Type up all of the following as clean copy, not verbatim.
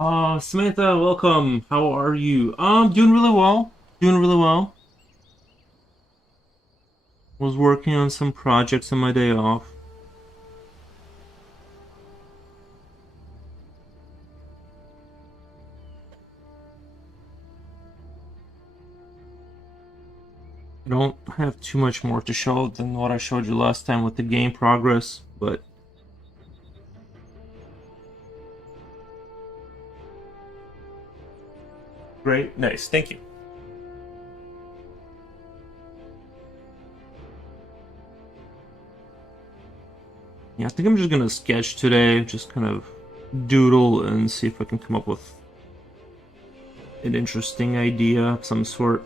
Samantha, welcome. How are you? Doing really well. Doing really well. Was working on some projects on my day off. I don't have too much more to show than what I showed you last time with the game progress, but great. Nice. Thank you. Yeah, I think I'm just gonna sketch today, just kind of doodle and see if I can come up with an interesting idea of some sort.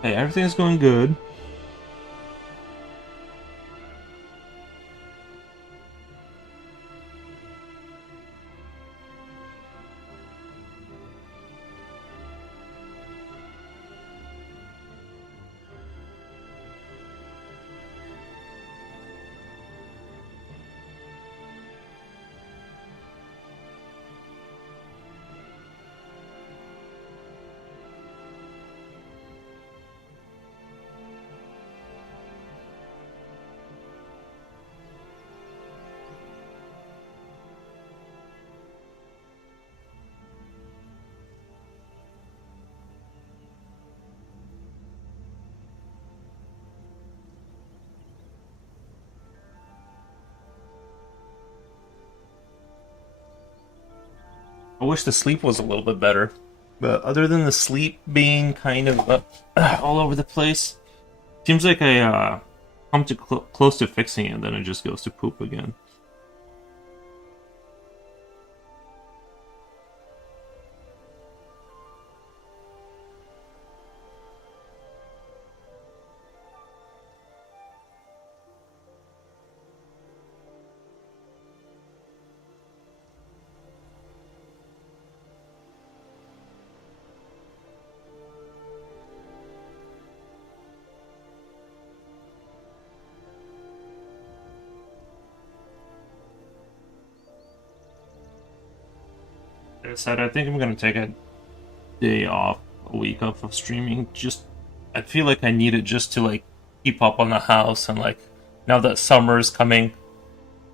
Hey, everything's going good. I wish the sleep was a little bit better. But other than the sleep being kind of all over the place, seems like I come to close to fixing it, and then it just goes to poop again. Like I said, I think I'm gonna take a day off, a week off of streaming. Just I feel like I need it just to like keep up on the house and like now that summer is coming.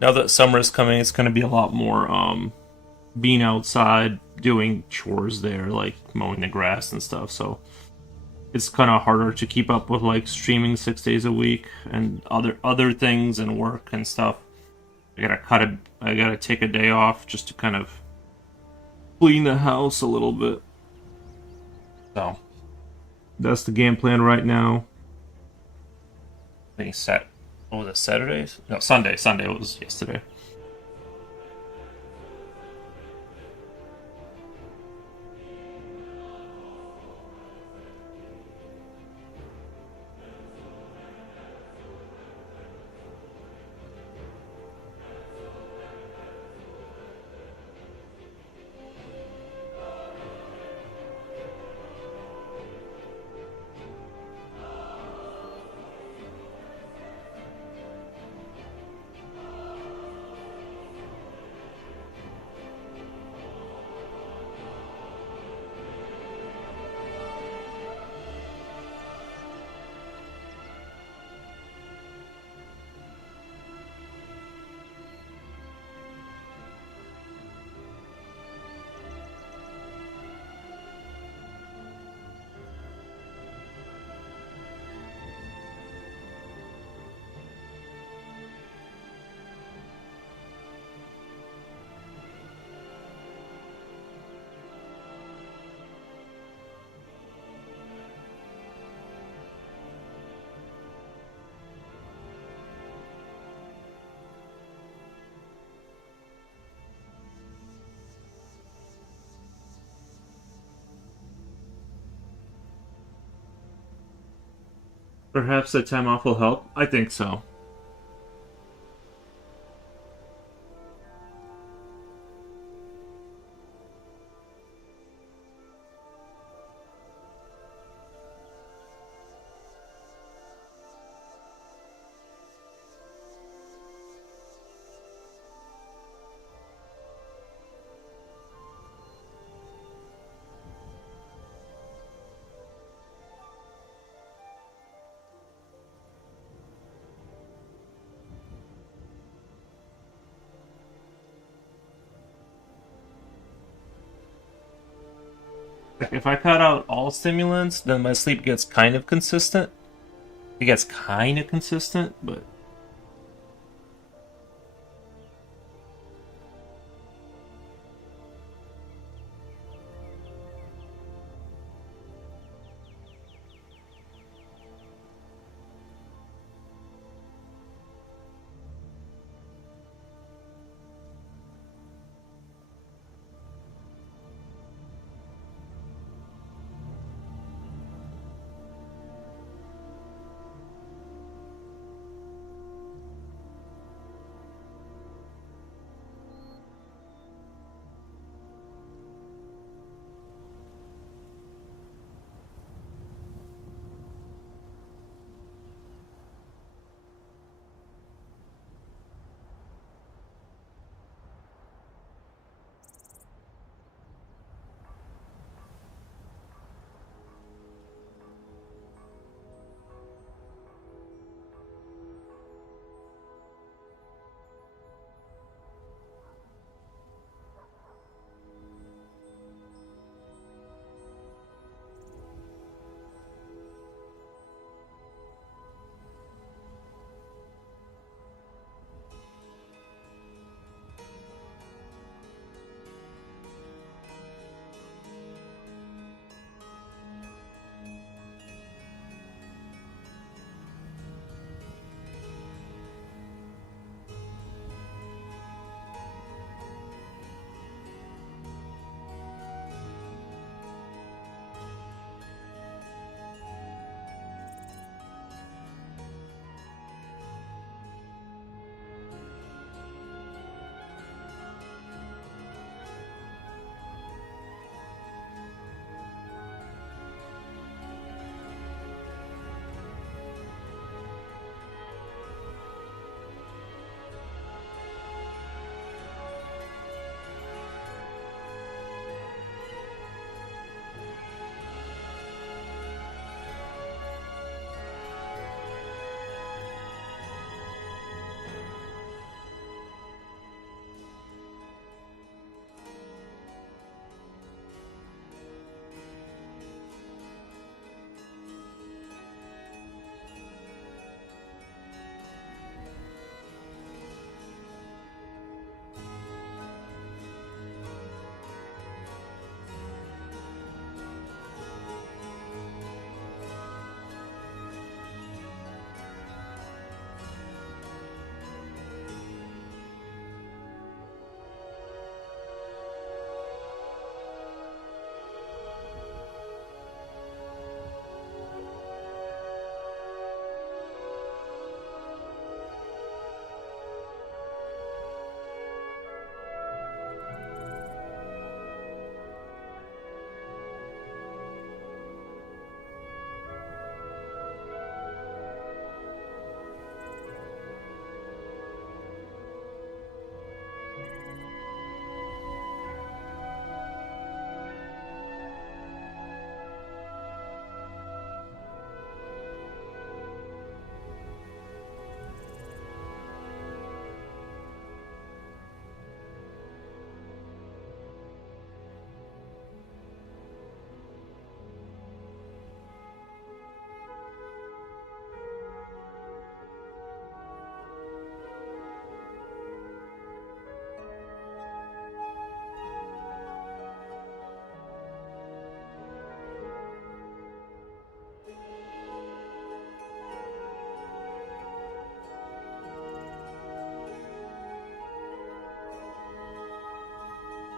Now that summer is coming, it's gonna be a lot more being outside doing chores there, like mowing the grass and stuff. So it's kind of harder to keep up with like streaming 6 days a week and other things and work and stuff. I gotta take a day off just to kind of clean the house a little bit. So that's the game plan right now. I think set. What was it? Saturdays? No, Sunday. Sunday was yesterday. Perhaps that time off will help. I think so. Like if I cut out all stimulants, then my sleep gets kind of consistent. It gets kind of consistent, but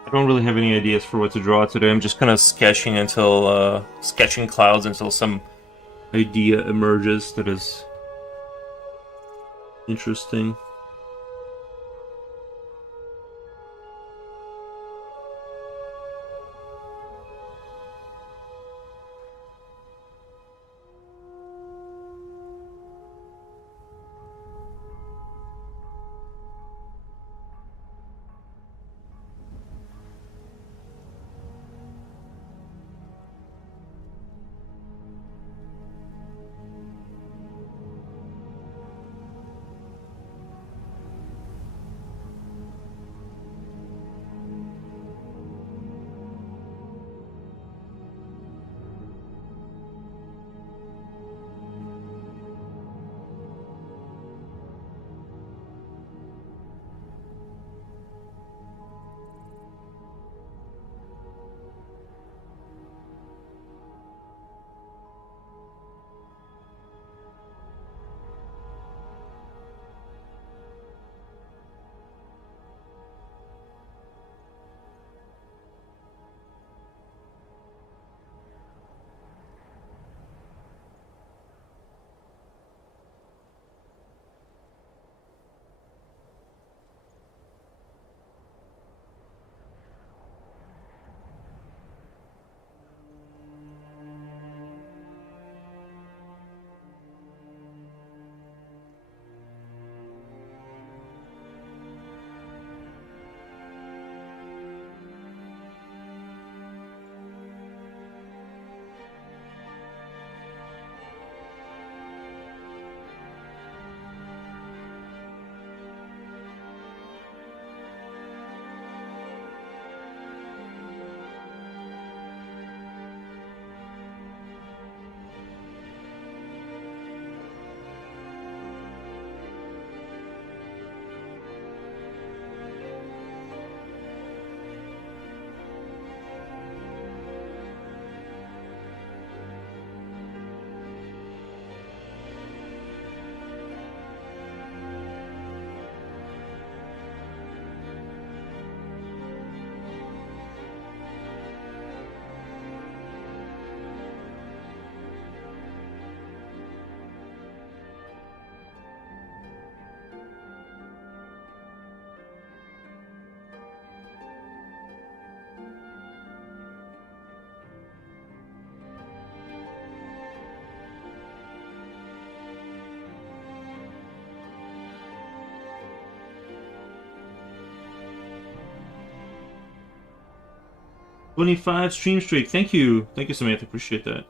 I don't really have any ideas for what to draw today. I'm just kind of sketching clouds until some idea emerges that is interesting. 25 stream streak. Thank you. Thank you, Samantha. Appreciate that.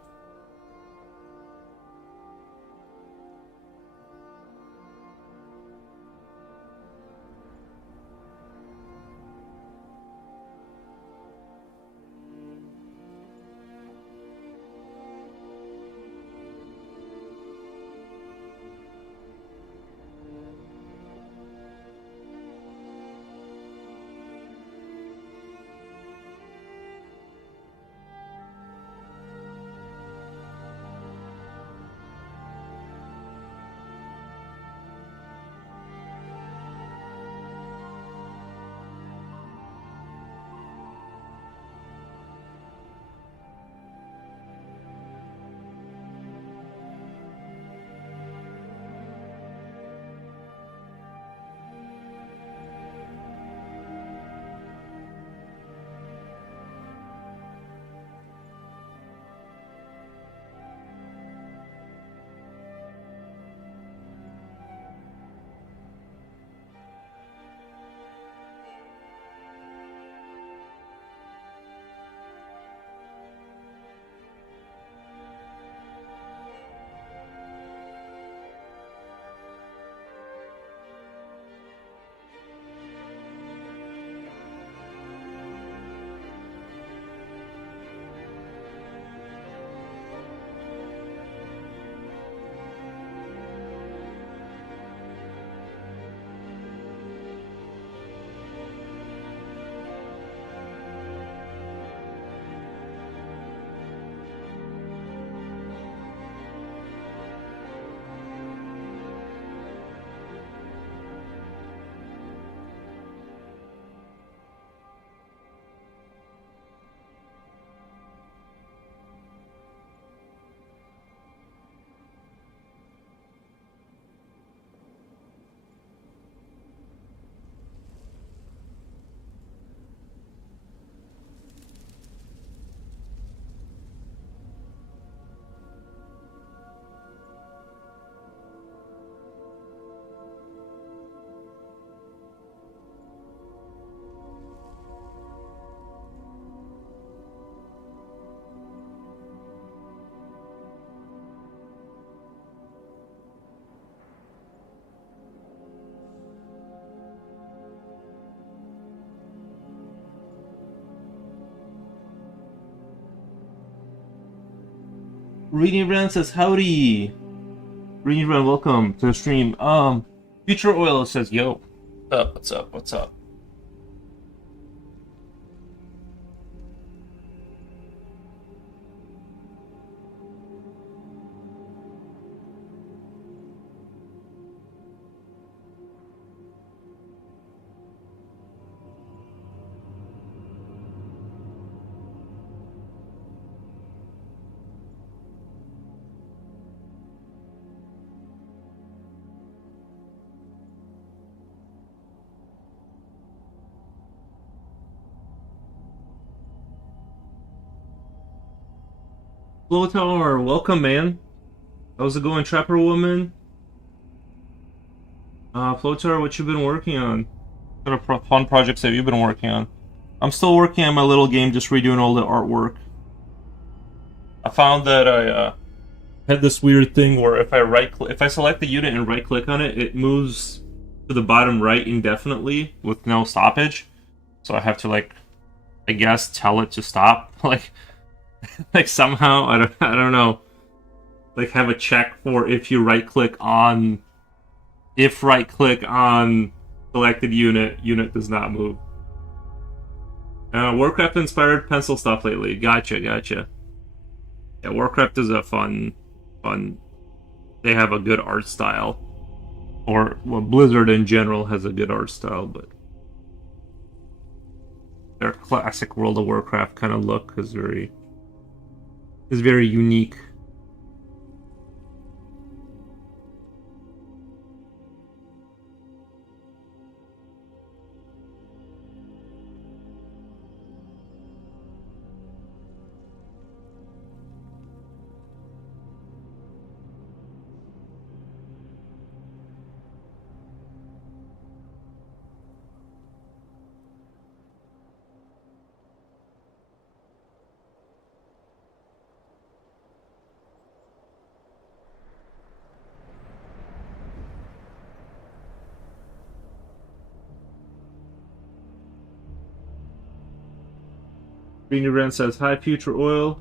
Reading Brand says howdy. Reading Brand, welcome to the stream. Future Oil says yo. What's up? What's up? Flow Tower, welcome, man. How's it going, Trapper Woman? Flow Tower, what you been working on? What fun projects have you been working on? I'm still working on my little game, just redoing all the artwork. I found that I had this weird thing where if I select the unit and right click on it, it moves to the bottom right indefinitely with no stoppage. So I have to I guess tell it to stop. Like somehow I don't know. Like have a check for if right click on selected unit does not move. Warcraft inspired pencil stuff lately. Gotcha. Yeah, Warcraft is a fun. They have a good art style, or well, Blizzard in general has a good art style, but their classic World of Warcraft kind of look is very unique. Green Brand says, hi, Future Oil.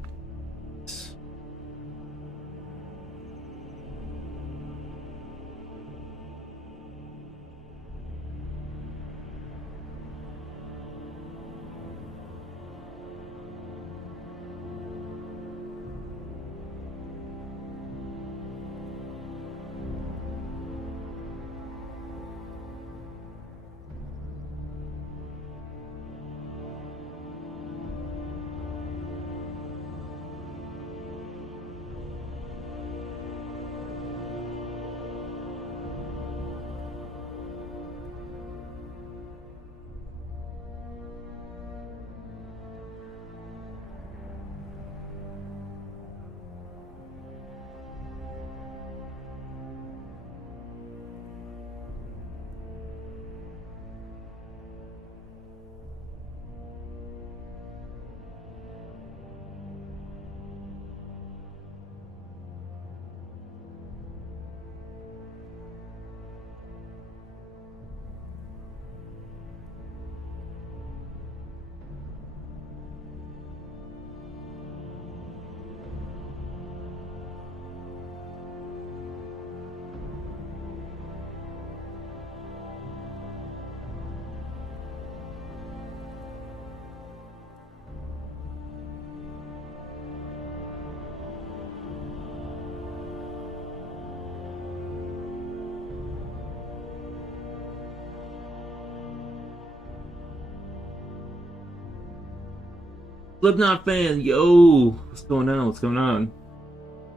Slipknot fan, yo, what's going on? What's going on?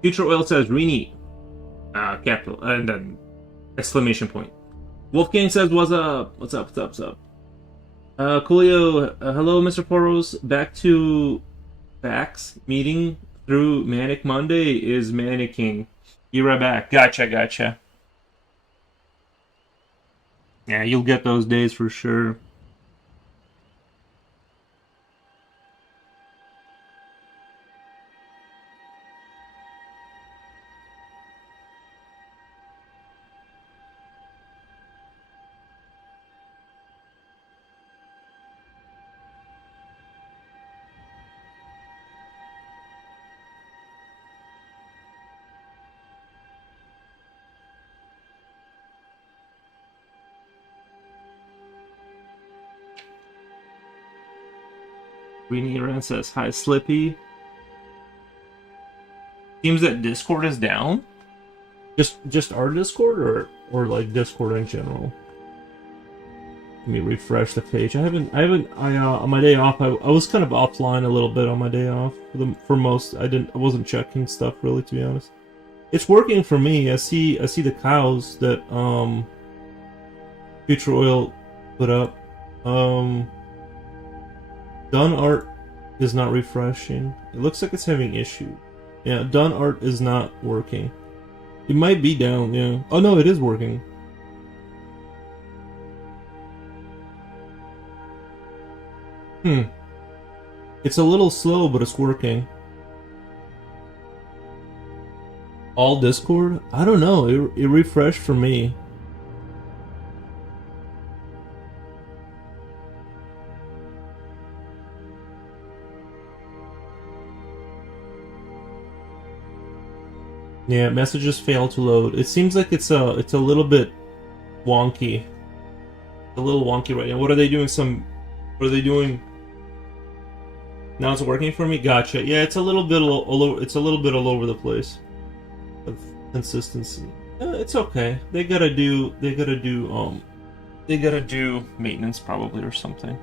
Future Oil says Rini, capital, and then exclamation point. Wolfgang says, "What's up? What's up? What's up? What's up?" Coolio, hello, Mr. Poros. Back to facts. Meeting through Manic Monday is manicking. You're right back. Gotcha, gotcha. Yeah, you'll get those days for sure. Rini around says, hi, Slippy. Seems that Discord is down. Just our Discord or like Discord in general. Let me refresh the page. I on my day off I was kind of offline a little bit on my day off for most. I wasn't checking stuff really, to be honest. It's working for me. I see the cows that Future Oil put up. Done art is not refreshing. It looks like it's having issue. Yeah, done art is not working. It might be down, yeah. Oh no, it is working. It's a little slow, but it's working. All Discord? I don't know. It refreshed for me. Yeah, messages fail to load. It seems like it's a little bit wonky. A little wonky right now. What are they doing? What are they doing? Now it's working for me. Gotcha. Yeah, it's a little bit all over. It's a little bit all over the place. Of consistency. It's okay. They gotta do maintenance probably or something.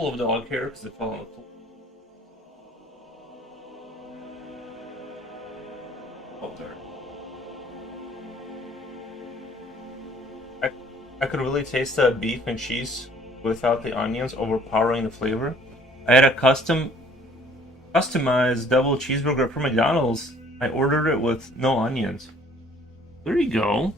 full of dog hair because it fell on the floor. Oh, there. I, I could really taste the beef and cheese without the onions overpowering the flavor. I had a customized double cheeseburger from McDonald's. I ordered it with no onions. There you go.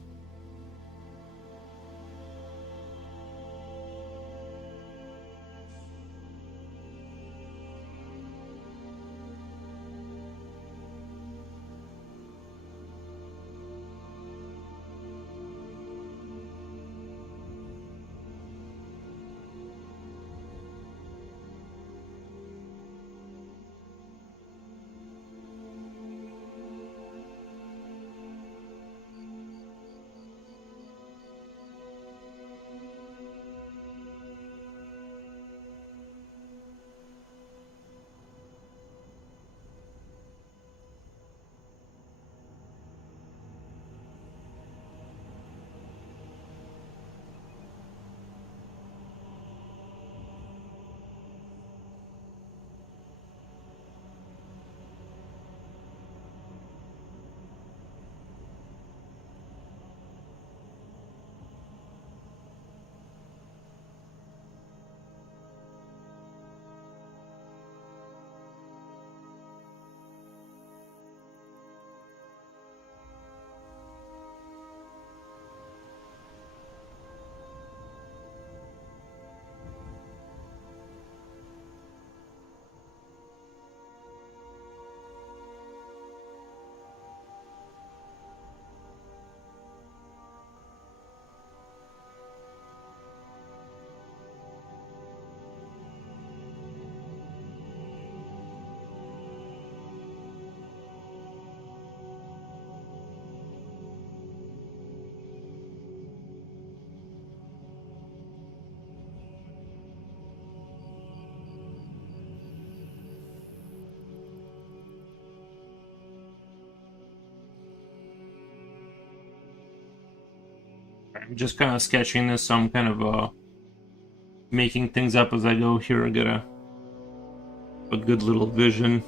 I'm just kind of sketching this, so I'm kind of making things up as I go here. I get a good little vision.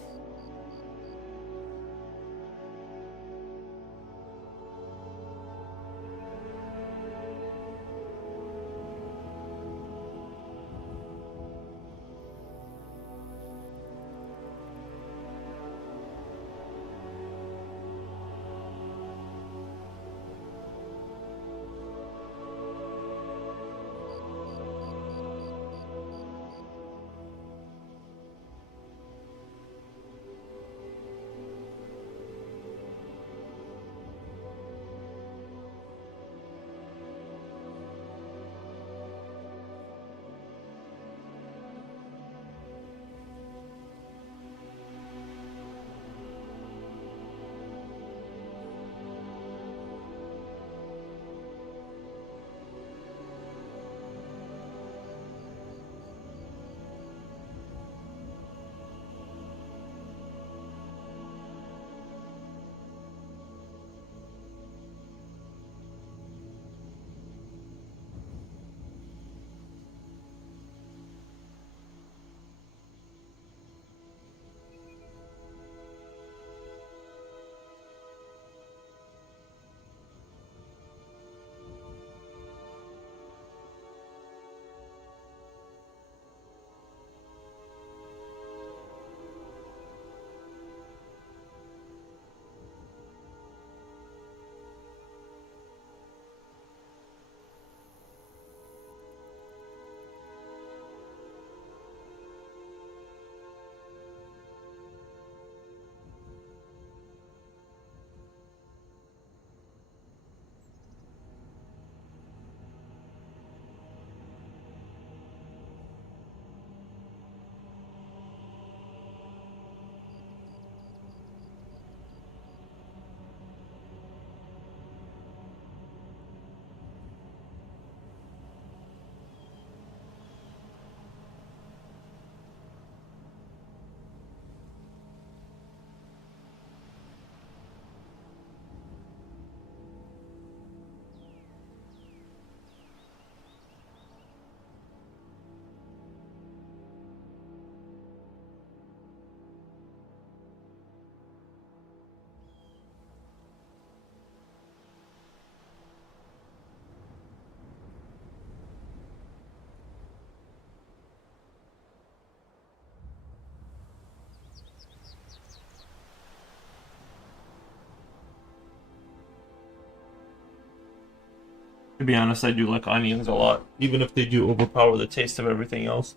To be honest, I do like onions a lot, even if they do overpower the taste of everything else.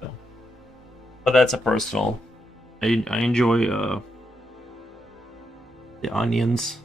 So, but that's a personal. I enjoy the onions.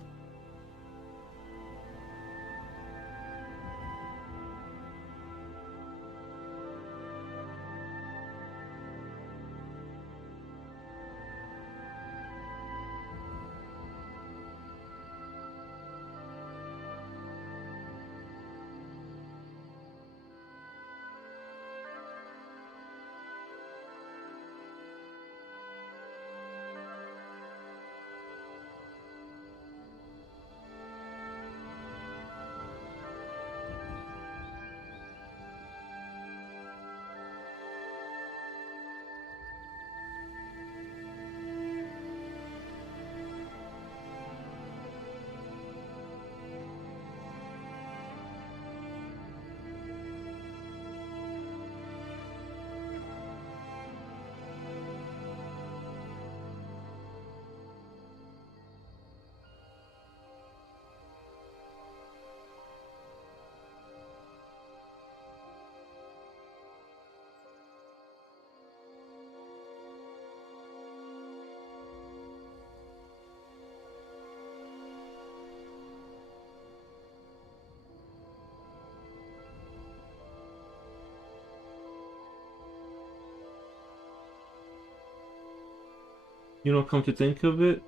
You know, come to think of it,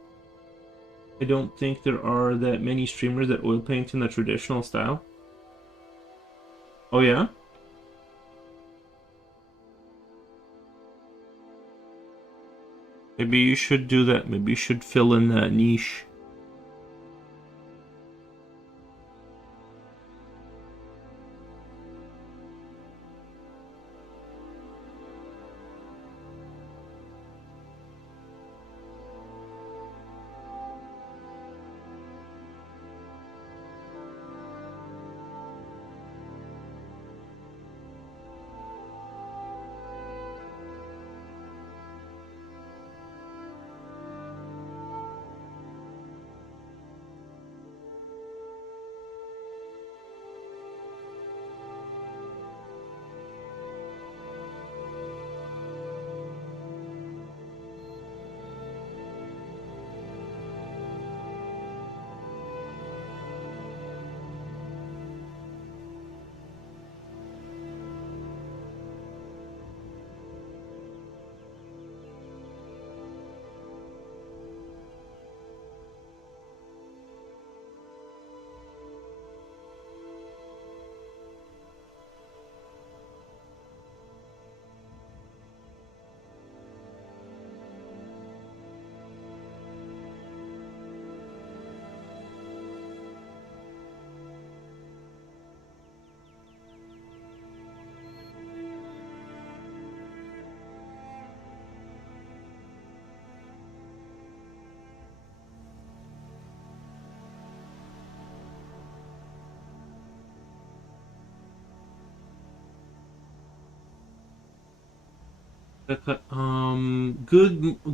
I don't think there are that many streamers that oil paint in the traditional style. Oh yeah? Maybe you should do that. Maybe you should fill in that niche.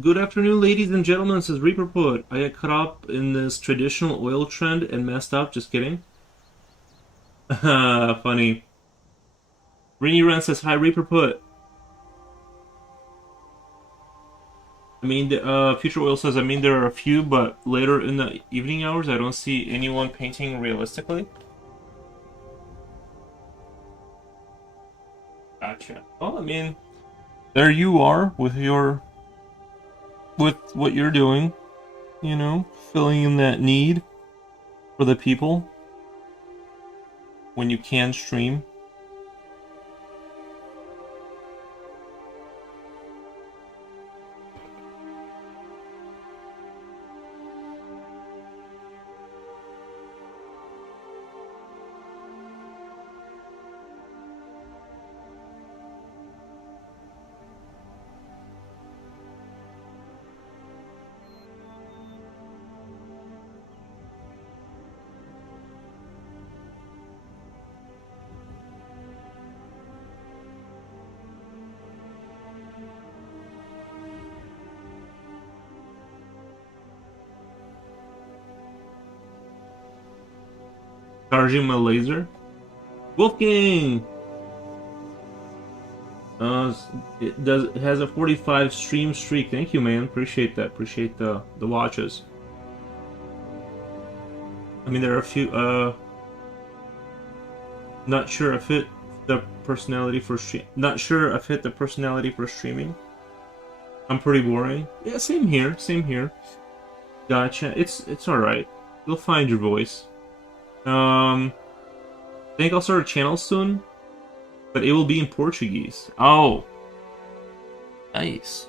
Good afternoon, ladies and gentlemen. Says Reaper Poet. I got caught up in this traditional oil trend and messed up. Just kidding. Funny. Rainy Ren says hi, Reaper Poet. I mean, Future Oil says, I mean, there are a few, but later in the evening hours, I don't see anyone painting realistically. Gotcha. Well, I mean, there you are with with what you're doing, you know, filling in that need for the people when you can stream. Charging my laser. Wolfgang. It has a 45 stream streak. Thank you, man. Appreciate that. Appreciate the watches. I mean, there are a few. Not sure if it the personality for stream. Not sure if hit the personality for streaming. I'm pretty boring. Yeah, same here. Same here. Gotcha. It's all right. You'll find your voice. I think I'll start a channel soon, but it will be in Portuguese. Oh, nice.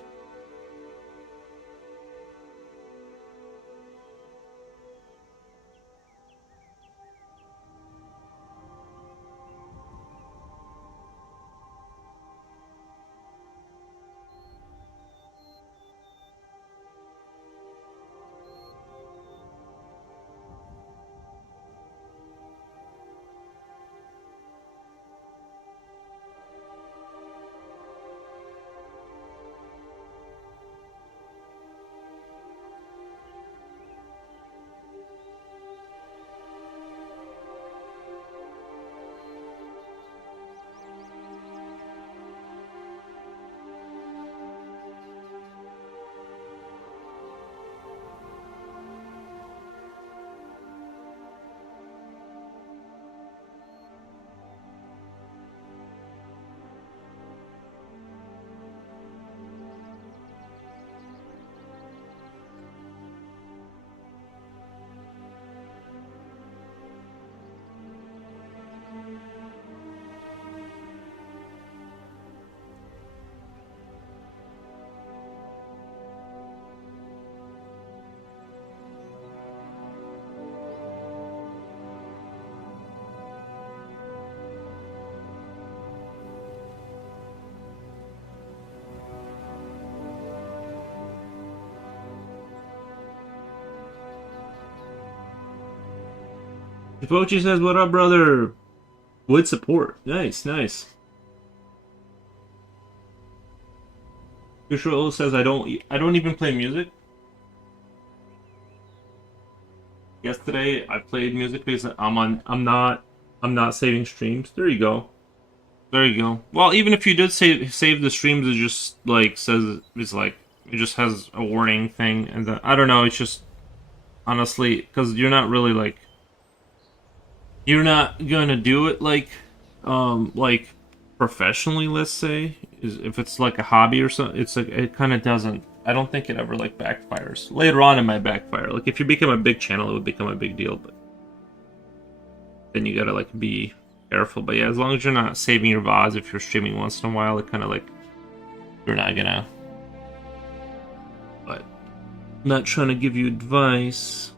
Pochi says, "What up, brother?" Wood support. Nice, nice. Usual says, "I don't even play music." Yesterday, I played music because I'm not saving streams. There you go. There you go. Well, even if you did save the streams, it just like says it's like it just has a warning thing, and I don't know. It's just honestly because you're not really like. You're not gonna do it like professionally. Let's say, if it's like a hobby or something, it's like it kind of doesn't. I don't think it ever like backfires. Later on, it might backfire. Like if you become a big channel, it would become a big deal. But then you gotta like be careful. But yeah, as long as you're not saving your VODs, if you're streaming once in a while, it kind of like you're not gonna. But I'm not trying to give you advice.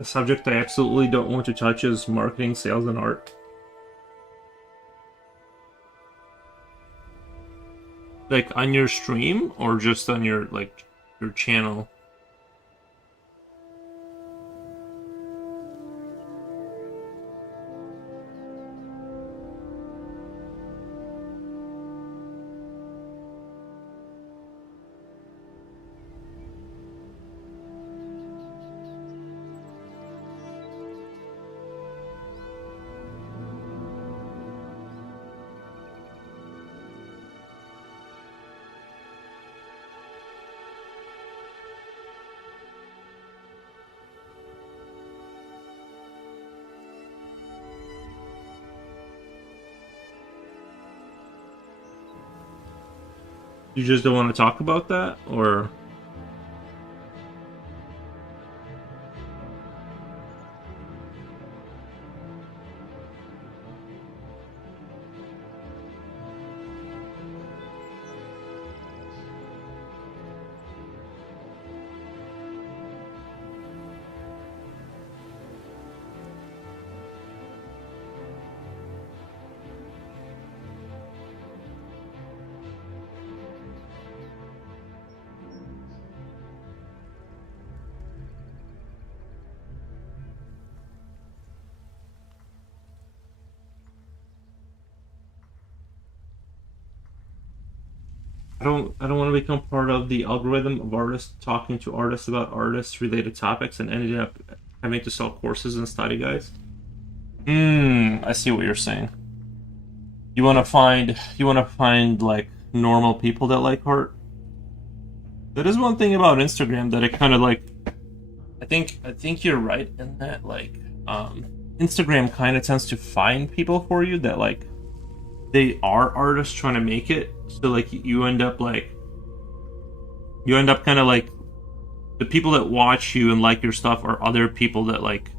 A subject I absolutely don't want to touch is marketing, sales, and art. Like on your stream or just on your like your channel? You just don't want to talk about that, or I don't want to become part of the algorithm of artists talking to artists about artists related topics and ended up having to sell courses and study guides. I see what you're saying. You want to find like normal people that like art. That is one thing about Instagram that it kind of like. I think you're right in that um, Instagram kind of tends to find people for you that like they are artists trying to make it. So like you end up kind of like the people that watch you and like your stuff are other people that like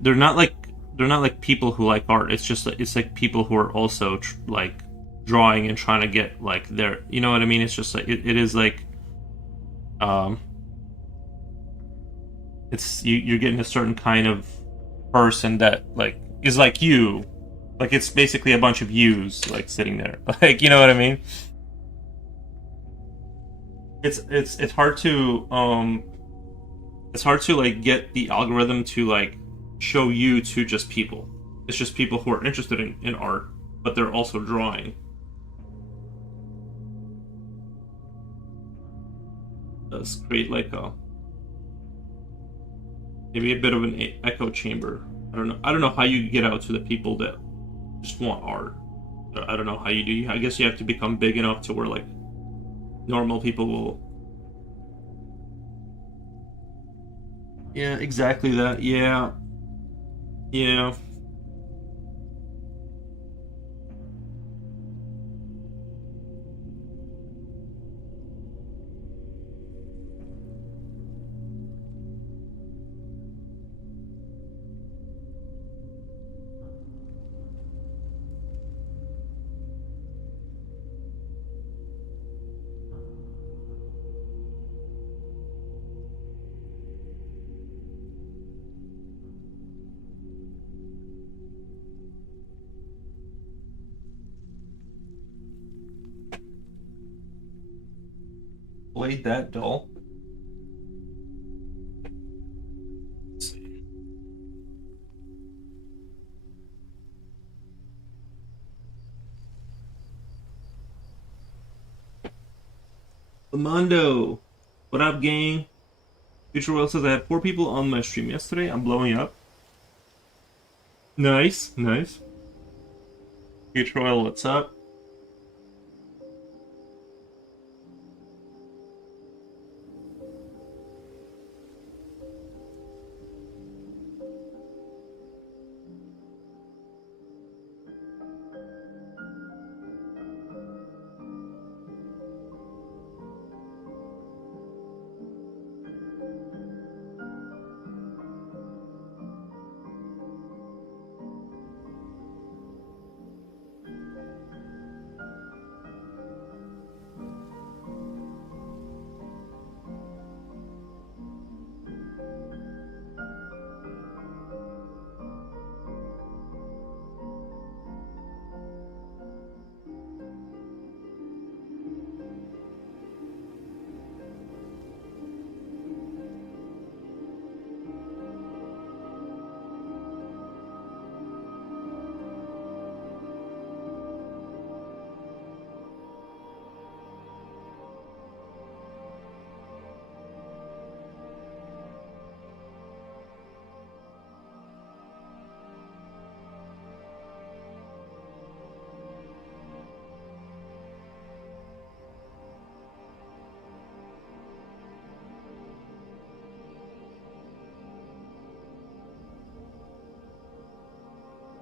they're not like people who like art. It's like people who are also like drawing and trying to get like their, you know what I mean? It's just like it is like um you're getting a certain kind of person that like is like you. Like it's basically a bunch of yous like sitting there. Like you know what I mean? It's hard to like get the algorithm to like show you to just people. It's just people who are interested in art, but they're also drawing. It does create like a maybe a bit of an echo chamber. I don't know how you get out to the people that just want art. I don't know how you do. I guess you have to become big enough to where like normal people will. Yeah, exactly that. Yeah, yeah. Blade that dull. Let's see. Lamondo, what up, gang? Future World says I had 4 people on my stream yesterday. I'm blowing up. Nice, nice. Future World, what's up?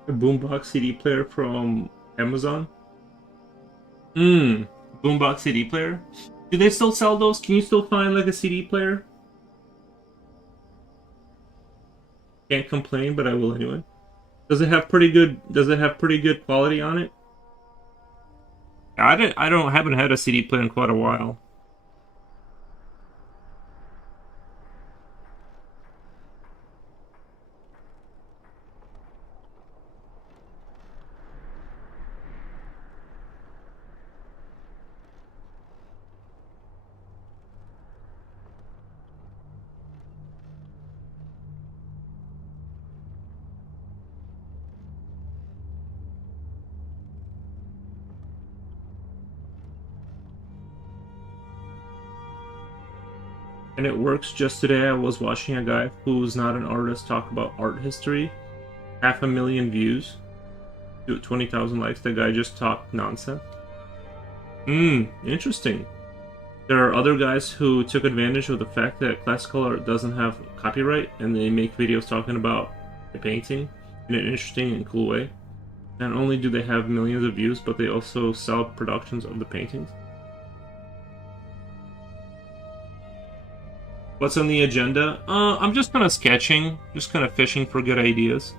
A boombox CD player from Amazon. Hmm. Boombox CD player. Do they still sell those? Can you still find like a CD player? Can't complain, but I will anyway. Does it have pretty good? Does it have pretty good quality on it? Haven't had a CD player in quite a while. And it works. Just today I was watching a guy who's not an artist talk about art history. 500,000 views. 20,000 likes. The guy just talked nonsense. Interesting. There are other guys who took advantage of the fact that classical art doesn't have copyright, and they make videos talking about the painting in an interesting and cool way. Not only do they have millions of views, but they also sell productions of the paintings. What's on the agenda? I'm just kind of sketching, just kind of fishing for good ideas.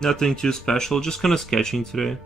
Nothing too special, just kind of sketching today.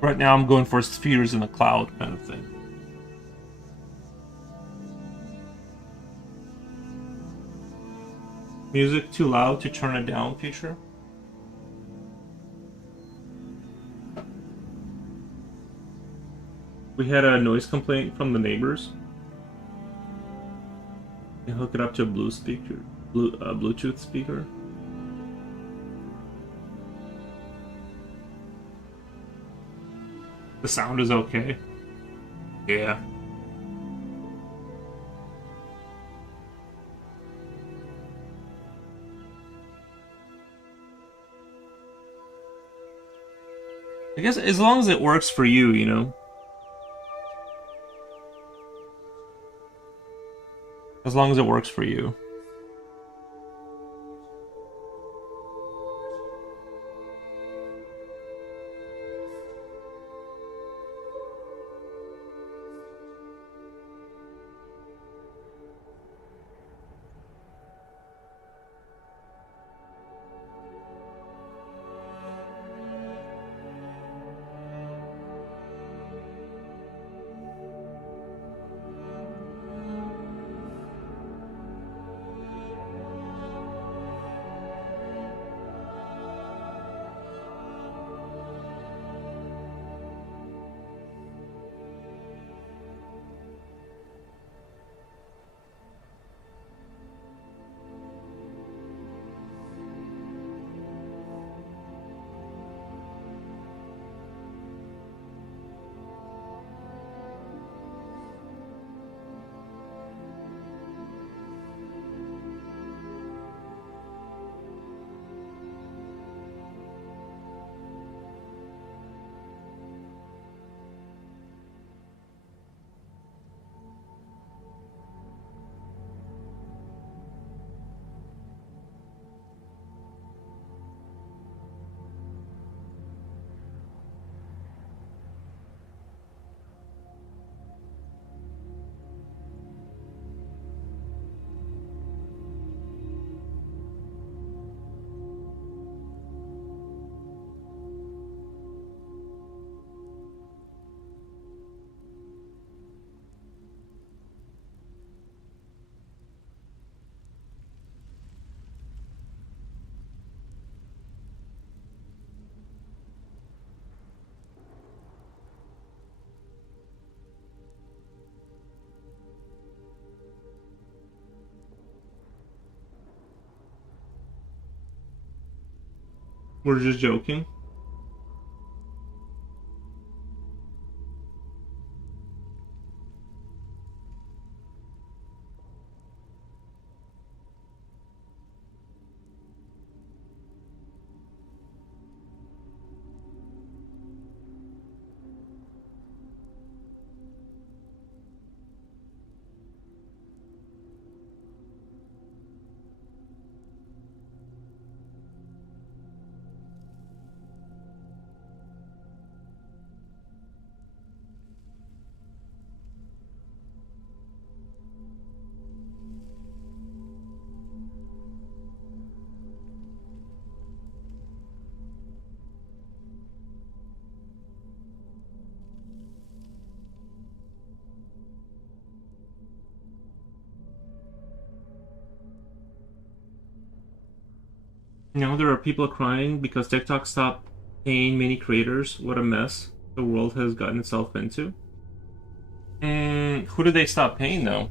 Right now I'm going for spheres in the cloud kind of thing. Music too loud to turn it down feature. We had a noise complaint from the neighbors. You hook it up to a Bluetooth speaker. The sound is okay. Yeah. I guess as long as it works for you, you know. As long as it works for you. We're just joking. Now there are people crying because TikTok stopped paying many creators. What a mess the world has gotten itself into. Who did they stop paying though?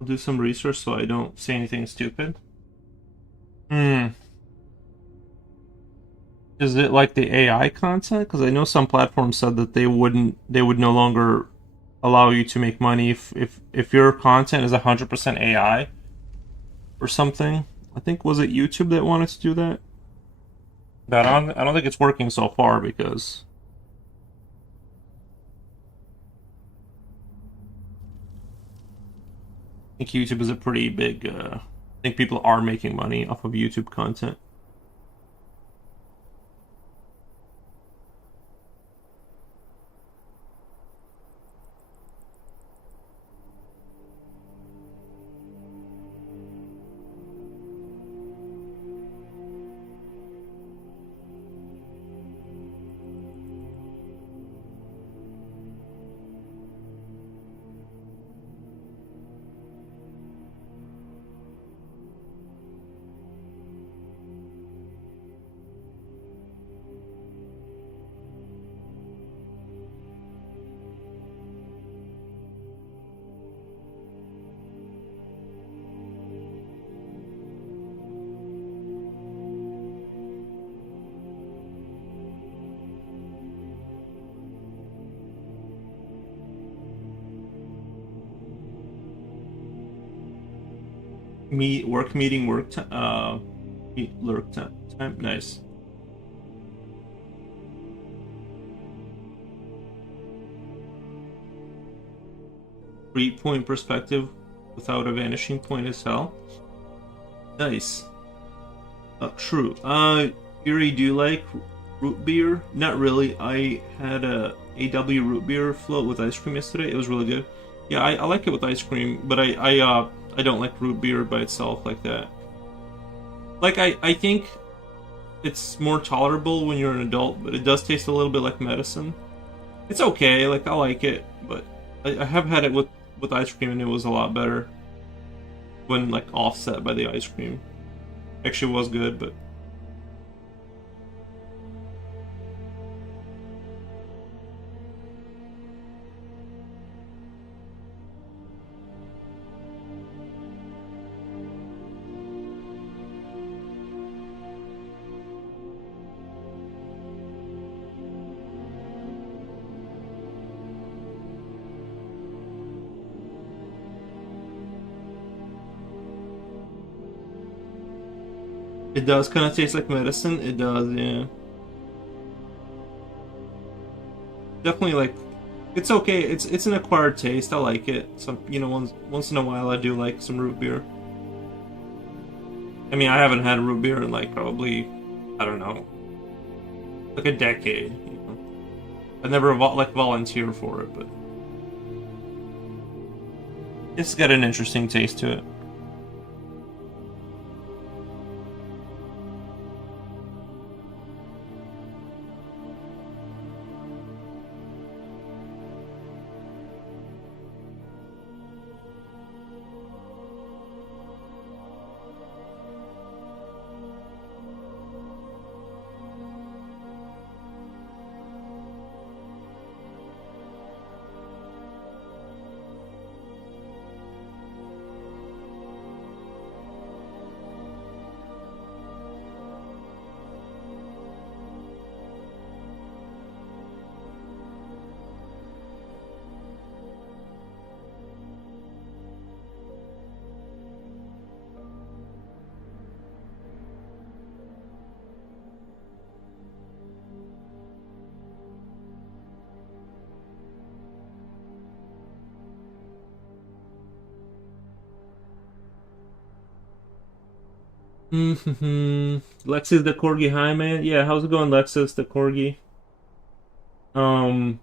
I'll do some research so I don't say anything stupid. Hmm. Is it like the AI content? Because I know some platforms said that they would no longer allow you to make money if your content is 100% AI or something. I think was it YouTube that wanted to do that? But I don't think it's working so far because I think YouTube is a pretty big. I think people are making money off of YouTube content. Work meeting work lurk time. Nice. Three-point perspective without a vanishing point is hell. Nice. True. Yuri, do you like root beer? Not really. I had a AW root beer float with ice cream yesterday. It was really good. Yeah, I like it with ice cream, but I don't like root beer by itself like that. Like I think it's more tolerable when you're an adult, but it does taste a little bit like medicine. It's okay, like I like it, but I have had it with ice cream and it was a lot better when like offset by the ice cream. Actually was good, but it does kind of taste like medicine. It does, yeah. Definitely like it's okay. It's an acquired taste. I like it. Some once in a while I do like some root beer. I mean, I haven't had root beer in like probably I don't know, like a decade. You know? I never volunteer for it, but it's got an interesting taste to it. Lexus the Corgi, hi man. Yeah, how's it going, Lexus the Corgi? Um,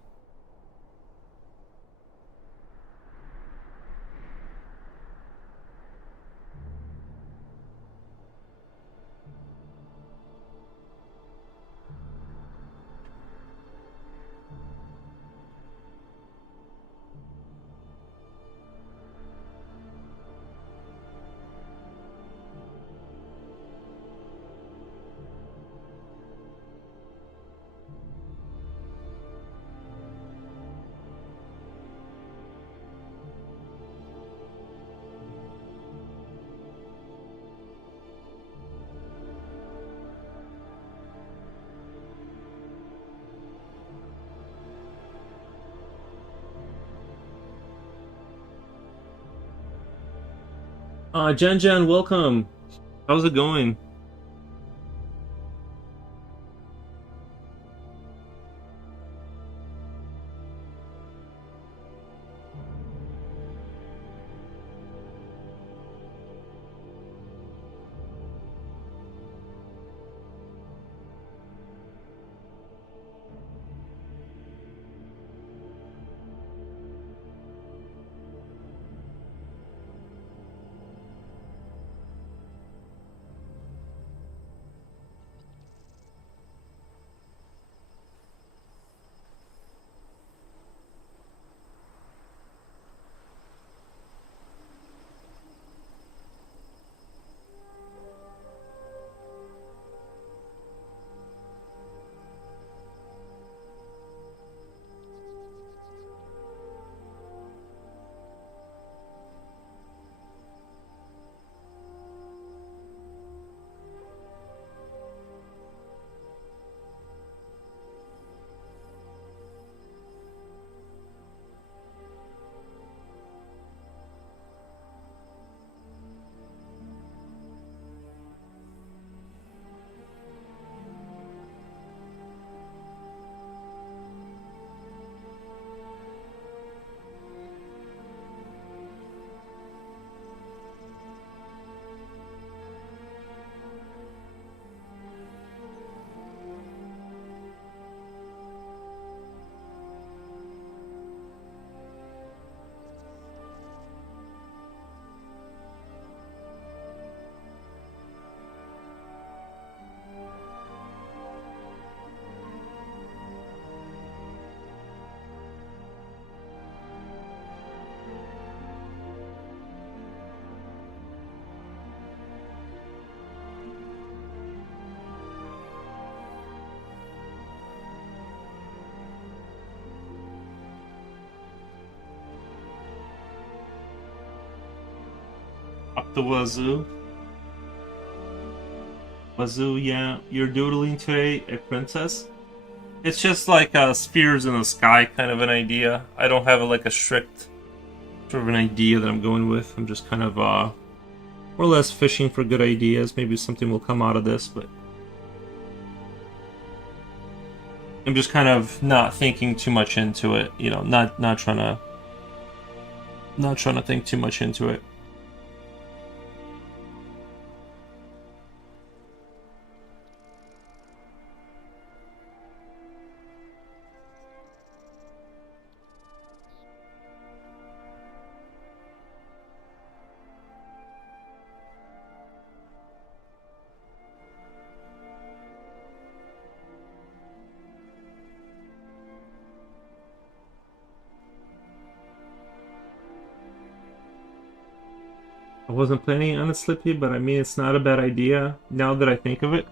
Jen, welcome. How's it going? Up the wazoo. Wazoo, yeah. You're doodling today a princess? It's just like spheres in the sky kind of an idea. I don't have like a strict sort of an idea that I'm going with. I'm just kind of more or less fishing for good ideas. Maybe something will come out of this, but I'm just kind of not thinking too much into it. You know, not trying to think too much into it. I wasn't planning on it, Slippy, but I mean, it's not a bad idea now that I think of it.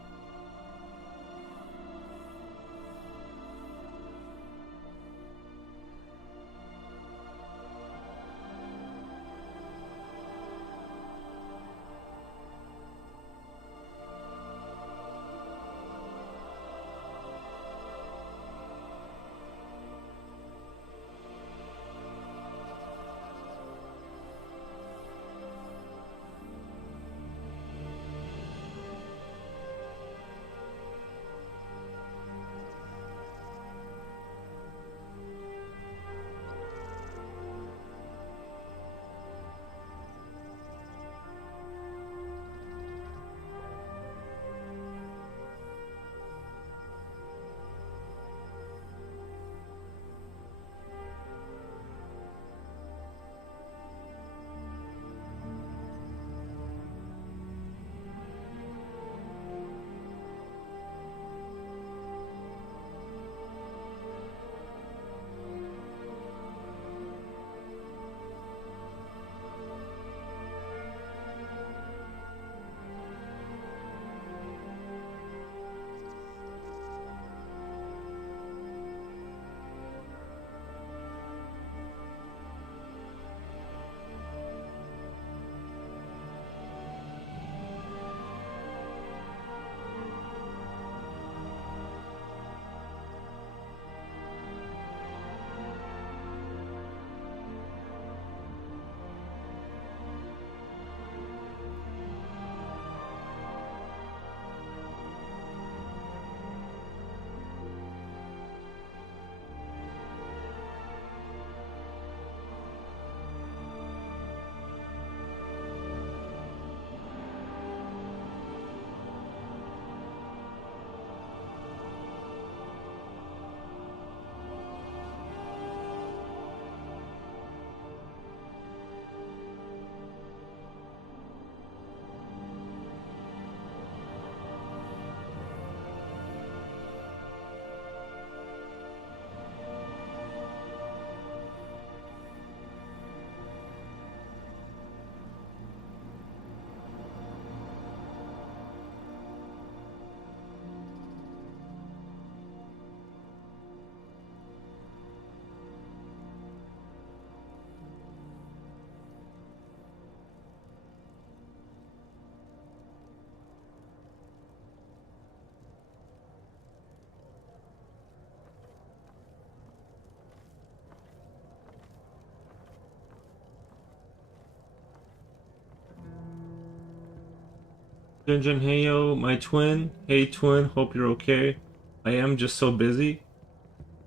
Jinjin Heyo, my twin. Hey twin, hope you're okay. I am just so busy.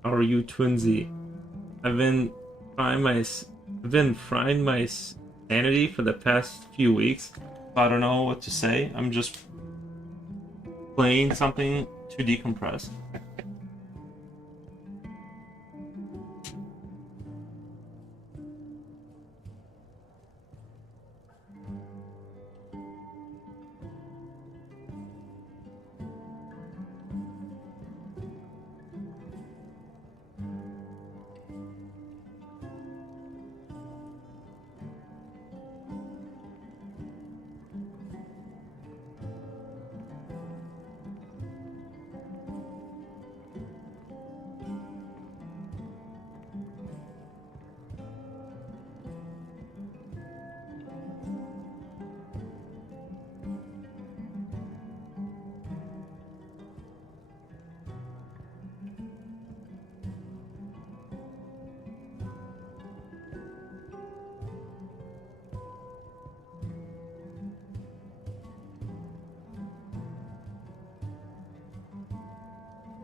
How are you, twinsy? I've been frying my sanity for the past few weeks. I don't know what to say. I'm just playing something to decompress.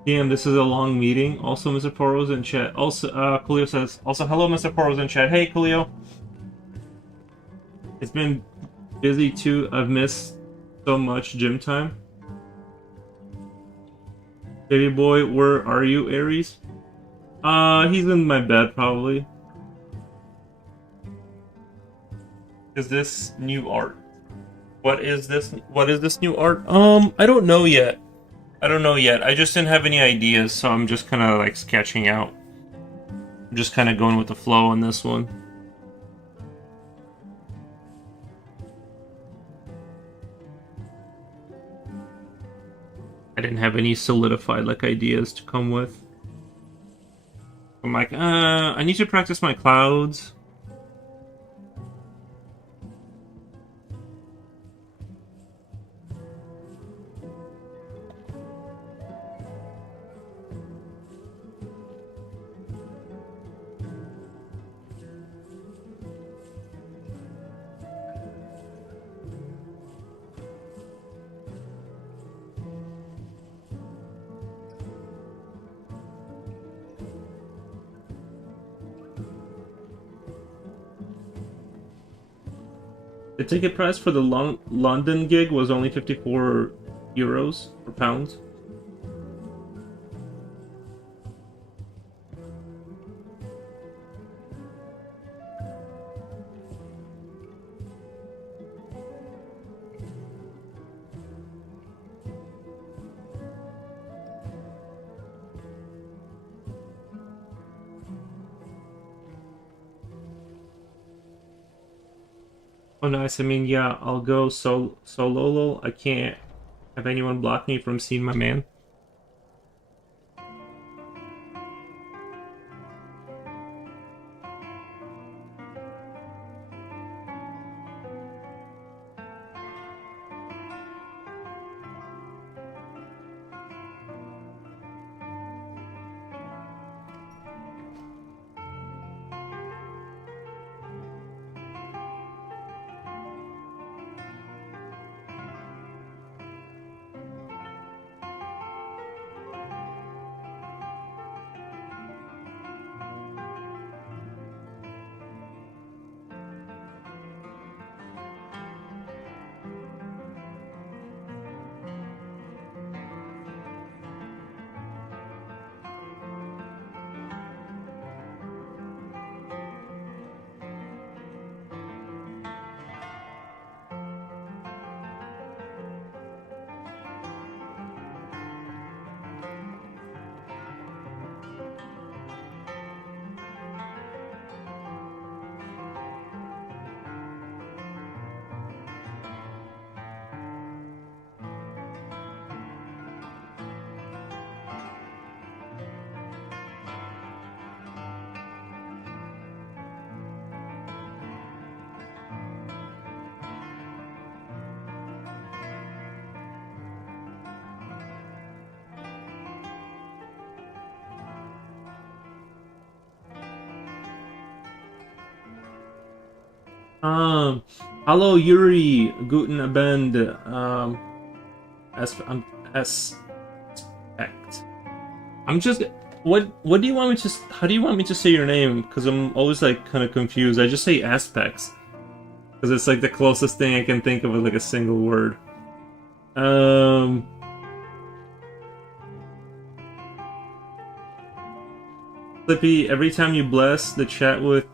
Damn, this is a long meeting. Also, Mr. Poro's in chat. Also, Coolio says, also, hello, Mr. Poro's in chat. Hey, Coolio. It's been busy too. I've missed so much gym time. Baby boy, where are you, Aries? He's in my bed, probably. Is this new art? What is this? What is this new art? I don't know yet. I just didn't have any ideas, so I'm just kind of like sketching out. I'm just kind of going with the flow on this one. didn't have any solidified like ideas to come with. I'm like, I need to practice my clouds. The ticket price for the London gig was only 54 euros or pounds. Oh, nice. I mean, yeah, I'll go solo. I can't have anyone block me from seeing my man. Um, Hello Yuri, guten Abend. As as aspect. I'm just. What do you want me to? How do you want me to say your name? Because I'm always like kind of confused. I just say aspects because it's like the closest thing I can think of with like a single word. Um, Flippy, every time you bless the chat with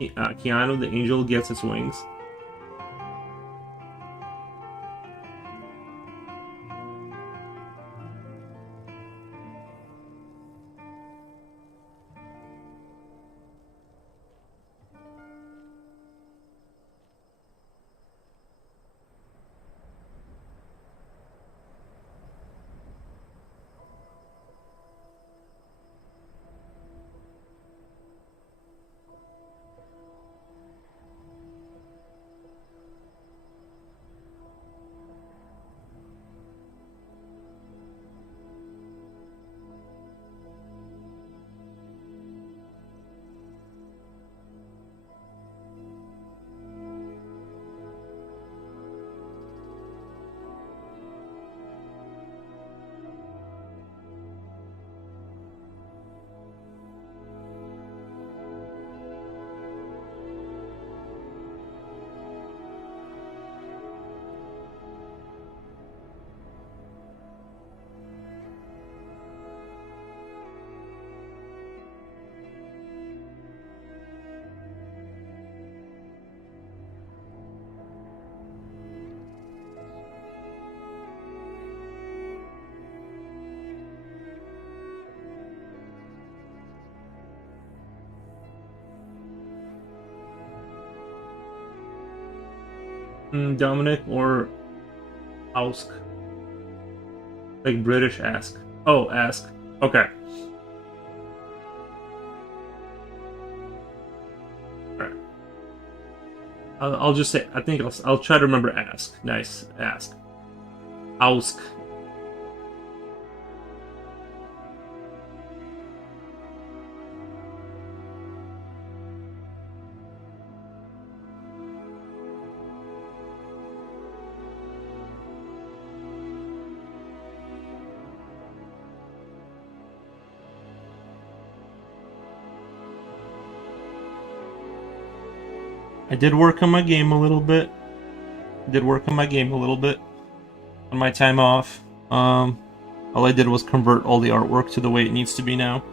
Keanu, the angel gets its wings. Dominic or Ausk. Like British ask. Oh, ask. Okay. Alright. I'll just say, I think I'll try to remember ask. Nice. Ask. Ask. I did work on my game a little bit. On my time off. All I did was convert all the artwork to the way it needs to be now.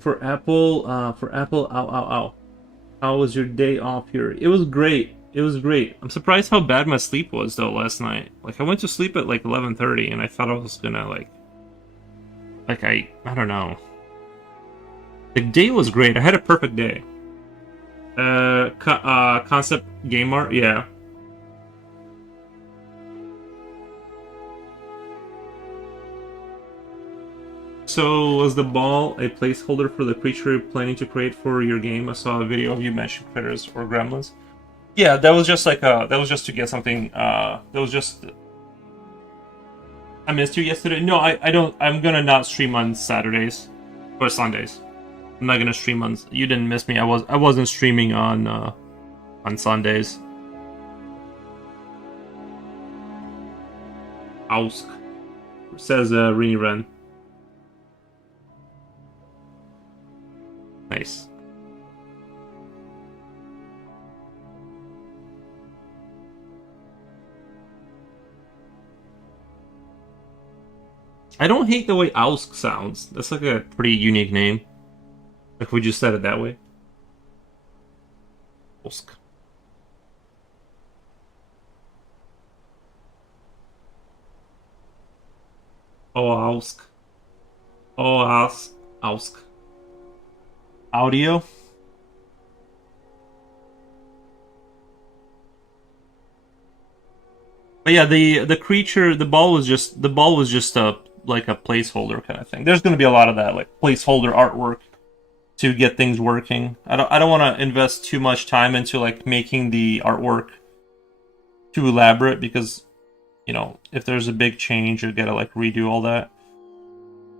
For Apple, ow, ow, ow. How was your day off here? It was great. It was great. I'm surprised how bad my sleep was though last night. Like I went to sleep at like 11:30, and I thought I was gonna I don't know. The day was great. I had a perfect day. Concept game art, yeah. So was the ball a placeholder for the creature you're planning to create for your game? I saw a video of you mentioning critters or gremlins. Yeah, that was just that was just to get something. That was just. I missed you yesterday. No, I don't. I'm gonna not stream on Saturdays or Sundays. I'm not gonna stream on. You didn't miss me. I wasn't streaming on Sundays. Ausk says Rini Ren. Nice. I don't hate the way Ausk sounds. That's like a pretty unique name. Like we just said it that way. Ausk. Oh, Ausk. Oh, Ausk. Ausk. Audio. But yeah, the creature, the ball was just a like a placeholder kind of thing. There's going to be a lot of that, like placeholder artwork to get things working. I don't want to invest too much time into like making the artwork too elaborate because if there's a big change, you gotta like redo all that.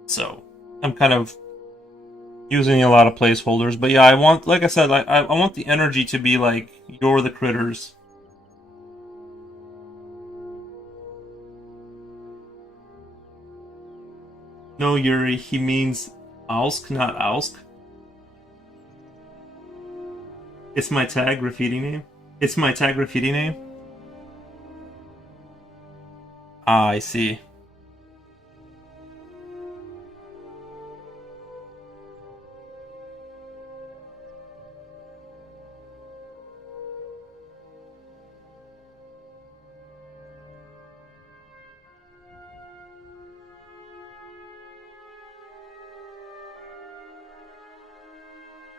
So I'm kind of using a lot of placeholders. But yeah, I want, like I said, I want the energy to be like you're the critters. No, Yuri, he means Ausk, not Ausk. It's my tag graffiti name. It's my tag graffiti name. Ah, I see.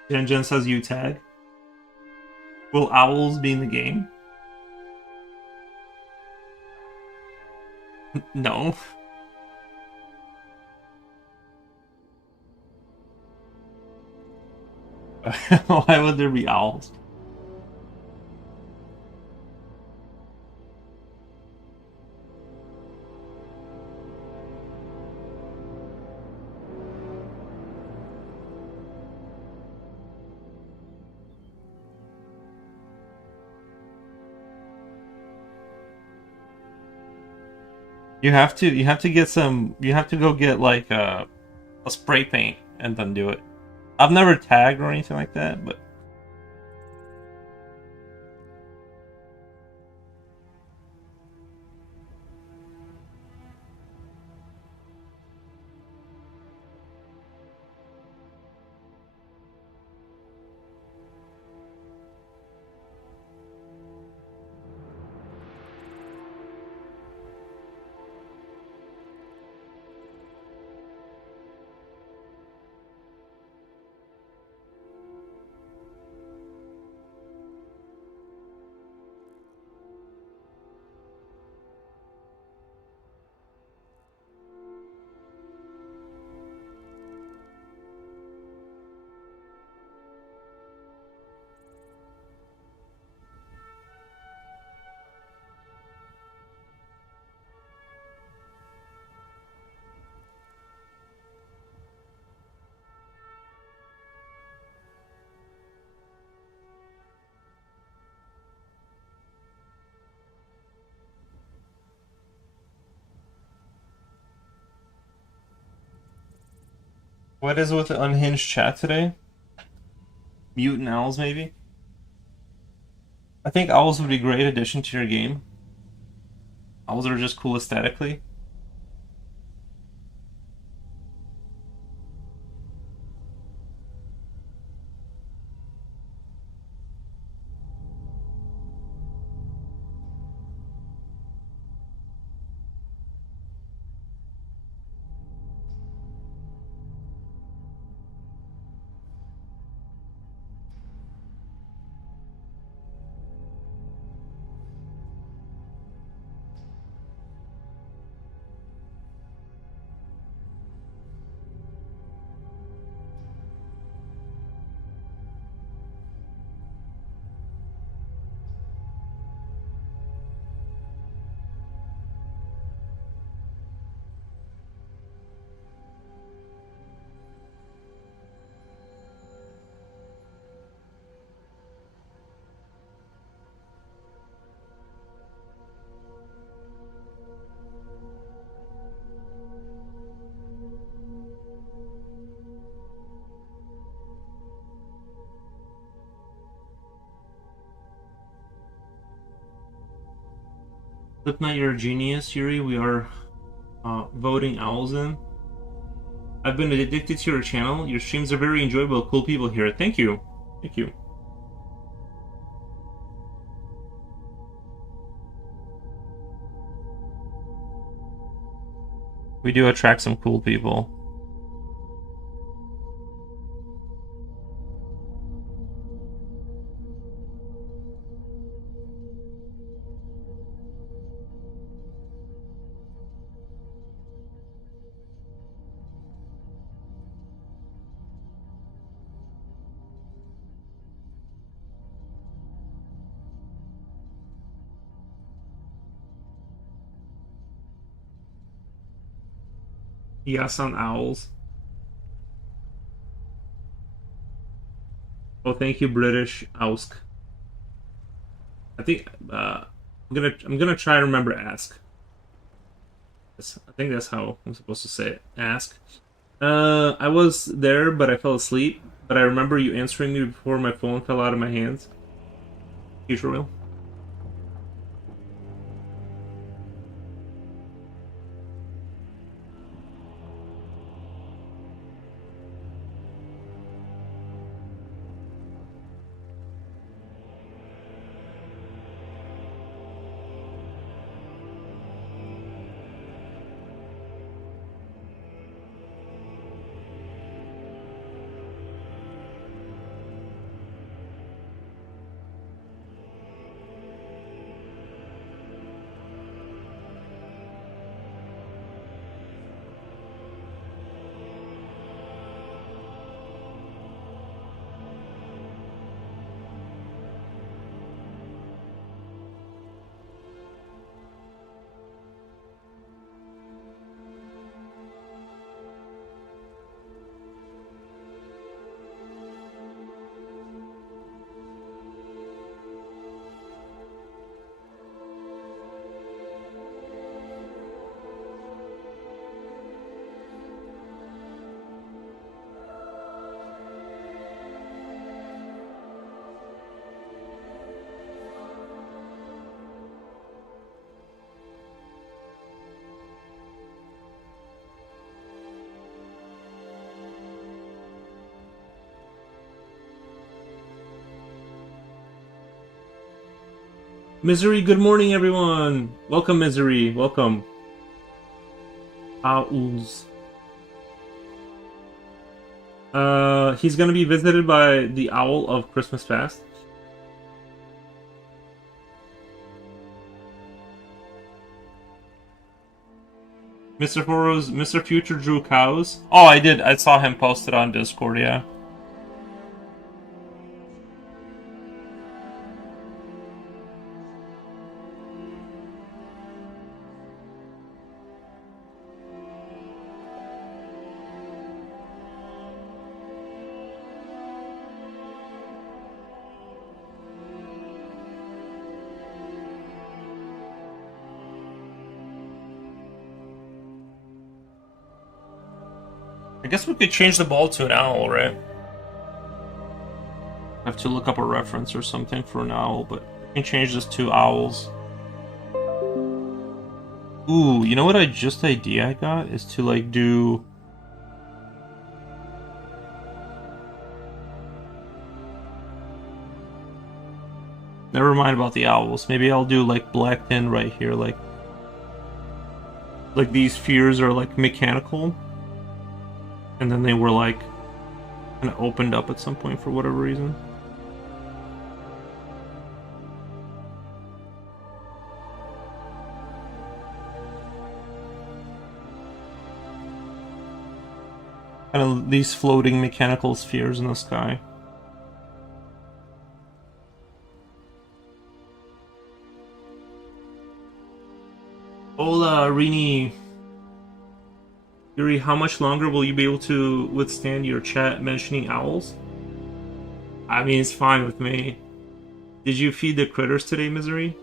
Jen says you tag. Will owls be in the game? No. Why would there be owls? You have to get some, you have to go get like a spray paint and then do it. I've never tagged or anything like that, but What is with the unhinged chat today? Mutant owls, maybe? I think owls would be a great addition to your game. Owls are just cool aesthetically. Slipknot, you're a genius, Yuri. We are voting owls in. I've been addicted to your channel. Your streams are very enjoyable. Cool people here. Thank you. Thank you. We do attract some cool people. Yes on owls. Oh, thank you, British Ausk. I think I'm gonna try to remember ask. I think that's how I'm supposed to say it. Ask. I was there, but I fell asleep. But I remember you answering me before my phone fell out of my hands. Future will. Misery, good morning, everyone. Welcome, Misery. Welcome. Owls. He's gonna be visited by the owl of Christmas Past. Mr. Furrows, Mr. Future drew cows. Oh, I did. I saw him posted on Discord, yeah. I guess we could change the ball to an owl, right? I have to look up a reference or something for an owl, but we can change this to owls. Ooh, you know what idea I got is to like do. Never mind about the owls. Maybe I'll do like black tin right here, like these spheres are like mechanical, and then they were like kind of opened up at some point for whatever reason. Kind of these floating mechanical spheres in the sky. Hola, Rini. Yuri, how much longer will you be able to withstand your chat mentioning owls? I mean, it's fine with me. Did you feed the critters today, Misery?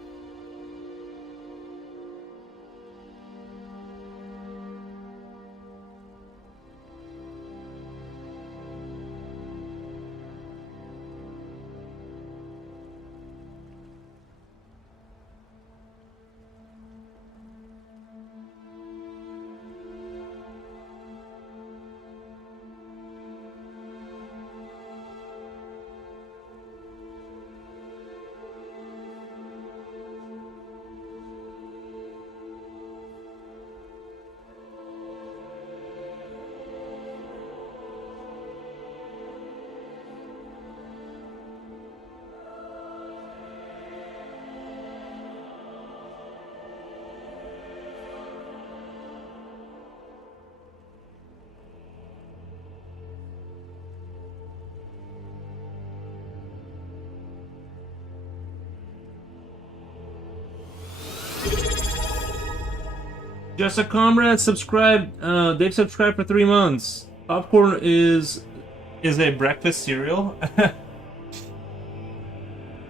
Just a comrade subscribed. They've subscribed for 3 months. Popcorn is a breakfast cereal.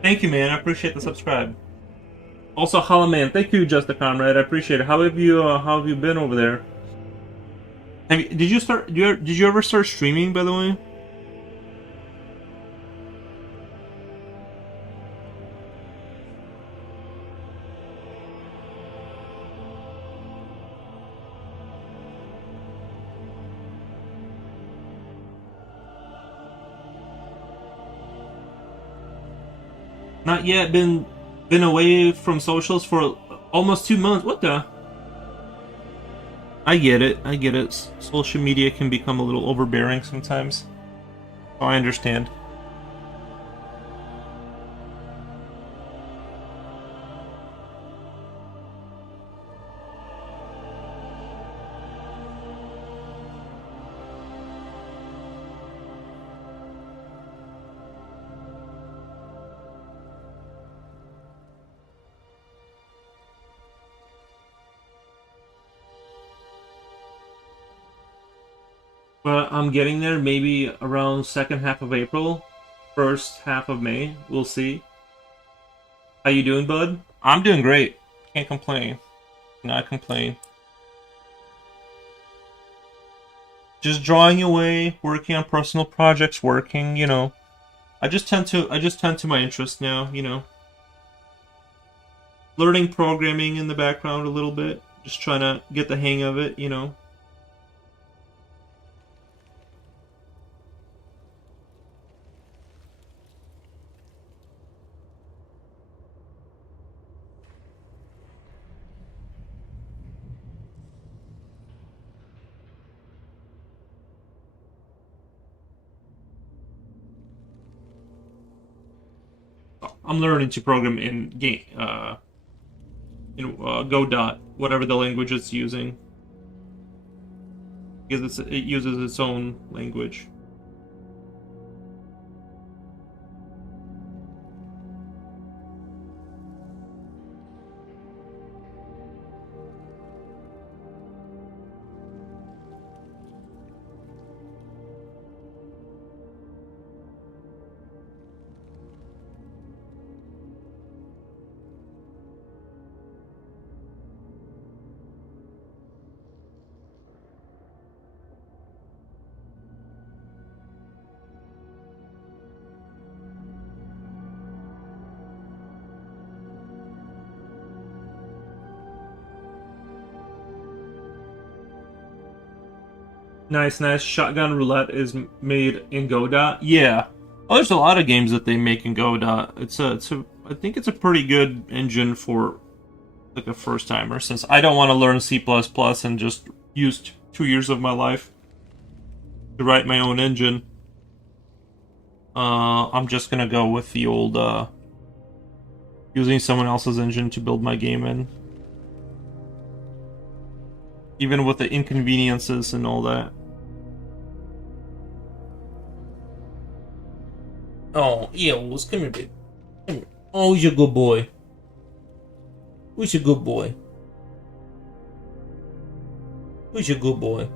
Thank you, man. I appreciate the subscribe. Also, Hollow Man, thank you, Just a Comrade. I appreciate it. How have you been over there? Did you start? Did you ever start streaming? By the way. Not yet. Been away from socials for almost 2 months. What the? I get it. I get it. Social media can become a little overbearing sometimes. Oh, I understand. But I'm getting there. Maybe around second half of April, first half of May. We'll see. How you doing, bud? I'm doing great. Can't complain. Not complain. Just drawing away, working on personal projects, working, I just tend to my interest now. Learning programming in the background a little bit, just trying to get the hang of it. I'm learning to program in Godot, whatever the language it's using, because it uses its own language. Nice, nice. Shotgun Roulette is made in Godot. Yeah. Oh, there's a lot of games that they make in Godot. I think it's a pretty good engine for like a first timer. Since I don't want to learn C++ and just use 2 years of my life to write my own engine. I'm just gonna go with the old using someone else's engine to build my game in, even with the inconveniences and all that. Oh, Eels, come here, baby. Come here. Oh, he's a good boy. Who's a good boy? Who's a good boy?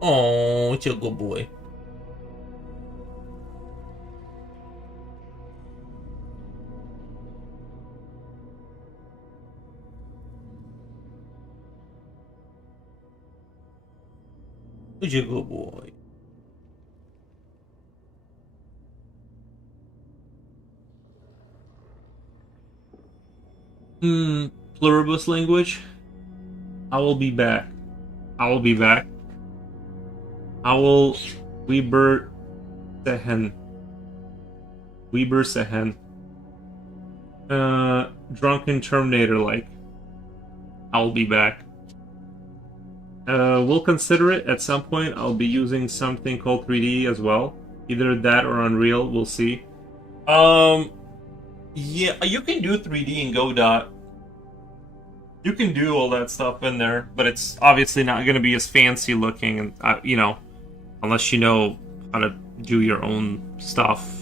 Oh, it's a good boy. Who's a good boy? Pluribus language. I will be back. I will be back. Owl Weber Sehen. Weber Sehen. Drunken Terminator like. I'll be back. We'll consider it at some point. I'll be using something called 3D as well. Either that or Unreal, we'll see. Yeah, you can do 3D in Godot. You can do all that stuff in there, but it's obviously not going to be as fancy looking, and you know, unless you know how to do your own stuff.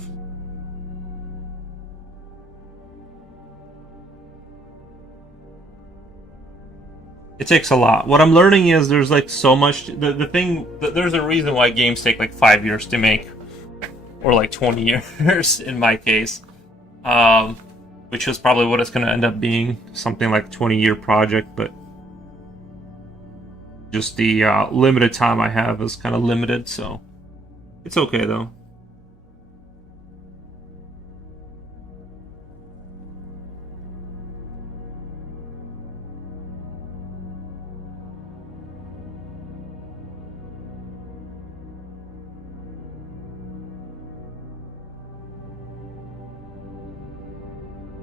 It takes a lot. What I'm learning is there's like so much. The thing, there's a reason why games take like 5 years to make, or like 20 years in my case, which is probably what it's going to end up being, something like a 20-year project. But just the limited time I have is kind of limited, so it's okay though.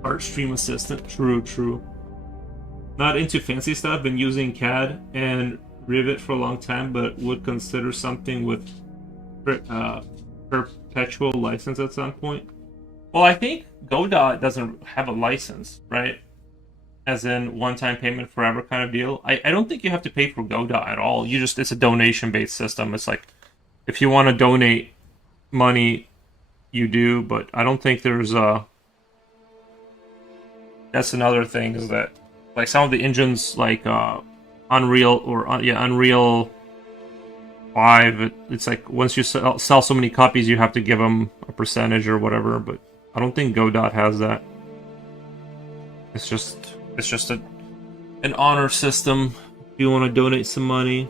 Art Stream Assistant. True, true. Not into fancy stuff. Been using CAD and Rivet for a long time, but would consider something with perpetual license at some point. Well, I think Godot doesn't have a license, right? As in one-time payment forever kind of deal. I don't think you have to pay for Godot at all. It's a donation-based system. It's like if you want to donate money, you do, but I don't think there's a. That's another thing, is that like some of the engines like Unreal or Unreal 5, it's like once you sell so many copies, you have to give them a percentage or whatever. But I don't think Godot has that. It's just an honor system. If you want to donate some money.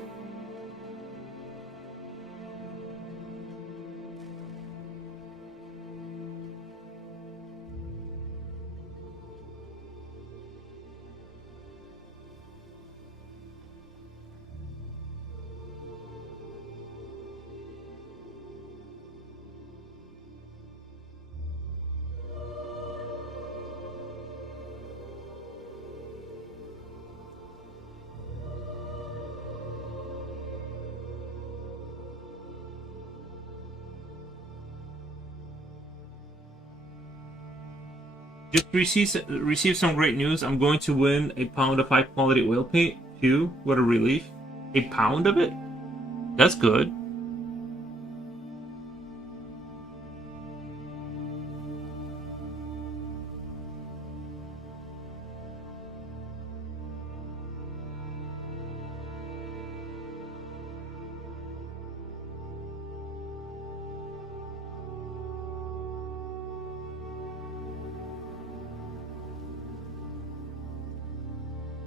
Just received some great news. I'm going to win a pound of high quality oil paint too. What a relief. A pound of it? That's good.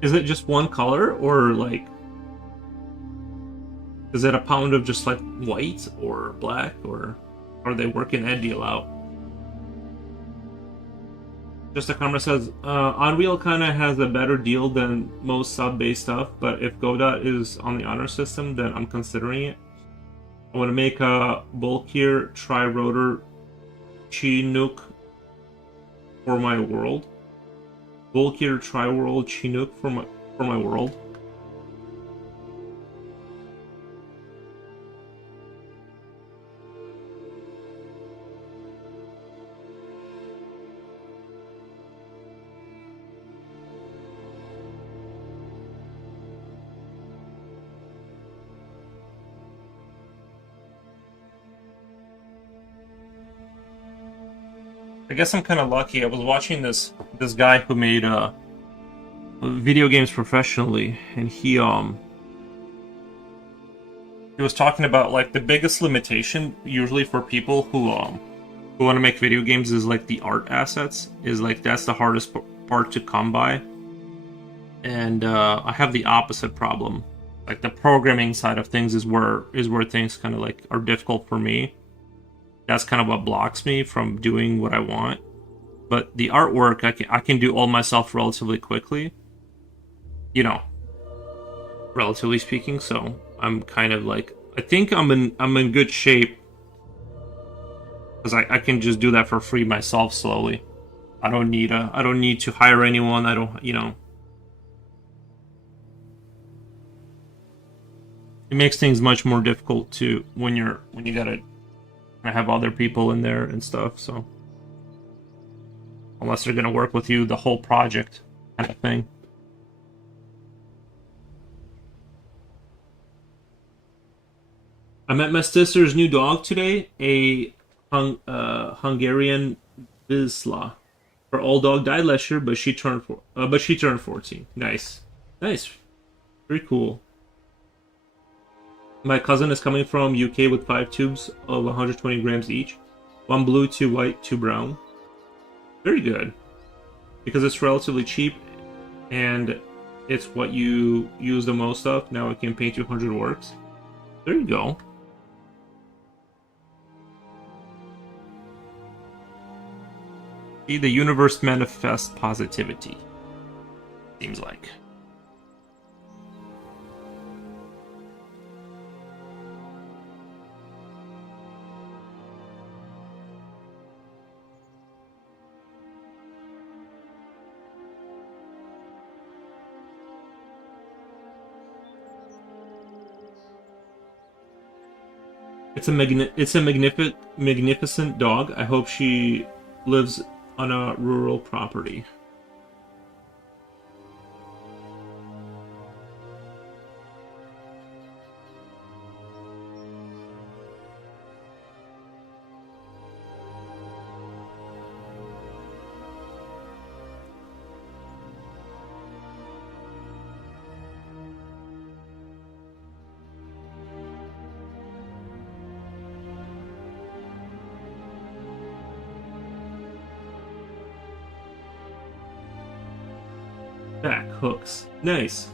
Is it just one color, or like, is it a pound of just like white or black, or are they working that deal out? Just a camera says, Unreal kind of has a better deal than most sub-based stuff, but if Godot is on the honor system, then I'm considering it. I want to make a bulkier tri-rotor Chinook for my world. Bulkier tri-world Chinook for my world. I guess I'm kind of lucky. I was watching this guy who made video games professionally, and he was talking about like the biggest limitation usually for people who want to make video games is like the art assets. Is like that's the hardest part to come by. And I have the opposite problem. Like the programming side of things is where things kind of like are difficult for me. That's kind of what blocks me from doing what I want. But the artwork, I can do all myself relatively quickly. You know, relatively speaking. So I'm kind of like, I think I'm in good shape because I can just do that for free myself slowly. I don't need to hire anyone. I don't, you know. It makes things much more difficult to when you gotta have other people in there and stuff. So unless they're gonna work with you the whole project, kind of thing. I met my sister's new dog today, a Hungarian Vizsla. Her old dog died last year, but she turned 14. Nice, nice, very cool. My cousin is coming from UK with 5 tubes of 120 grams each. 1 blue, 2 white, 2 brown. Very good. Because it's relatively cheap and it's what you use the most of. Now it can paint 200 works. There you go. See, the universe manifests positivity. Seems like. It's a magnificent dog. I hope she lives on a rural property. Back hooks. Nice.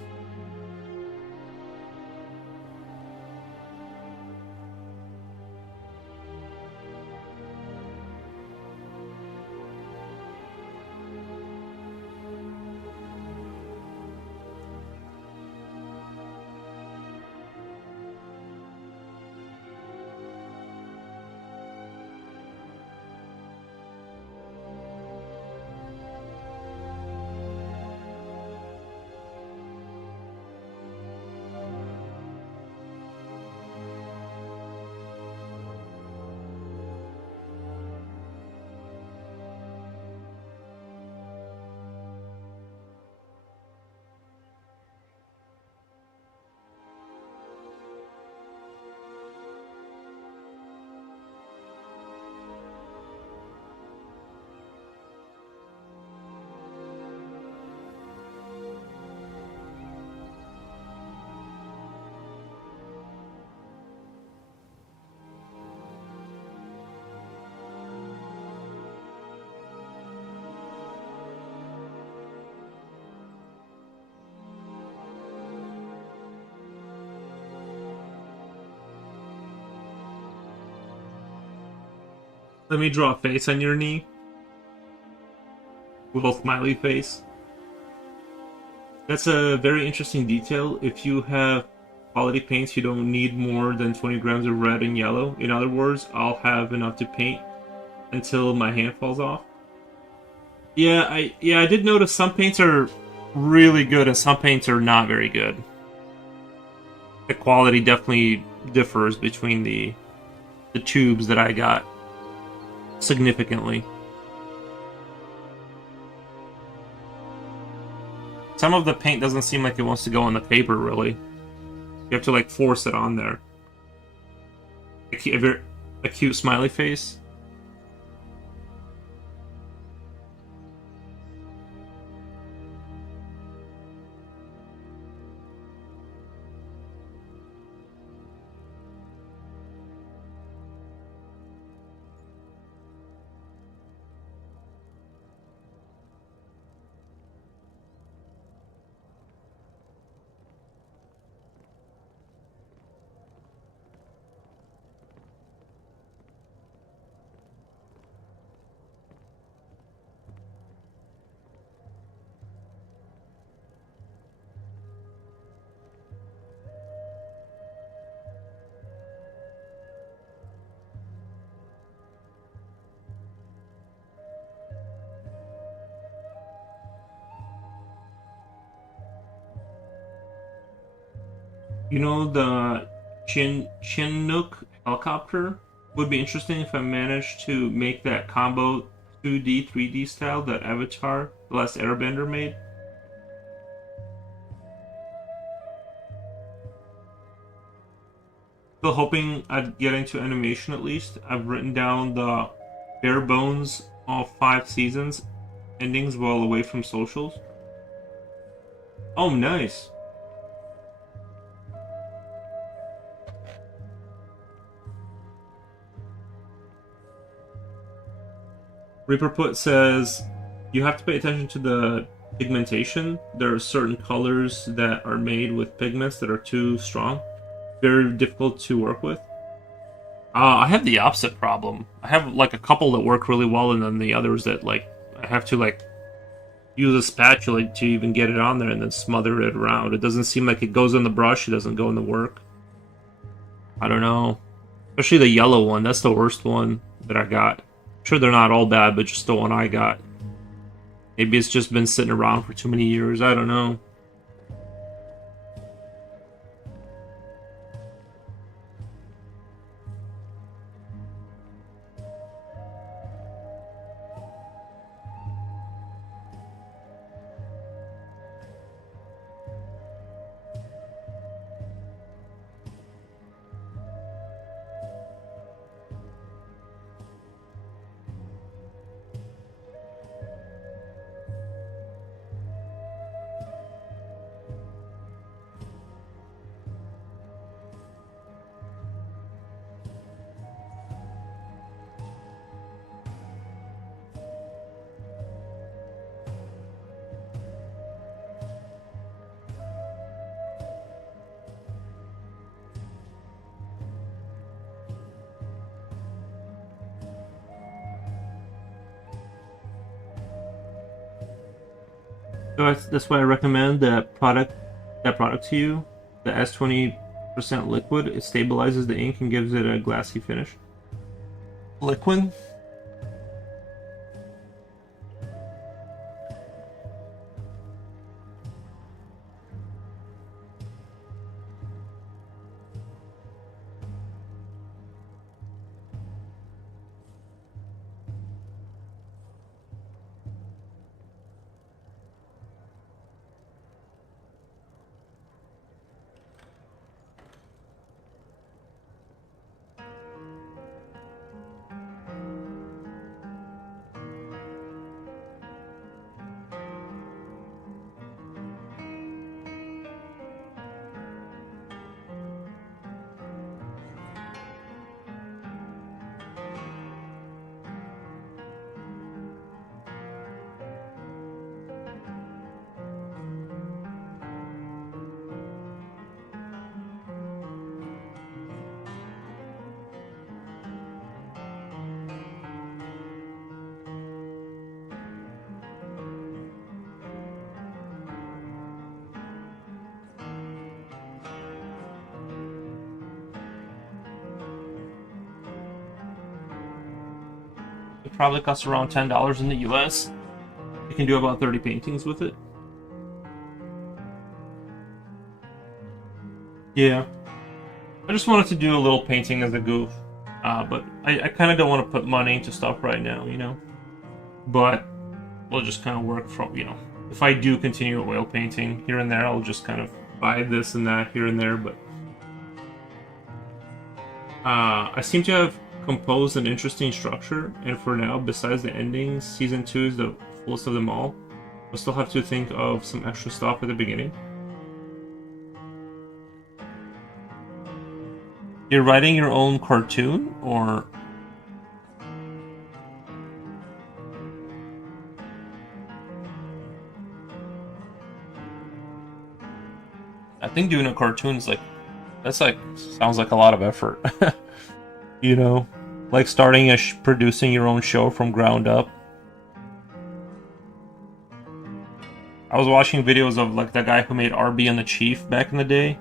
Let me draw a face on your knee. little smiley face. That's a very interesting detail. If you have quality paints, you don't need more than 20 grams of red and yellow. In other words, I'll have enough to paint until my hand falls off. I did notice some paints are really good and some paints are not very good. The quality definitely differs between the tubes that I got significantly. Some of the paint doesn't seem like it wants to go on the paper, really. You have to, like, force it on there. A cute smiley face. You know, the Chinook helicopter would be interesting if I managed to make that combo 2D, 3D style that Avatar, The Last Airbender made. Still hoping I'd get into animation at least. I've written down the bare bones all 5 seasons endings while away from socials. Oh, nice. Reaperput says you have to pay attention to the pigmentation. There are certain colors that are made with pigments that are too strong. Very difficult to work with. I have the opposite problem. I have like a couple that work really well, and then the others that like I have to like use a spatula to even get it on there and then smother it around. It doesn't seem like it goes in the brush. It doesn't go in the work. I don't know. Especially the yellow one. That's the worst one that I got. I'm sure they're not all bad, but just the one I got. Maybe it's just been sitting around for too many years. I don't know. So that's why I recommend that product to you. The S20% liquid. It stabilizes the ink and gives it a glassy finish. Liquid? It probably costs around $10 in the US. You can do about 30 paintings with it. Yeah. I just wanted to do a little painting as a goof. But I kind of don't want to put money into stuff right now, you know? But we'll just kind of work from, you know, if I do continue oil painting here and there, I'll just kind of buy this and that here and there. But I seem to have composed an interesting structure, and for now, besides the endings, Season 2 is the fullest of them all. I'll still have to think of some extra stuff at the beginning. You're writing your own cartoon, or... I think doing a cartoon is like... That's like... Sounds like a lot of effort. You know? Like starting a... producing your own show from ground up. I was watching videos of like the guy who made Arby and the Chief back in the day.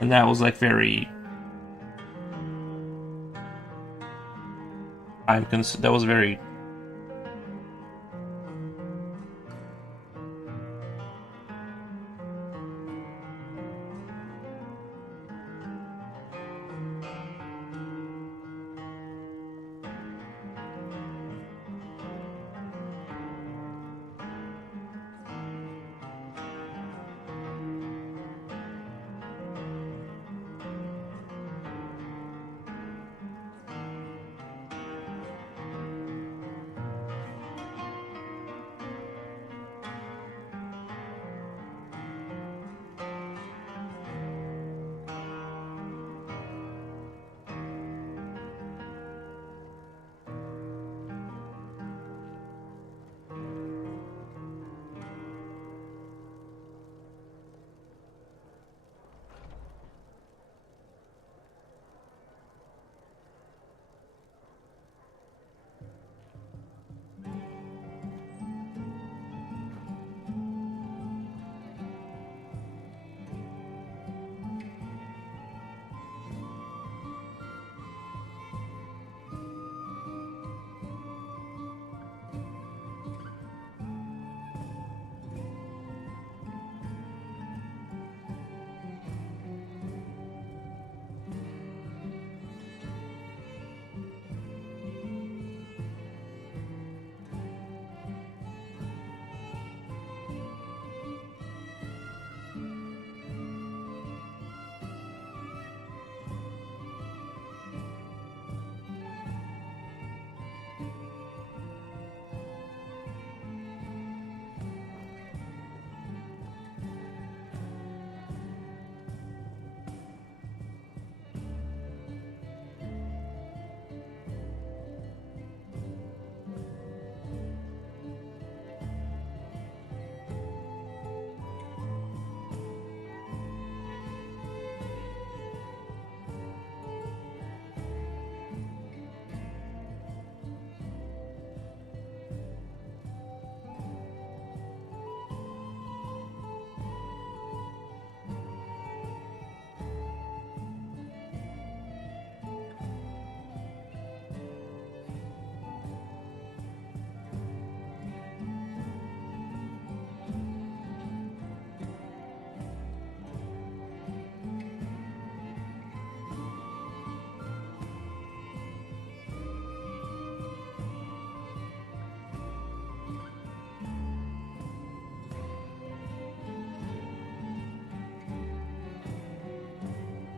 And that was like very... that was very...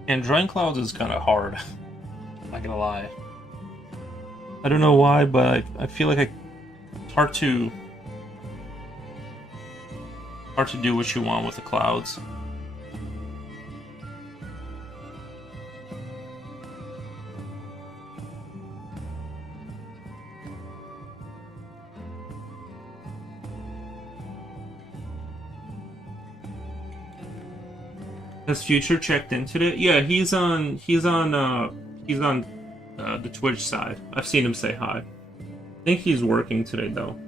And drawing clouds is kind of hard. Not gonna lie. I don't know why, but I feel like it's hard to do what you want with the clouds. Has Future checked in today? Yeah, he's on the Twitch side. I've seen him say hi. I think he's working today though.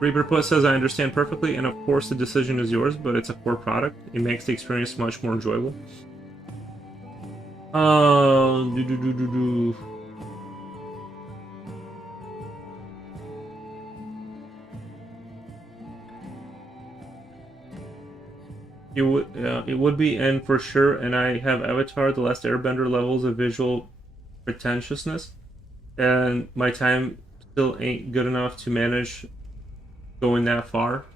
Reaper Put says, I understand perfectly, and of course the decision is yours, but it's a core product. It makes the experience much more enjoyable. Do do do do do. It would be N for sure, and I have Avatar: The Last Airbender levels of visual pretentiousness, and my time still ain't good enough to manage going that far.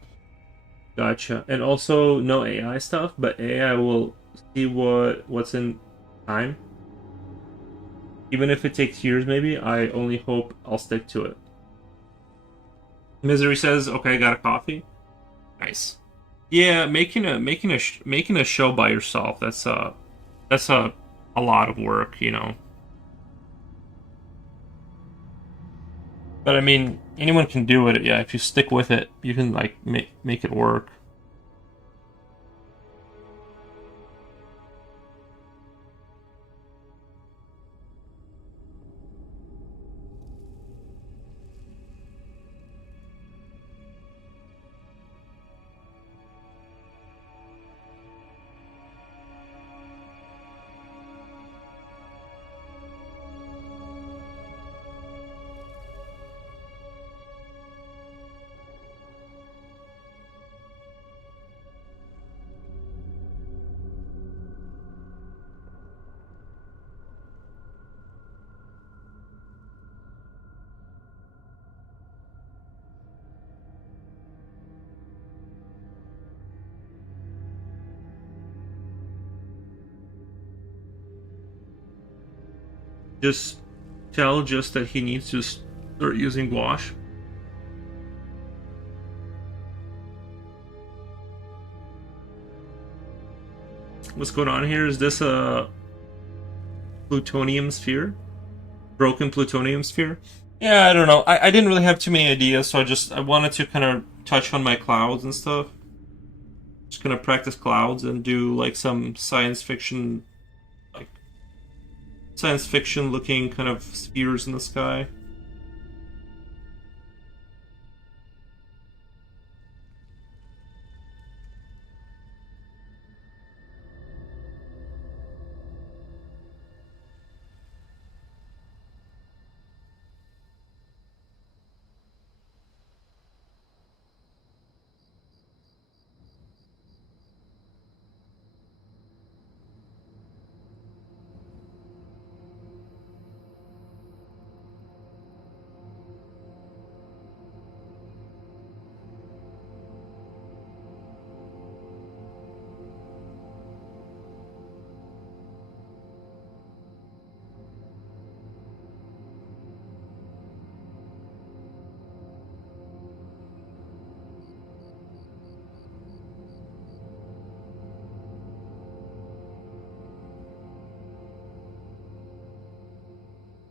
Gotcha. And also no AI stuff, but AI will see what's in time. Even if it takes years, maybe. I only hope I'll stick to it. Misery says, "Okay, I got a coffee." Nice. Yeah, making a show by yourself. That's a lot of work, you know. But I mean, anyone can do it. Yeah, if you stick with it, you can like make it work. Just tell just that he needs to start using gouache. What's going on here? Is this a plutonium sphere? Broken plutonium sphere? Yeah, I don't know. I didn't really have too many ideas, so I wanted to kind of touch on my clouds and stuff. Just gonna practice clouds and do like some like science fiction looking kind of spheres in the sky.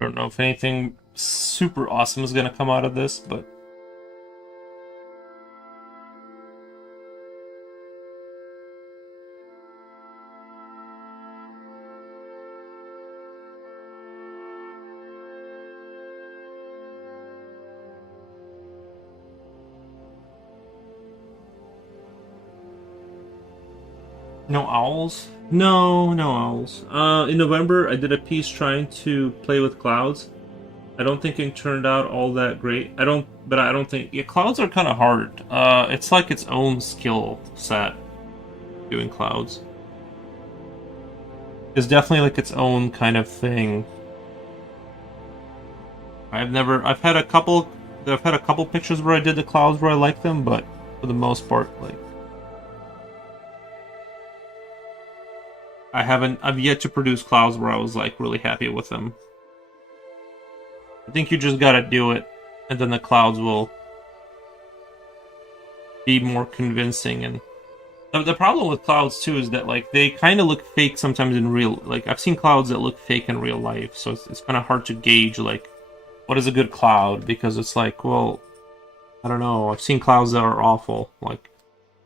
I don't know if anything super awesome is gonna come out of this, but no owls? No, no owls. In November, I did a piece trying to play with clouds. I don't think it turned out all that great. I don't think. Yeah, clouds are kind of hard. It's like its own skill set doing clouds. It's definitely like its own kind of thing. I've had I've had a couple pictures where I did the clouds where I like them, but for the most part, like, I've yet to produce clouds where I was like really happy with them. I think you just gotta do it, and then the clouds will be more convincing. And the problem with clouds too is that like they kind of look fake sometimes in real. Like I've seen clouds that look fake in real life, so it's kind of hard to gauge like what is a good cloud, because it's like, well, I don't know. I've seen clouds that are awful, like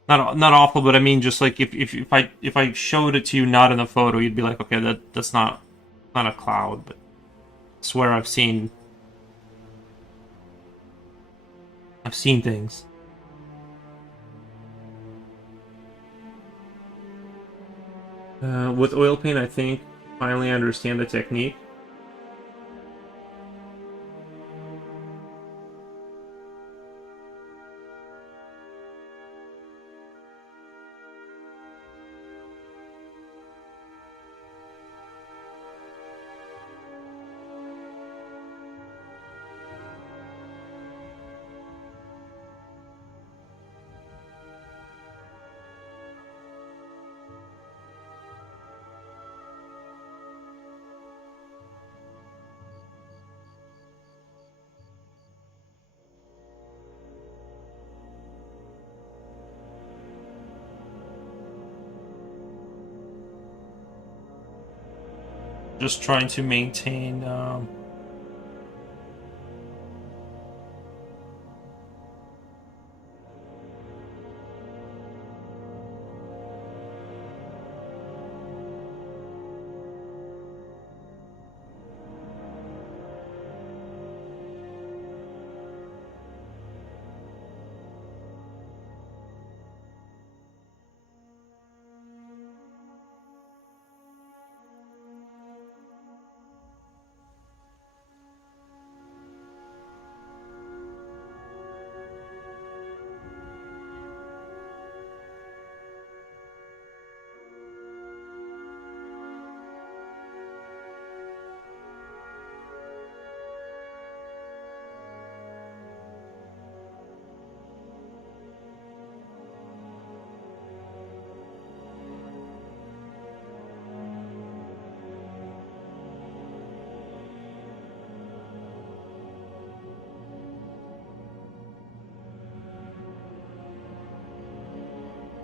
not awful, but I mean just like if I showed it to you not in the photo, you'd be like, okay, that's not a cloud. But I swear I've seen things. With oil paint, I think finally understand the technique. Just trying to maintain.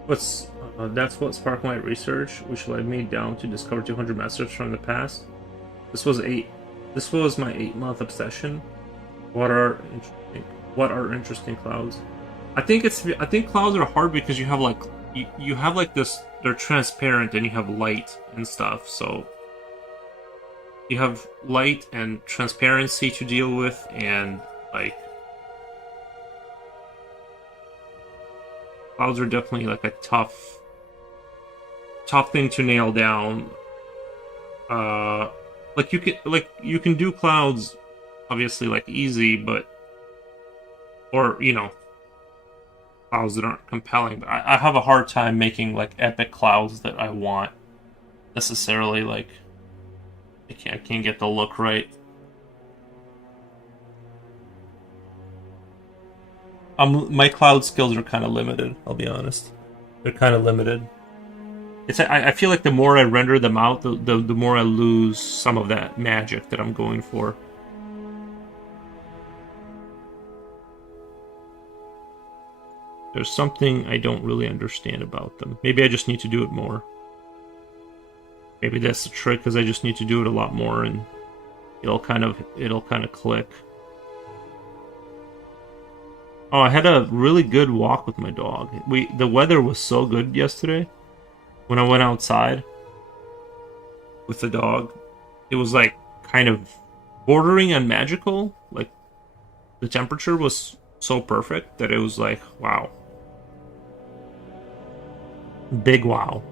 What's That's what sparked my research, which led me down to discover 200 masters from the past. This was eight. This was my 8-month obsession. What are interesting? What are interesting clouds? I think clouds are hard because you have like you have like this. They're transparent and you have light and stuff. So you have light and transparency to deal with, and like clouds are definitely like a tough thing to nail down. You can do clouds obviously like easy, but or clouds that aren't compelling, but I have a hard time making like epic clouds that I want necessarily. Like I can't get the look right. My cloud skills are kind of limited, I'll be honest. They're kind of limited. I feel like the more I render them out, the more I lose some of that magic that I'm going for. There's something I don't really understand about them. Maybe I just need to do it more. Maybe that's the trick, because I just need to do it a lot more, and it'll kind of click. Oh, I had a really good walk with my dog. The weather was so good yesterday when I went outside with the dog. It was like kind of bordering on magical. Like the temperature was so perfect that it was like, wow. Big wow.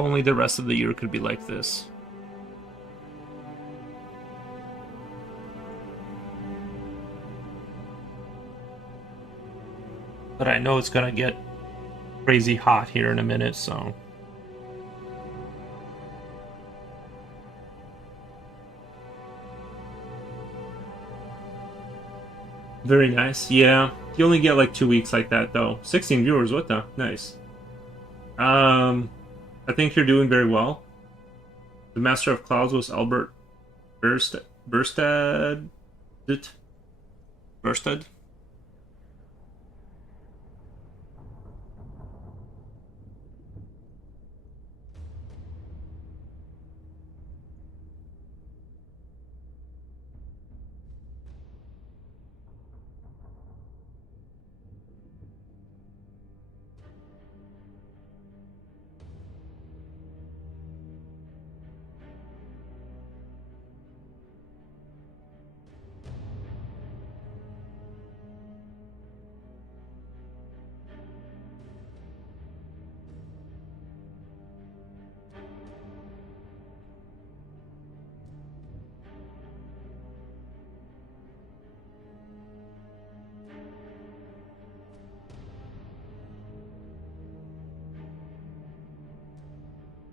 Only the rest of the year could be like this. But I know it's gonna get crazy hot here in a minute, so... Very nice. Yeah, you only get like 2 weeks like that, though. 16 viewers, what the? Nice. I think you're doing very well. The Master of Clouds was Albert Burstad.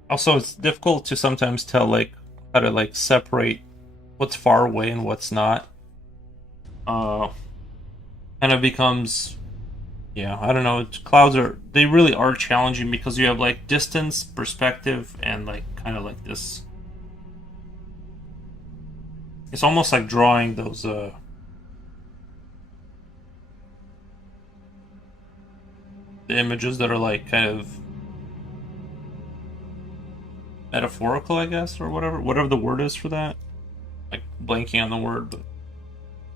Also, it's difficult to sometimes tell like how to like separate what's far away and what's not. Uh, kind of becomes, yeah, I don't know. Clouds are, they really are challenging because you have like distance, perspective, and like kind of like this. It's almost like drawing those the images that are like kind of metaphorical, I guess, or whatever the word is for that. Like blanking on the word, but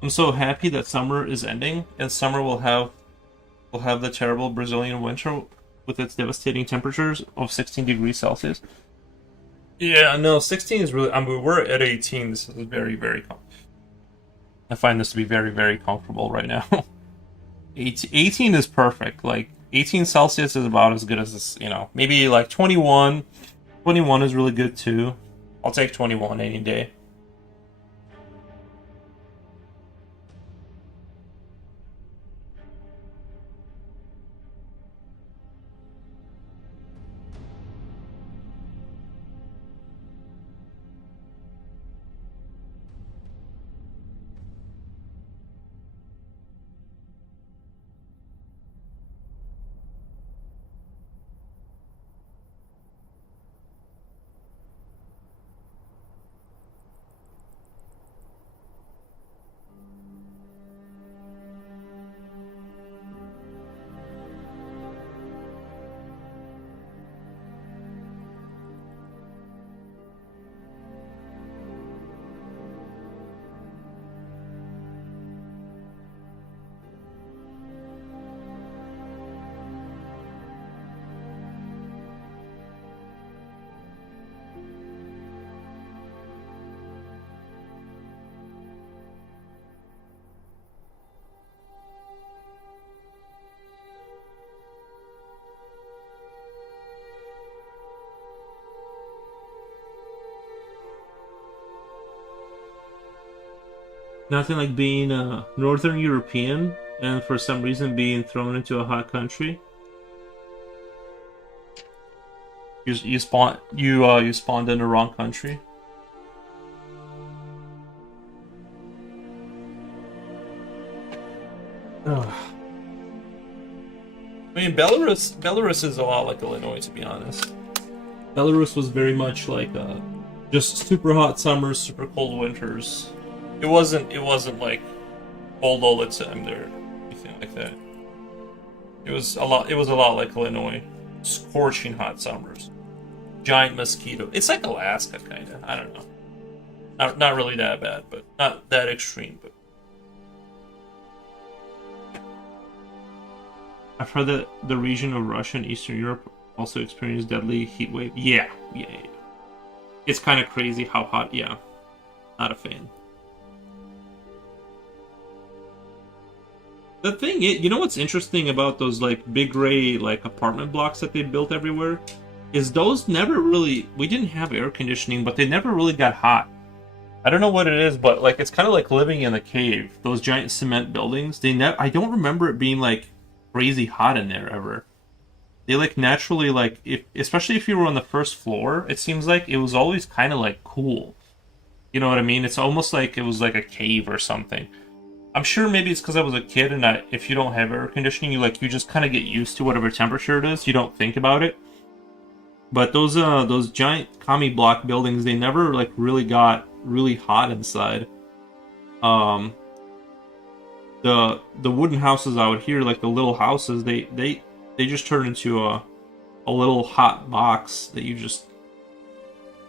I'm so happy that summer is ending and summer will have the terrible Brazilian winter with its devastating temperatures of 16 degrees Celsius. Yeah, no, 16 is really. I mean, we're at 18. This is very, very. I find this to be very, very comfortable right now. 18 is perfect. Like 18 Celsius is about as good as this. Maybe like 21. 21 is really good too. I'll take 21 any day. Nothing like being a Northern European and for some reason being thrown into a hot country. You spawned in the wrong country. Ugh. I mean, Belarus is a lot like Illinois, to be honest. Belarus was very much like just super hot summers, super cold winters. It wasn't like cold all the time there, anything like that. It was a lot like Illinois, scorching hot summers, giant mosquito. It's like Alaska, kind of. I don't know. Not really that bad, but not that extreme. But I've heard that the region of Russia and Eastern Europe also experienced deadly heat wave. Yeah, yeah, yeah. It's kind of crazy how hot. Yeah, not a fan. The thing is, you know what's interesting about those like big gray like apartment blocks that they built everywhere is those never really. We didn't have air conditioning, but they never really got hot. I don't know what it is, but like it's kind of like living in a cave. Those giant cement buildings, they never. I don't remember it being like crazy hot in there ever. They like naturally like if especially if you were on the first floor, it seems like it was always kind of like cool. You know what I mean? It's almost like it was like a cave or something. I'm sure maybe it's because I was a kid and if you don't have air conditioning, you just kind of get used to whatever temperature it is. You don't think about it. But those giant commie block buildings, they never like really got really hot inside. Um, the wooden houses out here, like the little houses, they just turn into a little hot box that you just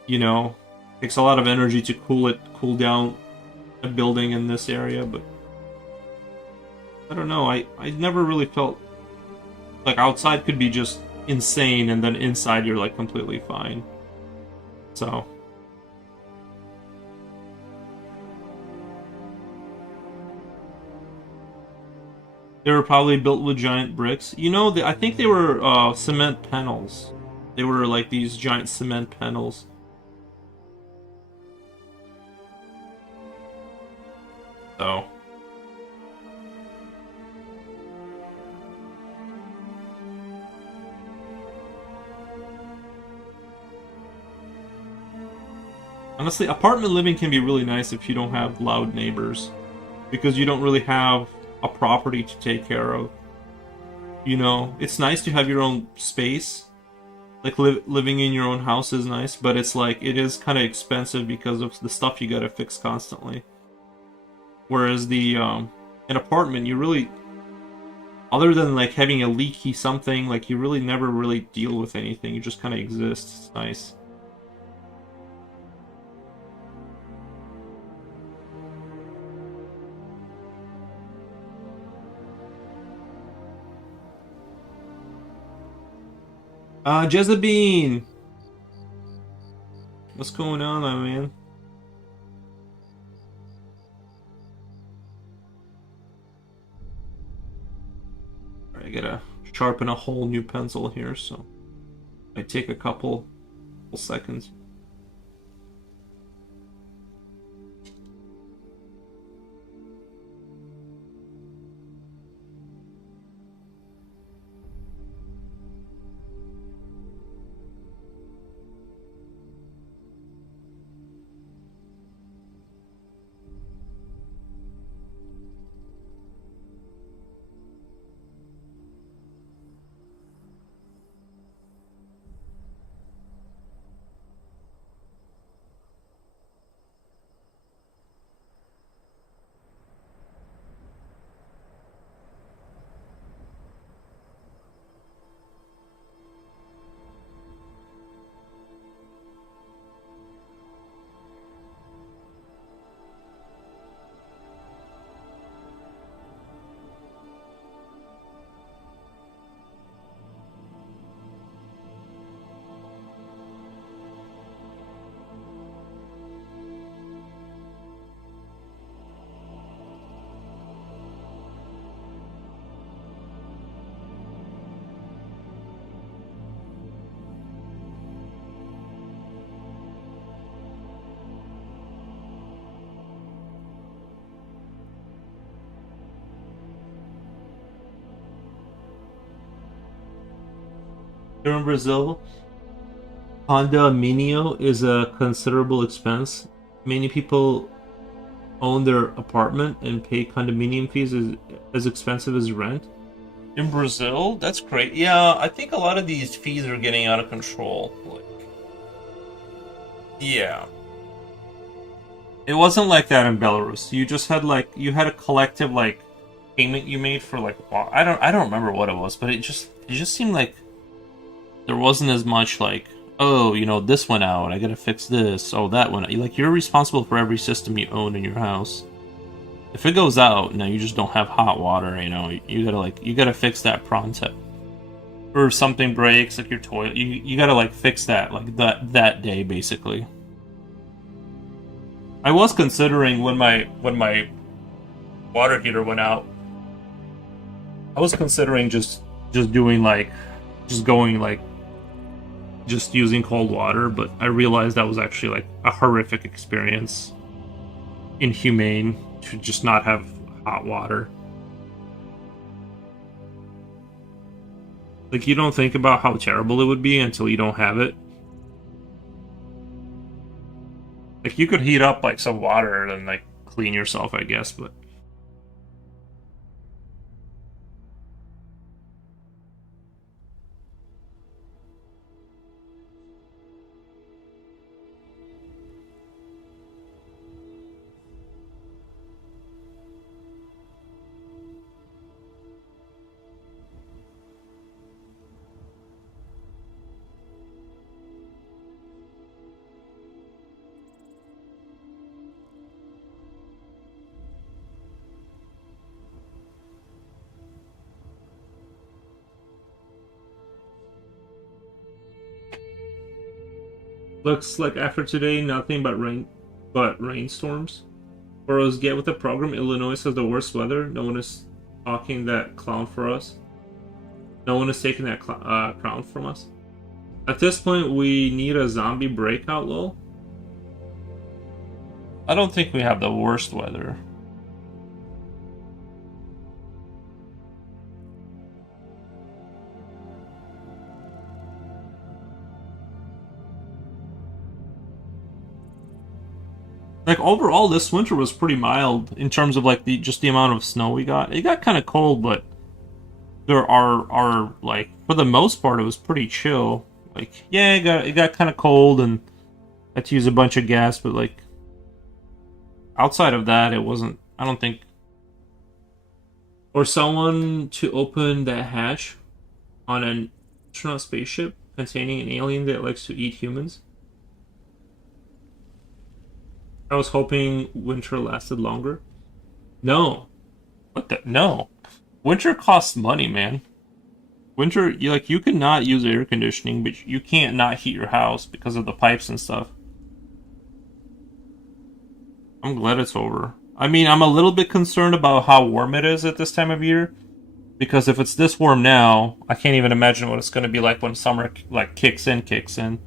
you know takes a lot of energy to cool down a building in this area. But I don't know. I never really felt like outside could be just insane, and then inside you're like completely fine. So they were probably built with giant bricks. I think they were cement panels. They were like these giant cement panels. So Honestly, apartment living can be really nice if you don't have loud neighbors, because you don't really have a property to take care of. You know, it's nice to have your own space. Like living in your own house is nice, but it's like it is kind of expensive because of the stuff you gotta fix constantly. Whereas the an apartment, you really, other than like having a leaky something, like you really never really deal with anything. You just kind of exist. It's nice. Jezebine! What's going on, my man? Alright, I gotta sharpen a whole new pencil here, so I take a couple seconds. Here in Brazil, condomínio is a considerable expense. Many people own their apartment and pay condominium fees as expensive as rent. In Brazil, that's great. Yeah, I think a lot of these fees are getting out of control. Like, yeah. It wasn't like that in Belarus. You just had like you had a collective like payment you made for like I don't remember what it was, but it just seemed like there wasn't as much like, oh, you know, this went out, I gotta fix this, oh, that went out. Like, you're responsible for every system you own in your house. If it goes out, now you just don't have hot water, you know, you gotta fix that pronto. Or something breaks, like your toilet, you gotta like fix that, like that day, basically. I was considering when my water heater went out, I was considering just doing like just going like just using cold water, but I realized that was actually like a horrific experience. Inhumane to just not have hot water. Like, you don't think about how terrible it would be until you don't have it. Like, you could heat up like some water and like clean yourself, I guess, but looks like after today, nothing but rainstorms. Boroughs get with the program. Illinois has the worst weather. No one is talking that clown for us. No one is taking that crown from us. At this point, we need a zombie breakout, lol. I don't think we have the worst weather. Like overall, this winter was pretty mild in terms of like the just the amount of snow we got. It got kind of cold, but there are like for the most part it was pretty chill. Like yeah, it got kind of cold and I had to use a bunch of gas, but like outside of that, it wasn't. I don't think. Or someone to open that hatch on an astronaut spaceship containing an alien that likes to eat humans. I was hoping winter lasted longer. No. What the? No. Winter costs money, man. Winter, you can not use air conditioning, but you can't not heat your house because of the pipes and stuff. I'm glad it's over. I mean, I'm a little bit concerned about how warm it is at this time of year, because if it's this warm now, I can't even imagine what it's going to be like when summer like kicks in.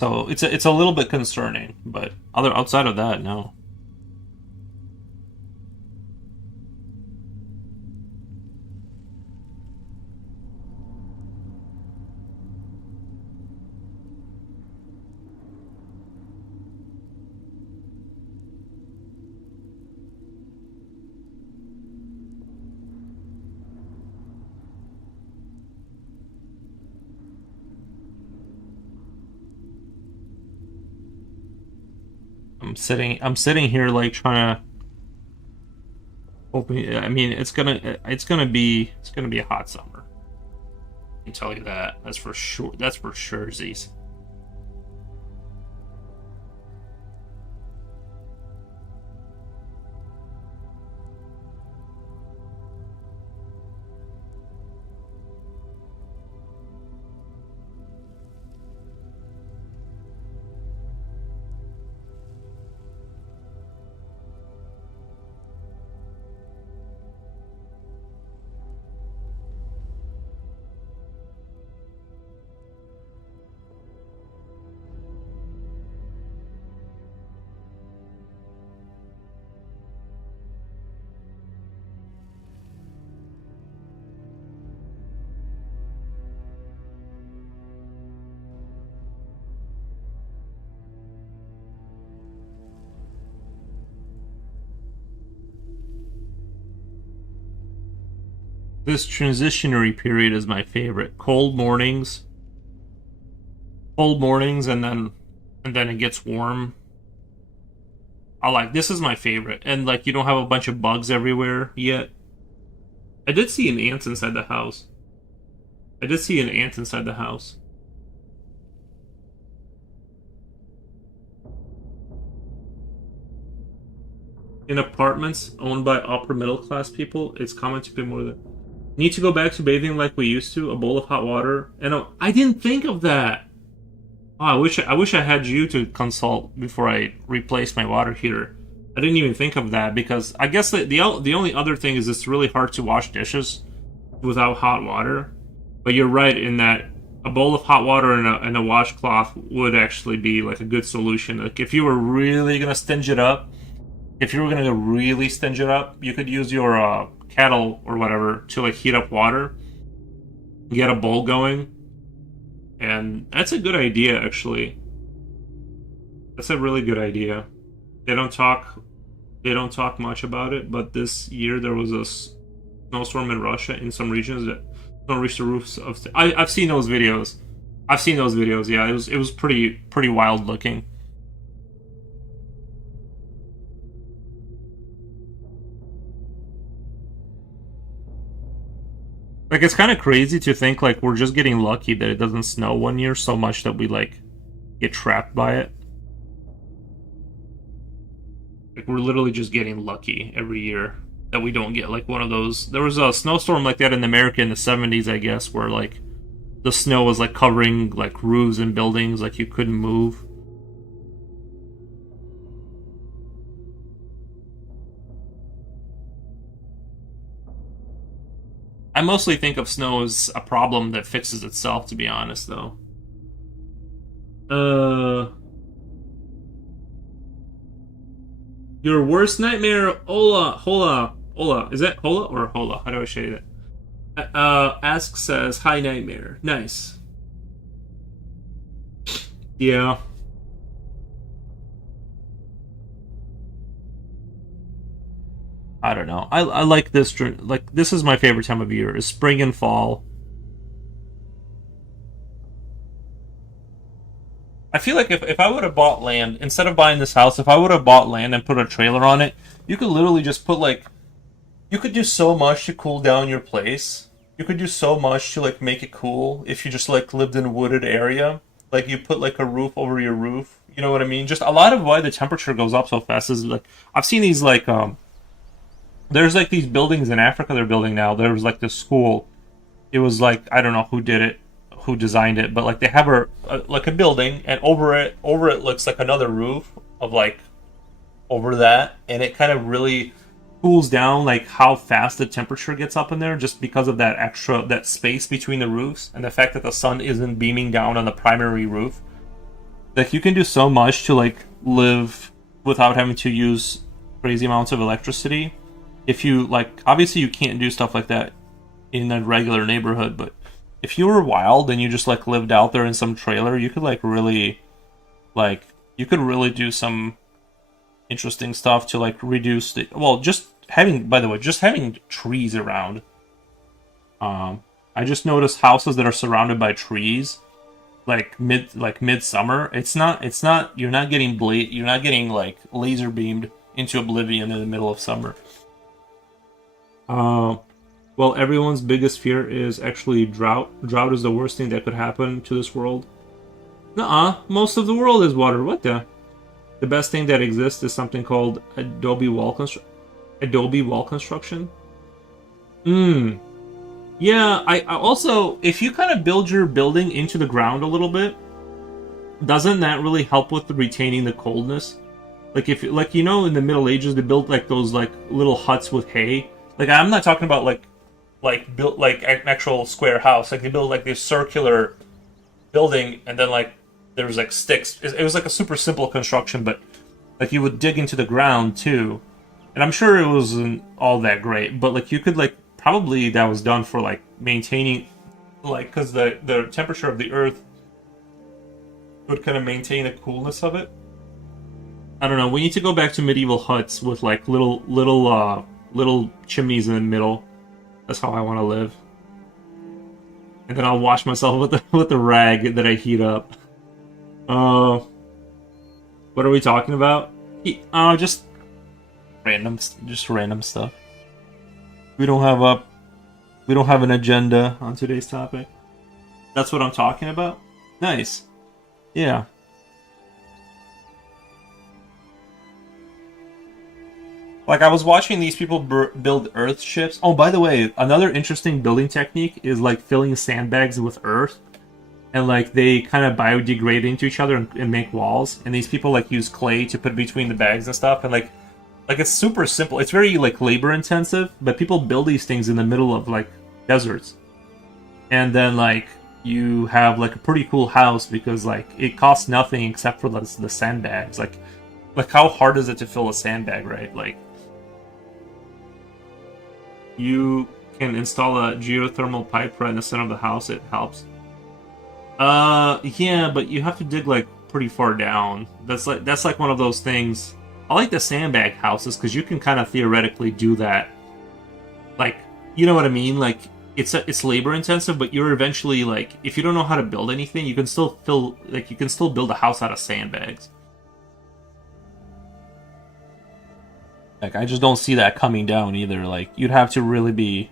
So it's a little bit concerning, but outside of that, no. I'm sitting here like trying to hoping. I mean, it's gonna be a hot summer. I can tell you that. That's for sure. That's for sure, Z's. This transitionary period is my favorite. Cold mornings, and then it gets warm. I like this is my favorite, and like you don't have a bunch of bugs everywhere yet. I did see an ant inside the house. I did see an ant inside the house. In apartments owned by upper middle class people, it's common to pay more than. Need to go back to bathing like we used to, a bowl of hot water, and I didn't think of that. Oh, I wish I had you to consult before I replace my water heater. I didn't even think of that because I guess the only other thing is it's really hard to wash dishes without hot water. But you're right in that a bowl of hot water and a washcloth would actually be like a good solution. Like if you were really gonna stinge it up, if you were gonna really stinge it up, you could use your kettle or whatever to like heat up water, get a bowl going, and that's a good idea actually. That's a really good idea. They don't talk they don't talk much about it, but this year there was a snowstorm in Russia in some regions that don't reach the roofs of. I've seen those videos. I've seen those videos. Yeah, it was pretty wild looking. Like it's kind of crazy to think like we're just getting lucky that it doesn't snow one year so much that we like get trapped by it. Like we're literally just getting lucky every year that we don't get like one of those. There was a snowstorm like that in America in the 70s, I guess, where like the snow was like covering like roofs and buildings, like you couldn't move. I mostly think of snow as a problem that fixes itself, to be honest, though. Uh, Your worst nightmare, Hola. Is that Hola or Hola? How do I say that? Ask says, hi, nightmare. Nice. Yeah. I don't know. I like this. Like, this is my favorite time of year, is spring and fall. I feel like if I would have bought land, instead of buying this house, if I would have bought land and put a trailer on it, you could literally just put like, you could do so much to cool down your place. You could do so much to like make it cool if you just like lived in a wooded area. Like you put like a roof over your roof. You know what I mean? Just a lot of why the temperature goes up so fast is like, I've seen these like there's like these buildings in Africa they're building now. There was like this school. It was like, I don't know who did it, who designed it, but like they have like a building, and over it looks like another roof of like over that, and it kind of really cools down like how fast the temperature gets up in there, just because of that space between the roofs and the fact that the sun isn't beaming down on the primary roof. Like you can do so much to like live without having to use crazy amounts of electricity. If you like, obviously you can't do stuff like that in a regular neighborhood, but if you were wild and you just like lived out there in some trailer, you could like you could really do some interesting stuff to like reduce the, well, just having, by the way, just having trees around. I just noticed houses that are surrounded by trees like midsummer, it's not you're not getting like laser beamed into oblivion in the middle of summer. Uh, well, everyone's biggest fear is actually drought. Drought is the worst thing that could happen to this world. Nuh-uh, most of the world is water. What the? The best thing that exists is something called Adobe wall construction. Hmm. Yeah, I also, if you kind of build your building into the ground a little bit, doesn't that really help with retaining the coldness? Like if like in the Middle Ages they built like those like little huts with hay. Like I'm not talking about like built like an actual square house. Like they built like this circular building, and then like there was like sticks. It was like a super simple construction, but like you would dig into the ground too. And I'm sure it wasn't all that great, but like you could like, probably that was done for like maintaining, like, because the temperature of the earth would kind of maintain the coolness of it. I don't know. We need to go back to medieval huts with like little chimneys in the middle. That's how I want to live. And then I'll wash myself with the with the rag that I heat up. Uh, what are we talking about? Just random stuff. We don't have a we don't have an agenda on today's topic. That's what I'm talking about. Nice. Yeah. Like I was watching these people build earth ships. Oh, by the way, another interesting building technique is like filling sandbags with earth, and like they kind of biodegrade into each other and make walls. And these people like use clay to put between the bags and stuff. And like it's super simple. It's very like labor intensive, but people build these things in the middle of like deserts, and then like you have like a pretty cool house because like it costs nothing except for the sandbags. Like how hard is it to fill a sandbag, right? Like you can install a geothermal pipe right in the center of the house. It helps. Yeah, but you have to dig like pretty far down. That's like one of those things. I like the sandbag houses because you can kind of theoretically do that. Like, you know what I mean? Like it's labor intensive, but you're eventually like, if you don't know how to build anything, you can still build a house out of sandbags. Like I just don't see that coming down either. Like you'd have to really be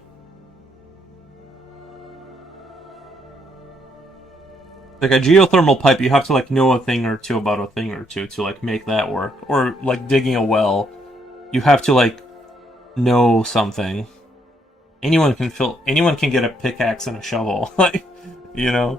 like a geothermal pipe. You have to like know a thing or two about a thing or two to like make that work. Or like digging a well, you have to like know something. Anyone can get a pickaxe and a shovel. Like, you know.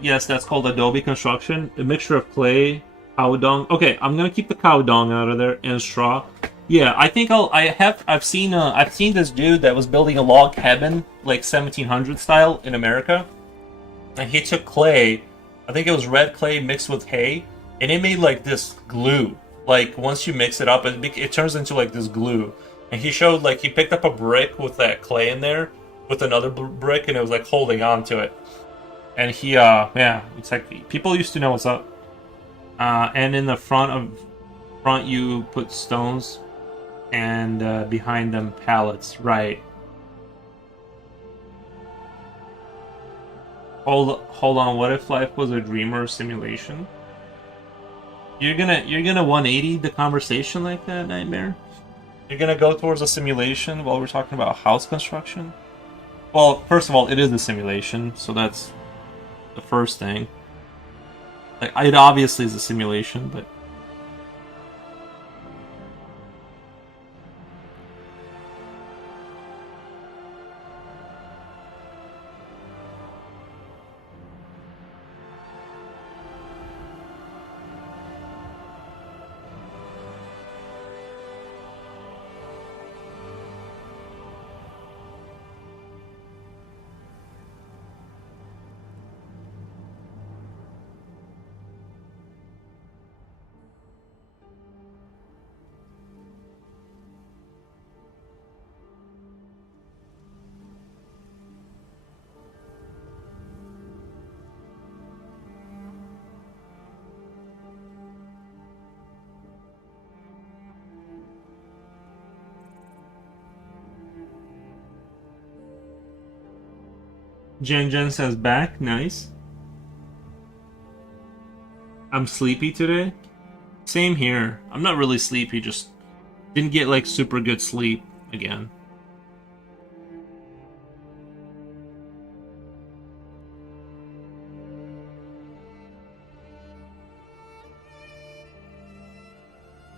Yes, that's called Adobe construction. A mixture of clay, Cow dung. Okay, I'm gonna keep the cow dung out of there and straw. Yeah, I think I've seen this dude that was building a log cabin like 1700 style in America, and he took clay. I think it was red clay mixed with hay, and it made like this glue. Like once you mix it up, it turns into like this glue. And he showed like he picked up a brick with that clay in there with another brick, and it was like holding on to it. And he yeah, it's like people used to know what's up. And in the front you put stones, and behind them pallets. Right. Hold on. What if life was a dream or a simulation? You're gonna 180 the conversation like that, Nightmare? You're gonna go towards a simulation while we're talking about house construction? Well, first of all, it is a simulation, so that's the first thing. Like, it obviously is a simulation, but Jen says back. Nice. I'm sleepy today. Same here. I'm not really sleepy, just didn't get like super good sleep again.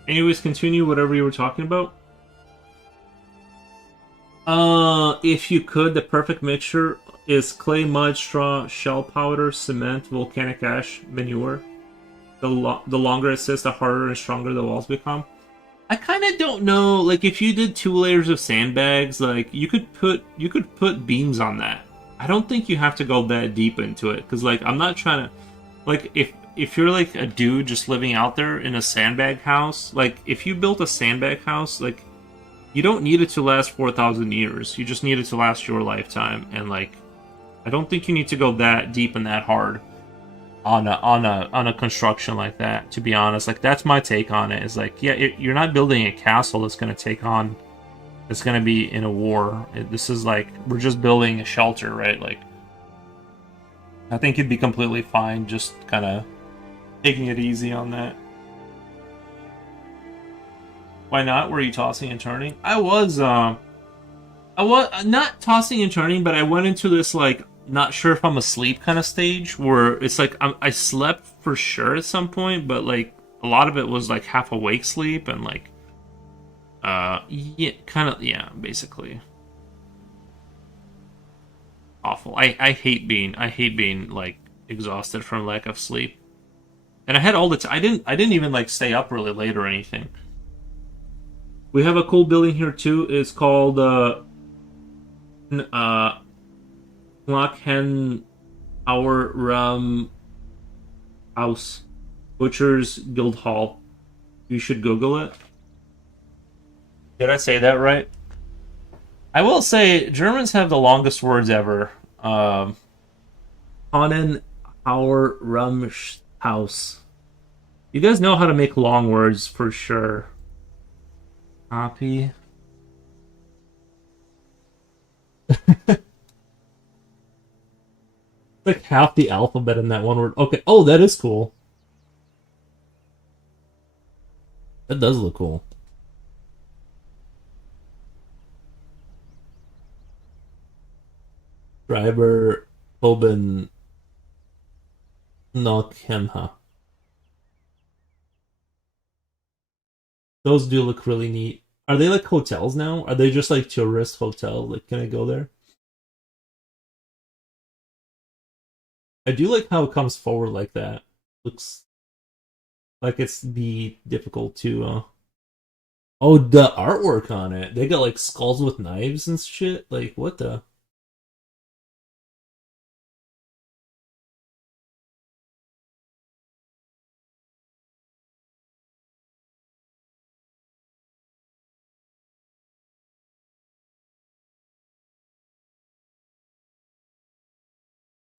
Anyways, continue whatever you were talking about. If you could, the perfect mixture is clay, mud, straw, shell powder, cement, volcanic ash, manure. The longer it sits, the harder and stronger the walls become. I kind of don't know. Like, if you did 2 layers of sandbags, like you could put beams on that. I don't think you have to go that deep into it, because like I'm not trying to, like if you're like a dude just living out there in a sandbag house, like if you built a sandbag house, like you don't need it to last 4,000 years. You just need it to last your lifetime, and like I don't think you need to go that deep and that hard on a construction like that. To be honest, like that's my take on it. Is like, yeah, you're not building a castle that's going to take on. It's going to be in a war. This is like we're just building a shelter, right? Like I think you'd be completely fine just kind of taking it easy on that. Why not? Were you tossing and turning? I was not tossing and turning, but I went into this like not sure if I'm asleep kind of stage where it's like I slept for sure at some point, but like a lot of it was like half awake sleep and like yeah, kind of, yeah, basically awful. I hate being like exhausted from lack of sleep. And I had all the time. I didn't even like stay up really late or anything. We have a cool building here too. It's called n- uh Clockhen Our House, Butchers Guild Hall. You should Google it. Did I say that right? I will say Germans have the longest words ever. Honen Our House. You guys know how to make long words for sure. Copy. Like half the alphabet in that one word. Okay. Oh, that is cool. That does look cool. Driver Oben Nokemha. Those do look really neat. Are they like hotels now? Are they just like tourist hotel? Like, can I go there? I do like how it comes forward like that. Looks Like it's be difficult to. Oh, the artwork on it. They got like skulls with knives and shit. Like what the?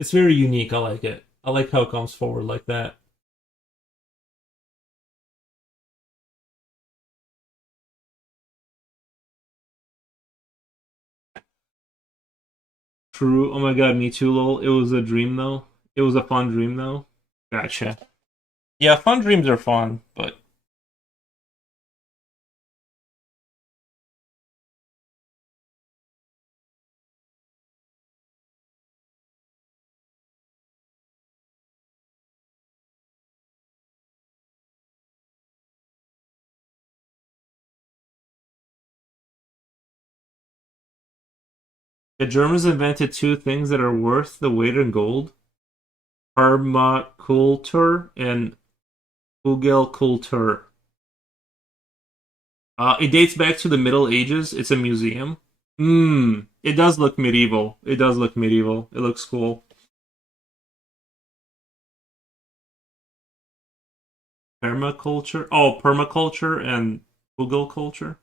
It's very unique. I like it. I like how it comes forward like that. True. Oh my god, me too, lol. It was a dream though. It was a fun dream though. Gotcha. Yeah, fun dreams are fun, but the Germans invented two things that are worth the weight in gold: permaculture and Kugelkultur. It dates back to the Middle Ages. It's a museum. It does look medieval. It does look medieval. It looks cool. Permaculture. Oh, permaculture and Google culture.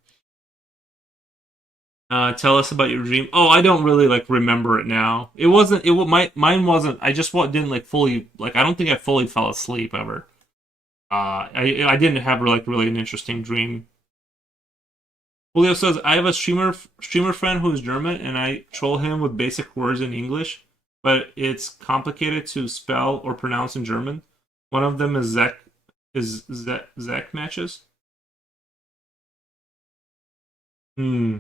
Tell us about your dream. Oh, I don't really like remember it now. It wasn't. My mine wasn't. I just didn't like fully like. I don't think I fully fell asleep ever. I didn't have like really an interesting dream. Julio says I have a streamer friend who is German, and I troll him with basic words in English, but it's complicated to spell or pronounce in German. One of them is Zach matches. Hmm.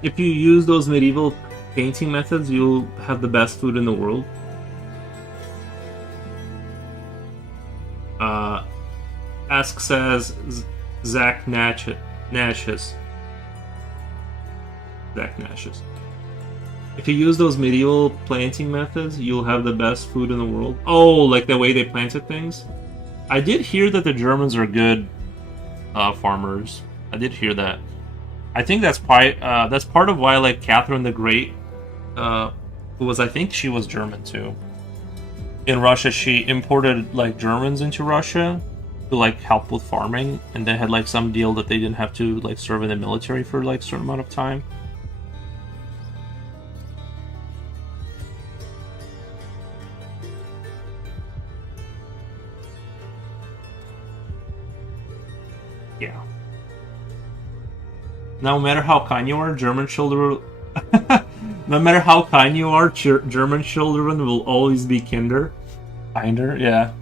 If you use those medieval painting methods, you'll have the best food in the world. Uh, Ask says Zach Nashes. Zach Nashes. If you use those medieval planting methods, you'll have the best food in the world. Oh, like the way they planted things? I did hear that the Germans are good farmers. I did hear that. I think that's part of why like Catherine the Great, uh, who was I think she was German too. In Russia, she imported like Germans into Russia to like help with farming, and they had like some deal that they didn't have to like serve in the military for like a certain amount of time. Yeah. No matter how kind you are, German children. No matter how kind you are, German children will always be kinder. Kinder, yeah.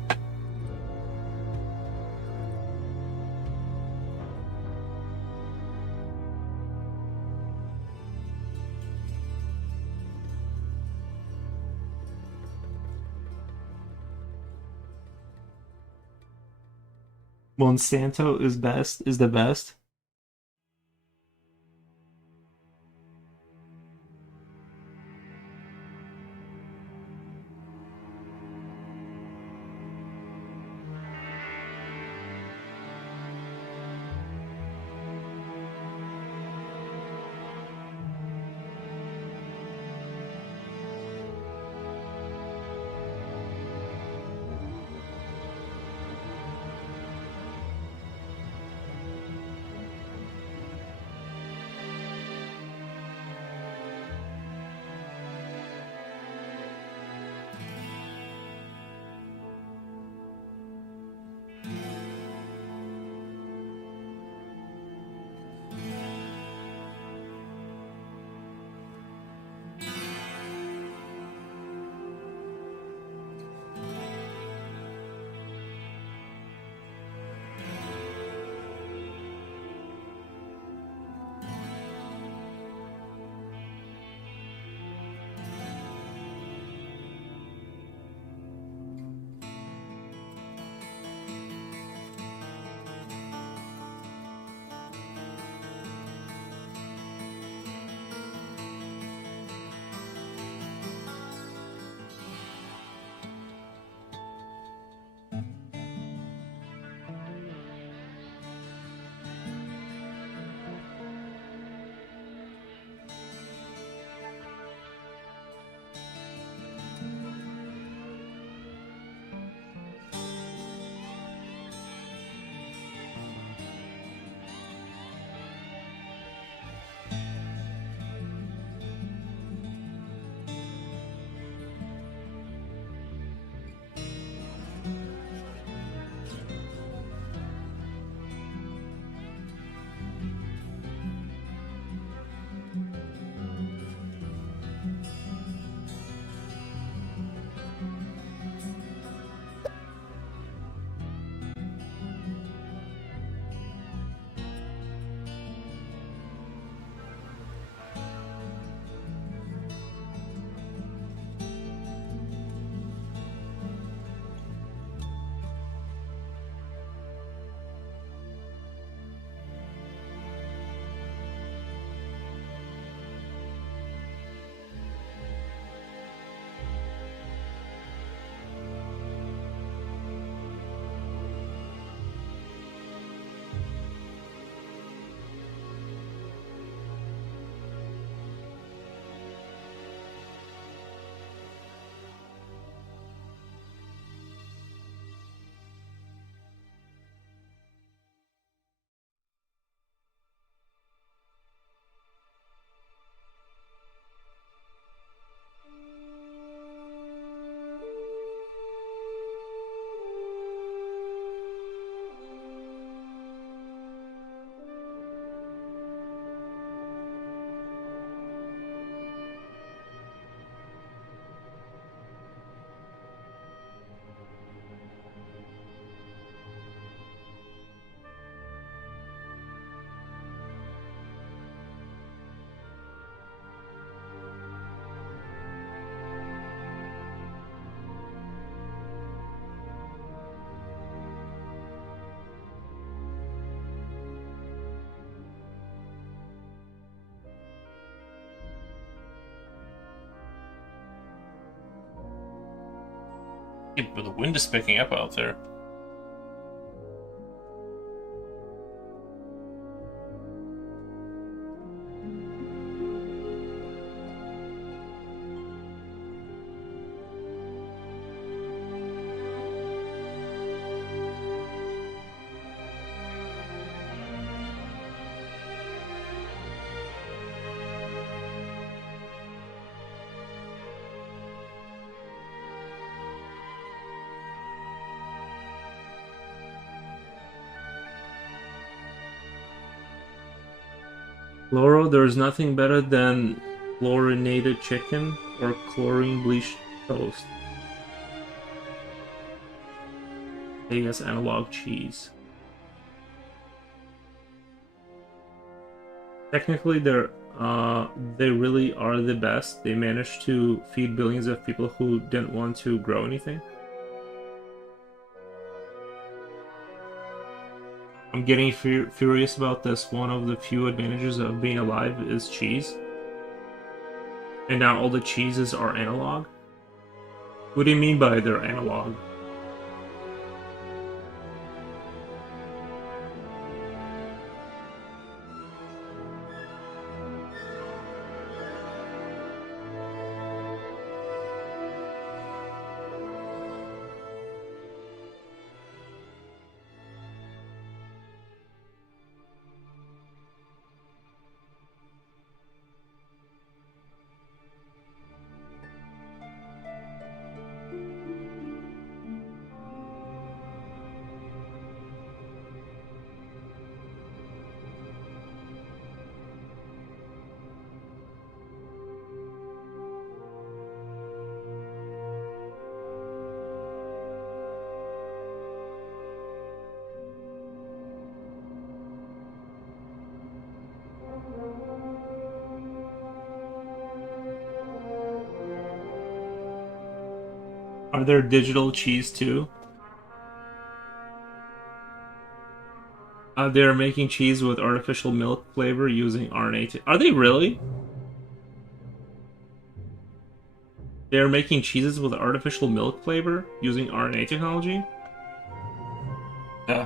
Monsanto is the best. Yeah, but the wind is picking up out there. Laurel, there's nothing better than chlorinated chicken or chlorine bleached toast. Vegas analog cheese. Technically, they really are the best. They managed to feed billions of people who didn't want to grow anything. I'm getting furious about this. One of the few advantages of being alive is cheese. And now all the cheeses are analog? What do you mean by they're analog? Are there digital cheese too? They're making cheese with artificial milk flavor using RNA. Are they really? They're making cheeses with artificial milk flavor using RNA technology? Yeah.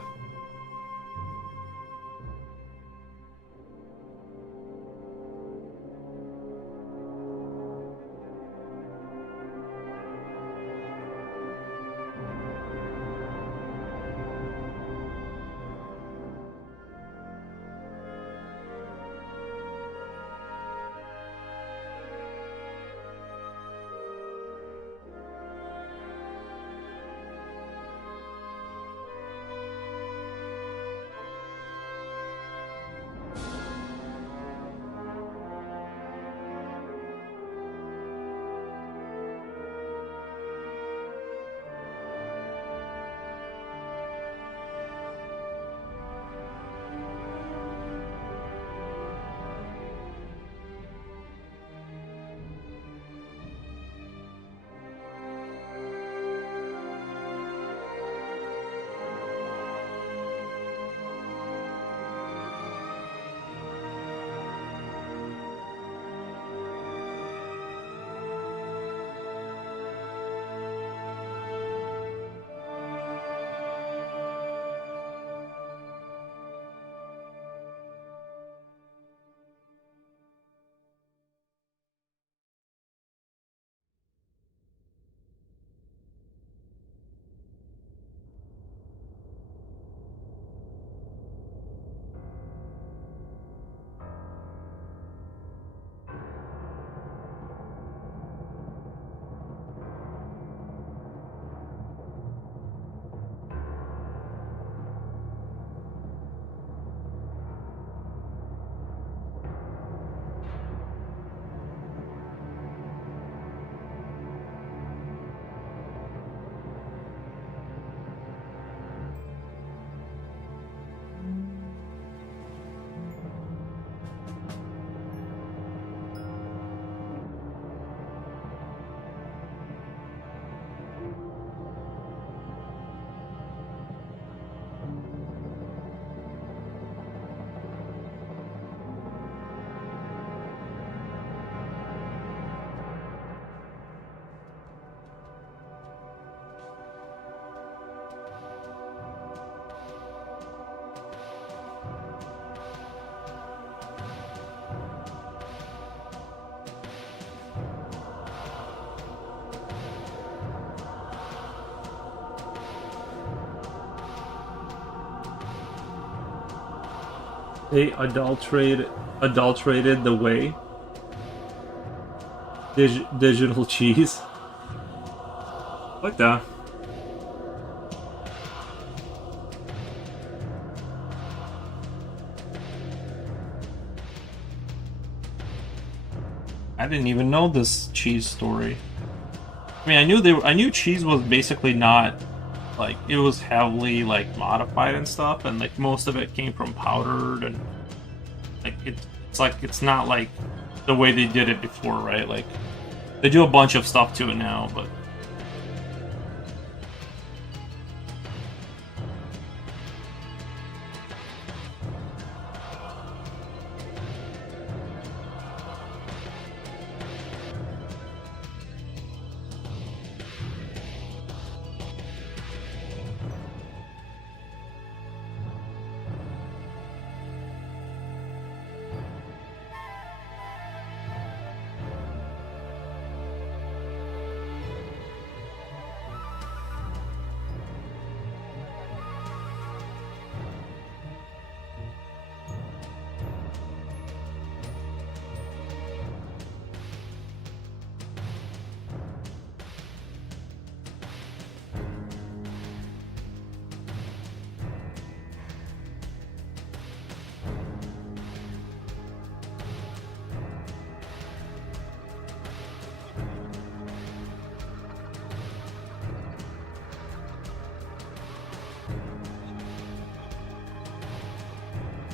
They adulterated the whey. Digital cheese. What the? I didn't even know this cheese story. I mean, I knew cheese was basically not like it was heavily like modified and stuff, and like most of it came from powdered and like it's like it's not like the way they did it before, right? Like they do a bunch of stuff to it now, but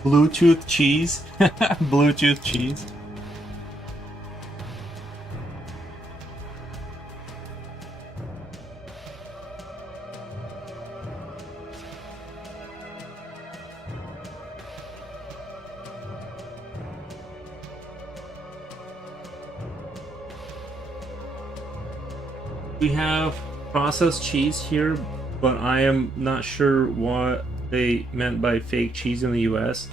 Bluetooth cheese. Bluetooth cheese. We have processed cheese here, but I am not sure what they meant by fake cheese in the US.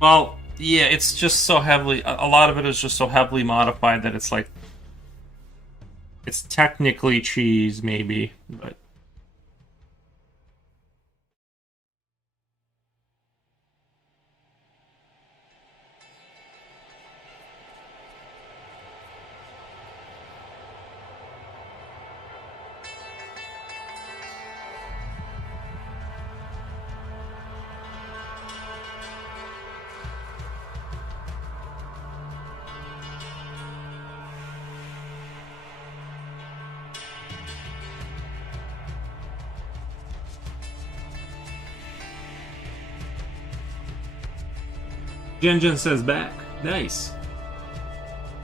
Well, yeah, it's just so heavily. A lot of it is just so heavily modified that it's like it's technically cheese, maybe, but Jinjin says back. Nice.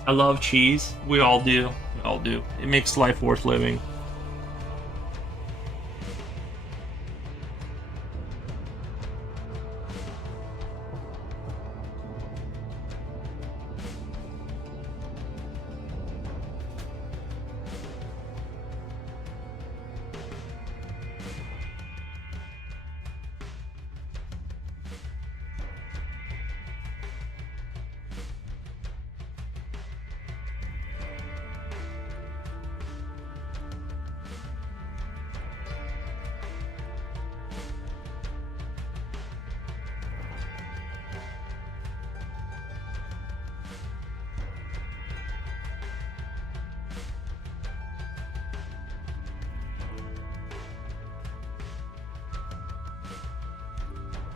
I love cheese. We all do. We all do. It makes life worth living.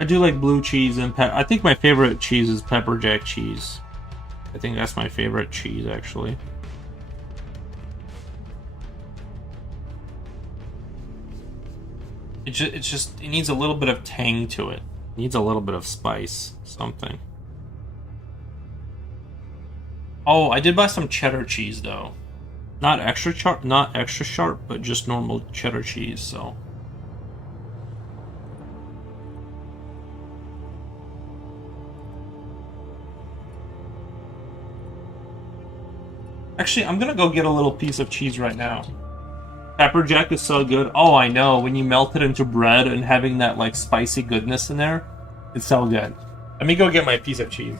I do like blue cheese and I think my favorite cheese is pepper jack cheese. I think that's my favorite cheese, actually. It needs a little bit of tang to it. It needs a little bit of spice, something. Oh, I did buy some cheddar cheese though. Not extra sharp, but just normal cheddar cheese, so. Actually, I'm gonna go get a little piece of cheese right now. Pepper jack is so good. Oh, I know. When you melt it into bread and having that like spicy goodness in there, it's so good. Let me go get my piece of cheese.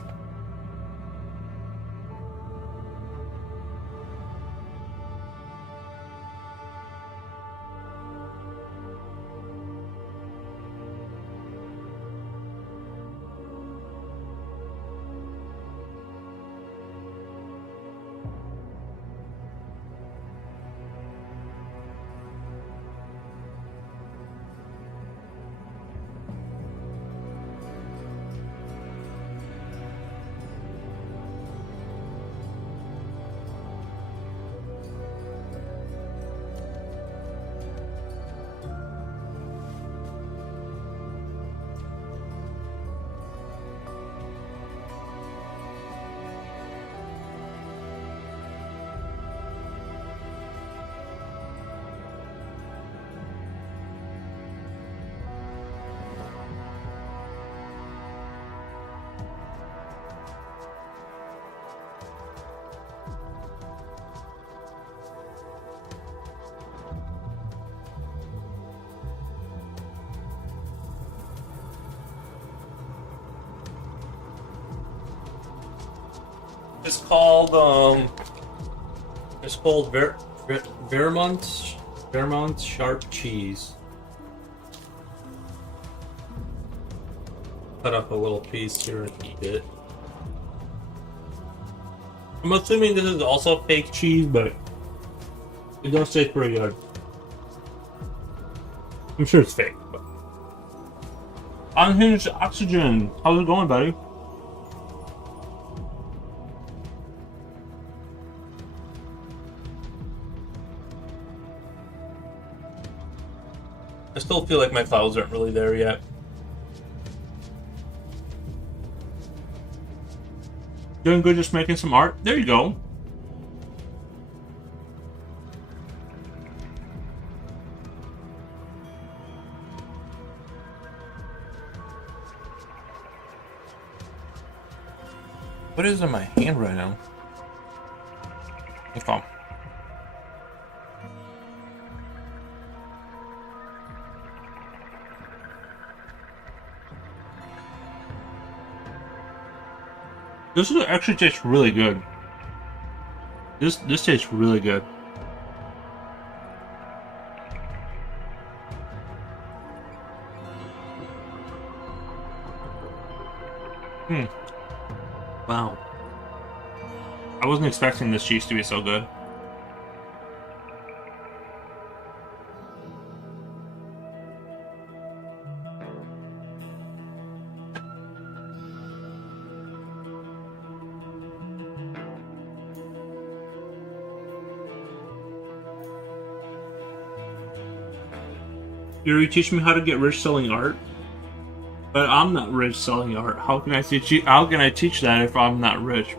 It's called Vermont Sharp Cheese. Cut up a little piece here and eat it. I'm assuming this is also fake cheese, but it does taste pretty good. I'm sure it's fake, but... Unhinged Oxygen, how's it going, buddy? I still feel like my clouds aren't really there yet. Doing good, just making some art. There you go. What is in my hand right now? Okay. This actually tastes really good. This tastes really good. Wow. I wasn't expecting this cheese to be so good. You teach me how to get rich selling art? But I'm not rich selling art. How can I teach you? How can I teach that if I'm not rich?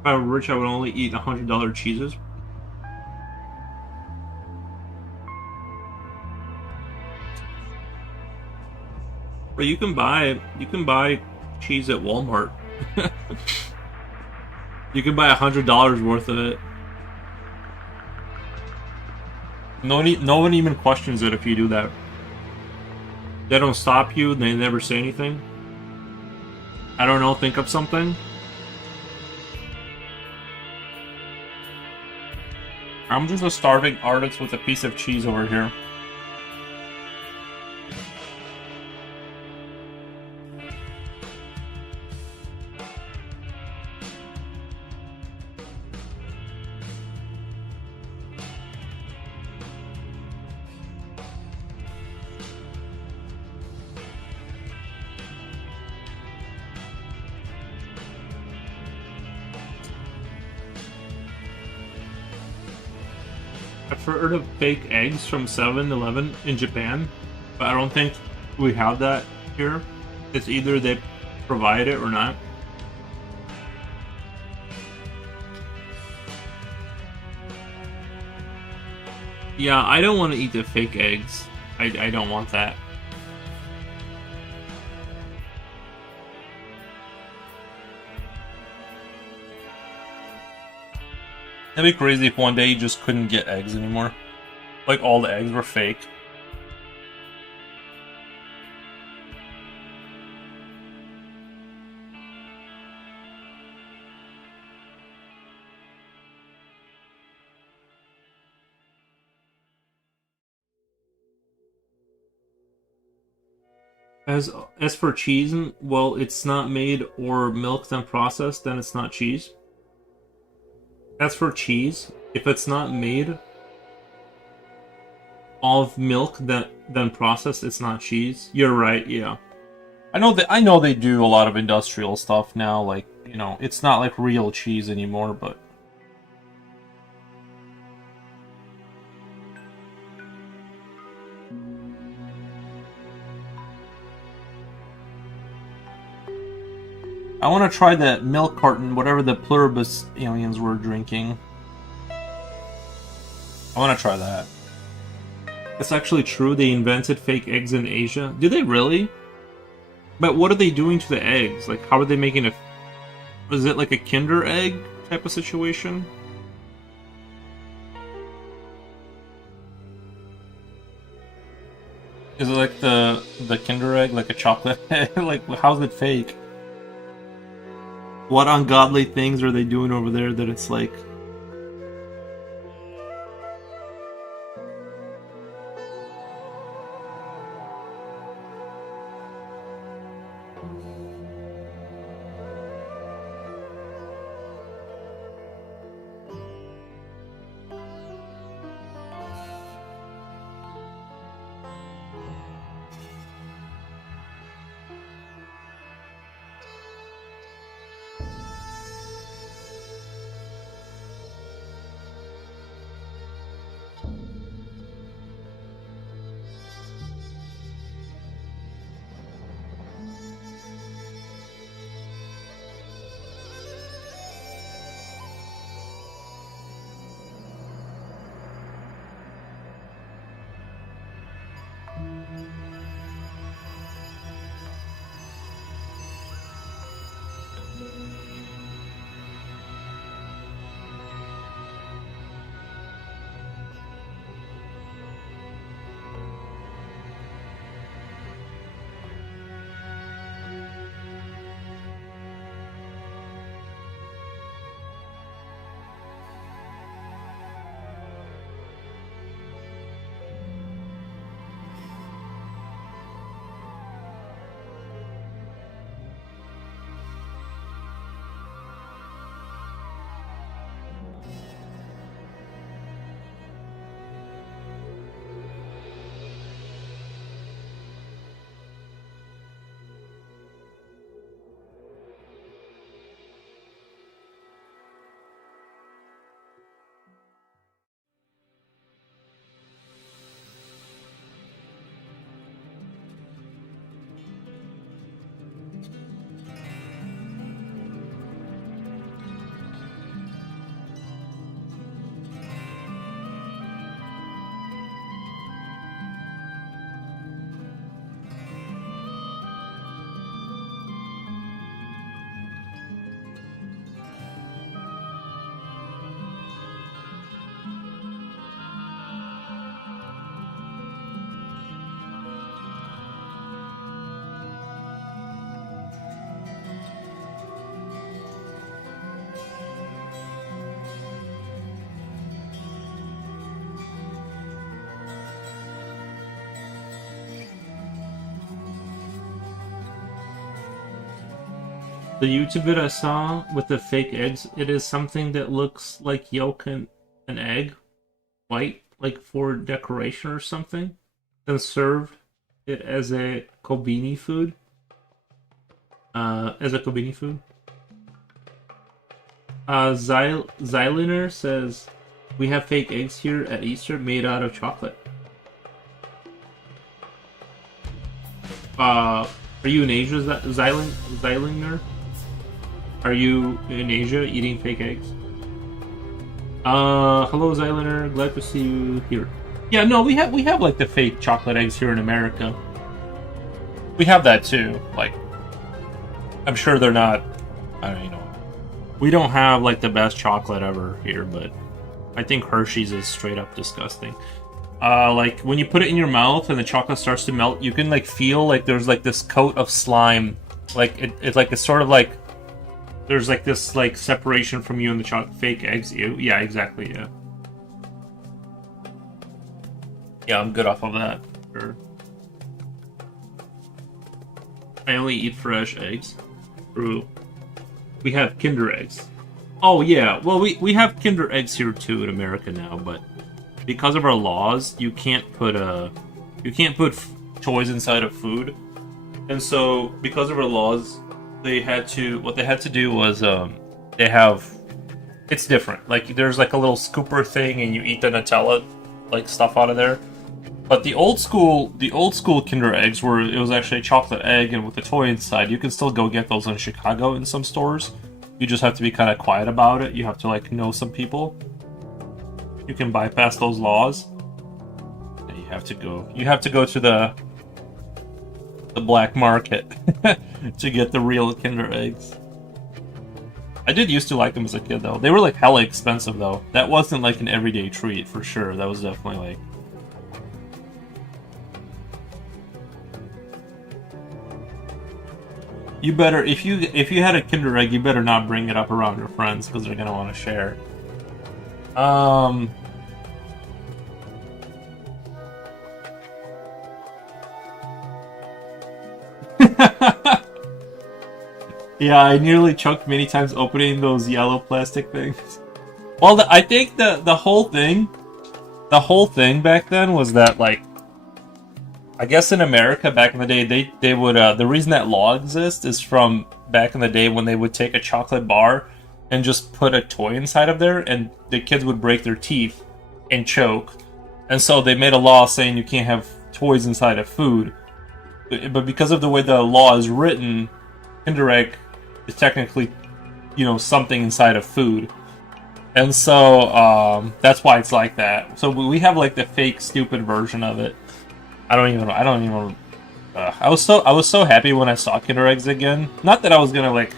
If I were rich, I would only eat $100 cheeses. But you can buy cheese at Walmart. You can buy $100 worth of it. No one even questions it if you do that. They don't stop you. They never say anything. I don't know. Think of something. I'm just a starving artist with a piece of cheese over here. I've heard of fake eggs from 7-Eleven in Japan, but I don't think we have that here. It's either they provide it or not. Yeah, I don't want to eat the fake eggs. I don't want that. That'd be crazy if one day you just couldn't get eggs anymore. Like all the eggs were fake. As for cheese, well, it's not made or milked and processed, then it's not cheese. As for cheese, if it's not made of milk then processed, it's not cheese. You're right, yeah. I know they do a lot of industrial stuff now, like, you know, it's not like real cheese anymore, but I want to try that milk carton, whatever the pluribus aliens were drinking. I want to try that. It's actually true, they invented fake eggs in Asia. Did they really? But what are they doing to the eggs? Like, how are they making a... Is it like a Kinder Egg type of situation? Is it like the Kinder Egg, like a chocolate egg? Like, how's it fake? What ungodly things are they doing over there that it's like... The YouTube vid I saw with the fake eggs, it is something that looks like yolk and an egg, white, like for decoration or something, then served it as a Kobini food. Xyliner says, we have fake eggs here at Easter made out of chocolate. Are you in Asia, Xyliner? Are you in Asia eating fake eggs? Hello Xyliner, glad to see you here. Yeah, no, we have like the fake chocolate eggs here in America. We have that too. Like, I'm sure they're not. I don't know. We don't have like the best chocolate ever here, but I think Hershey's is straight up disgusting. Like when you put it in your mouth and the chocolate starts to melt, you can like feel like there's like this coat of slime. Like it's like it's sort of like there's like this like separation from you and the fake eggs. Yeah, exactly. Yeah. Yeah, I'm good off of that. Sure. I only eat fresh eggs. True. We have Kinder eggs. Oh yeah. Well, we have Kinder eggs here too in America now, but because of our laws, you can't put toys inside of food, and so because of our laws, what they had to do was it's different. Like there's like a little scooper thing, and you eat the Nutella like stuff out of there. But the old school Kinder eggs were it was actually a chocolate egg and with a toy inside. You can still go get those in Chicago in some stores. You just have to be kind of quiet about it. You have to like know some people. You can bypass those laws. And you have to go to the black market to get the real Kinder eggs. I did used to like them as a kid though. They were like hella expensive though. That wasn't like an everyday treat for sure. That was definitely like you better if you had a Kinder egg, you better not bring it up around your friends because they're gonna want to share. Um Yeah, I nearly choked many times opening those yellow plastic things. Well, I think the whole thing back then was that like, I guess in America back in the day, they would the reason that law exists is from back in the day when they would take a chocolate bar and just put a toy inside of there, and the kids would break their teeth and choke, and so they made a law saying you can't have toys inside of food. But because of the way the law is written, Kinder Egg is technically, something inside of food. And so that's why it's like that. So we have like the fake, stupid version of it. I don't even. I was so happy when I saw Kinder Eggs again. Not that I was gonna like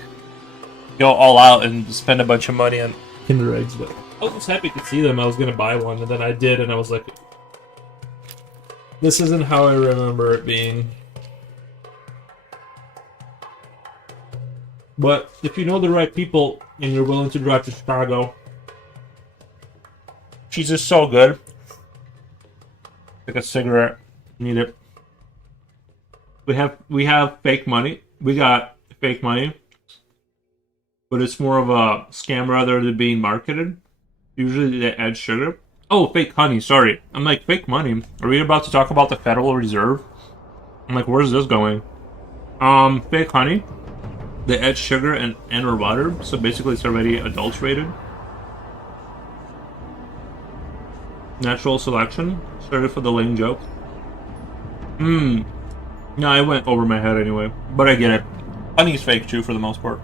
go all out and spend a bunch of money on Kinder Eggs, but I was just happy to see them. I was gonna buy one, and then I did, and I was like, "This isn't how I remember it being." But if you know the right people and you're willing to drive to Chicago, cheese is so good. Like a cigarette, need it. We have fake money. We got fake money, but it's more of a scam rather than being marketed. Usually they add sugar. Oh, fake honey. Sorry, I'm like fake money. Are we about to talk about the Federal Reserve? I'm like, where's this going? Fake honey. They add sugar and or water, so basically it's already adulterated. Natural selection. Sorry for the lame joke. No, I went over my head anyway, but I get it. Honey's fake too, for the most part.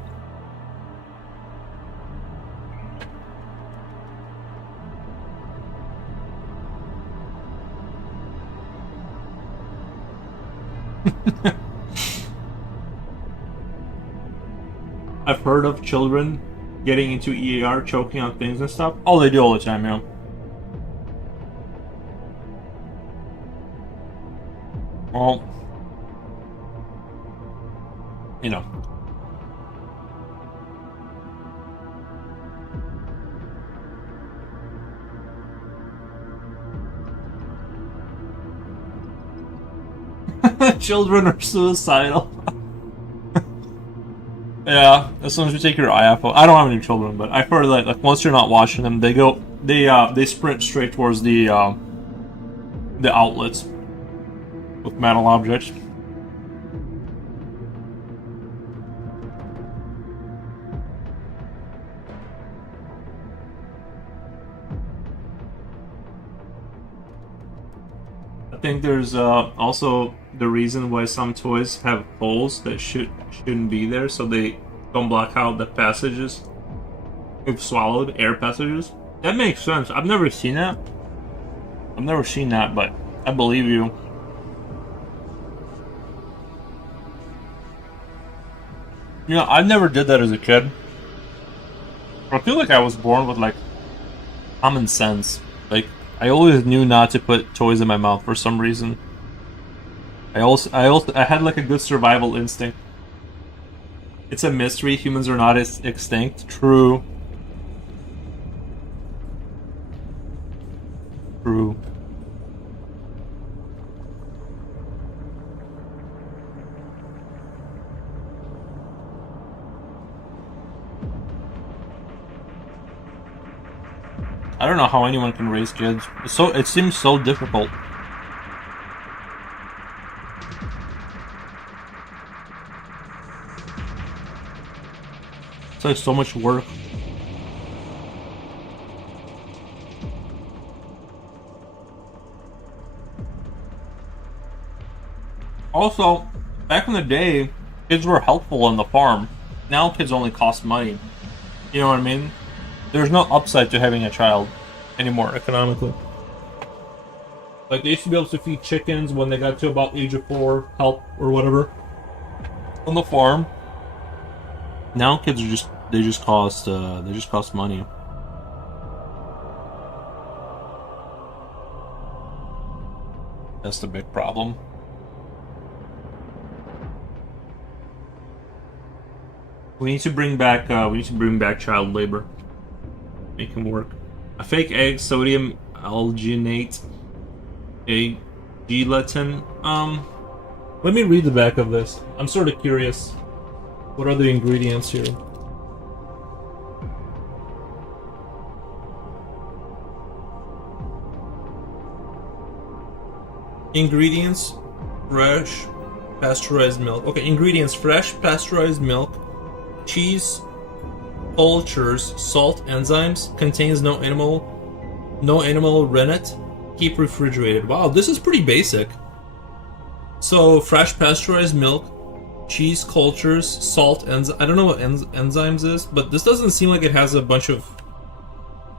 I've heard of children getting into EAR, choking on things and stuff. Oh, they do all the time, yeah. Well, children are suicidal. Yeah, as soon as you take your eye off. I don't have any children, but I've heard that like once you're not watching them, they sprint straight towards the outlets with metal objects. I think there's also the reason why some toys have holes that shouldn't be there, so they don't block out the passages. If swallowed, air passages. That makes sense. I've never seen that. But I believe you. I never did that as a kid. I feel like I was born with like common sense. Like I always knew not to put toys in my mouth for some reason. I had like a good survival instinct. It's a mystery humans are not extinct. True. True. I don't know how anyone can raise kids. It seems so difficult. It's like so much work. Also, back in the day, kids were helpful on the farm. Now kids only cost money. You know what I mean? There's no upside to having a child anymore economically. Like they used to be able to feed chickens when they got to about age of 4, help or whatever on the farm. Now kids are just they just cost money. That's the big problem. We need to bring back child labor. Make them work. A fake egg, sodium alginate, a gelatin. Let me read the back of this. I'm sort of curious. What are the ingredients here? Ingredients: fresh pasteurized milk. Okay, ingredients: fresh pasteurized milk, cheese, cultures, salt, enzymes. Contains no animal rennet. Keep refrigerated. Wow, this is pretty basic. So fresh pasteurized milk, cheese, cultures, salt, I don't know what enzymes is, but this doesn't seem like it has a bunch of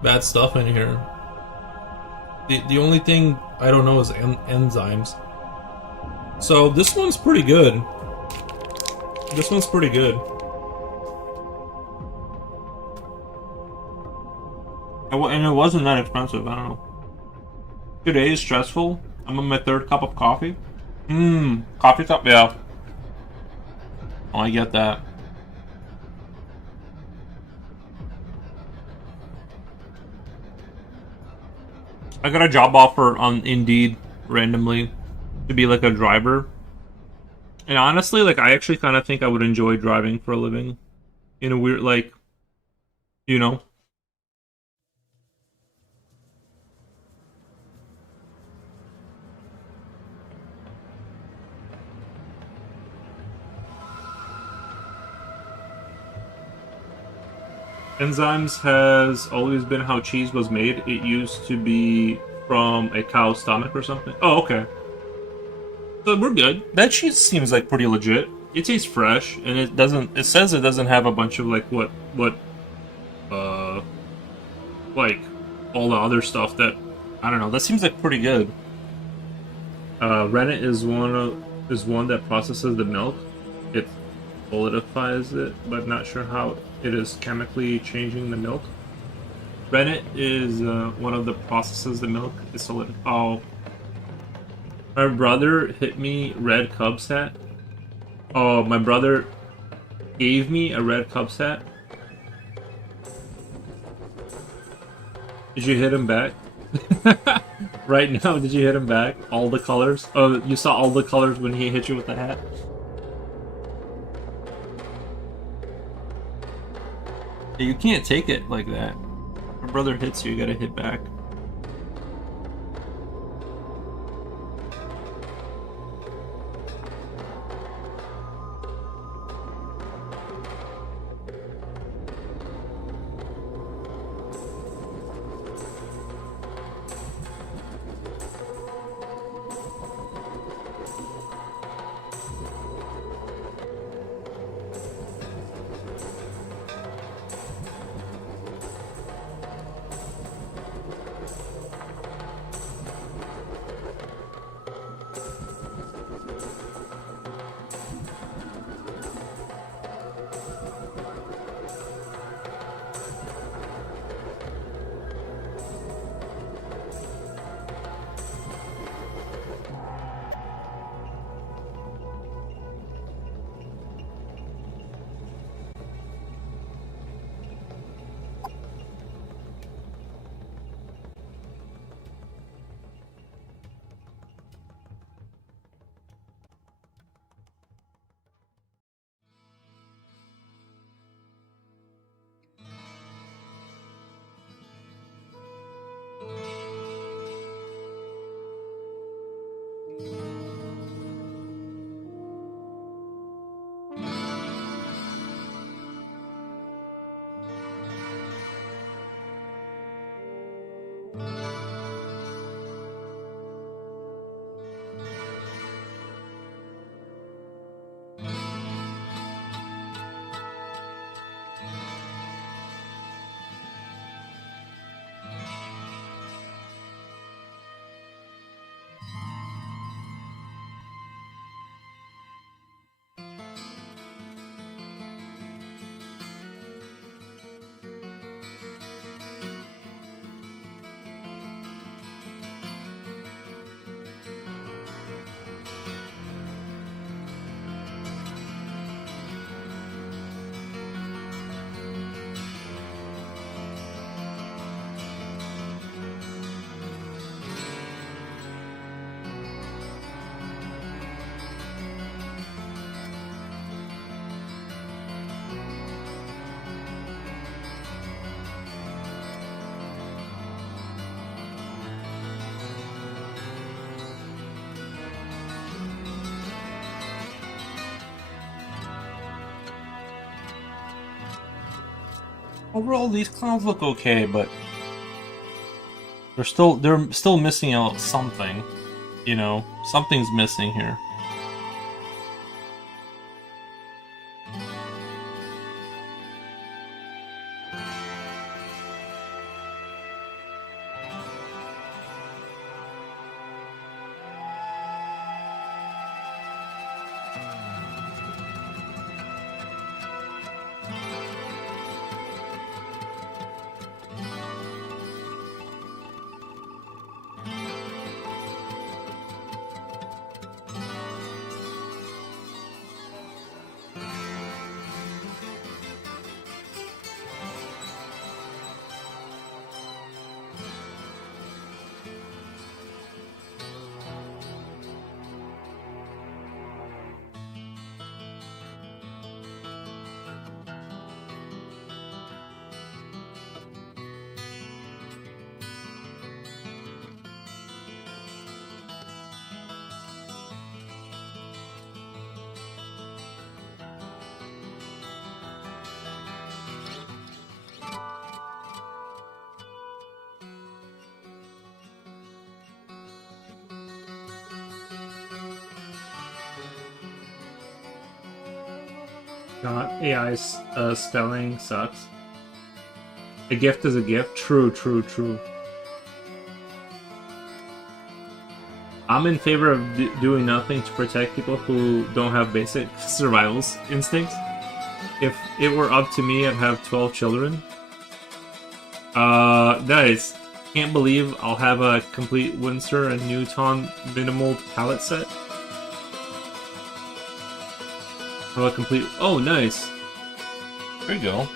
bad stuff in here. The only thing I don't know is enzymes. So this one's pretty good. This one's pretty good. And it wasn't that expensive, I don't know. Today is stressful. I'm on my 3rd cup of coffee. Coffee cup, yeah. Oh, I get that. I got a job offer on Indeed randomly to be like a driver. And honestly, like I actually kind of think I would enjoy driving for a living. In a weird, like, you know. Enzymes has always been how cheese was made. It used to be from a cow's stomach or something. Oh, okay. So we're good. That cheese seems like pretty legit. It tastes fresh, and it doesn't. It says it doesn't have a bunch of like like all the other stuff that I don't know. That seems like pretty good. Rennet is one that processes the milk. It solidifies it, but not sure how it is chemically changing the milk. Rennet is one of the processes the milk is solid. Oh, my brother hit me red Cubs hat. Oh, my brother gave me a red Cubs hat. Did you hit him back? Right now, did you hit him back? All the colors? Oh, you saw all the colors when he hit you with the hat? You can't take it like that. My brother hits you, you gotta hit back. overall these clowns look okay, but they're still missing out something. You know, something's missing here. God, AI's spelling sucks. A gift is a gift. True, true, true. I'm in favor of doing nothing to protect people who don't have basic survival instincts. If it were up to me, I'd have 12 children. Nice. Can't believe I'll have a complete Winsor and Newton minimal palette set. Have a complete. Oh, nice. There you go.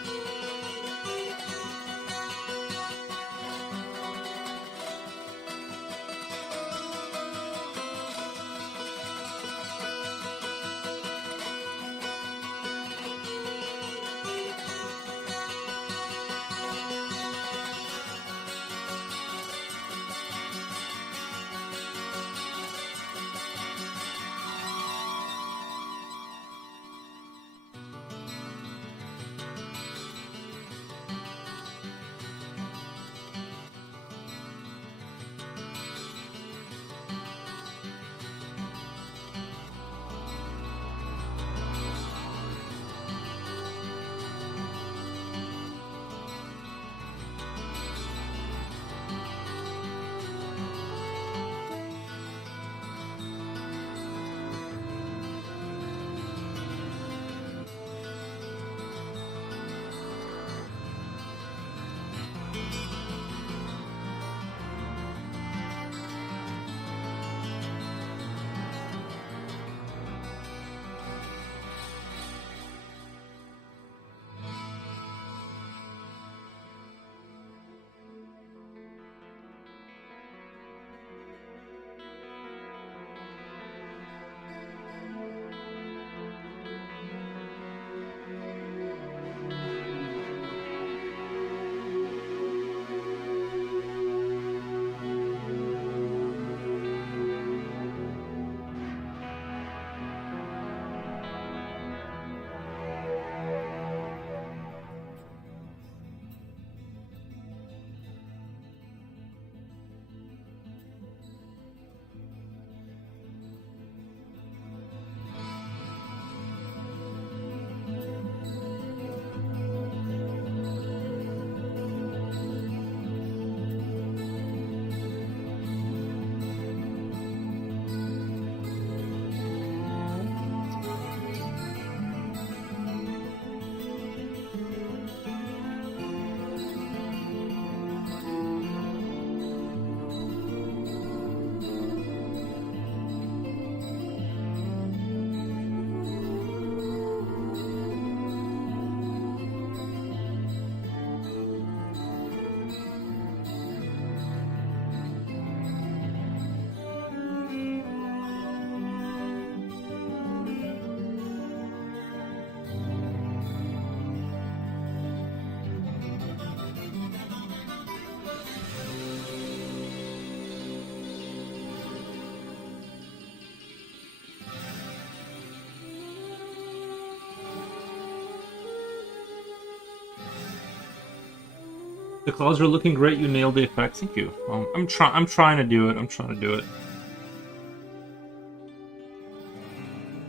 The clouds are looking great. You nailed the effect. Thank you. I'm trying to do it. I'm trying to do it.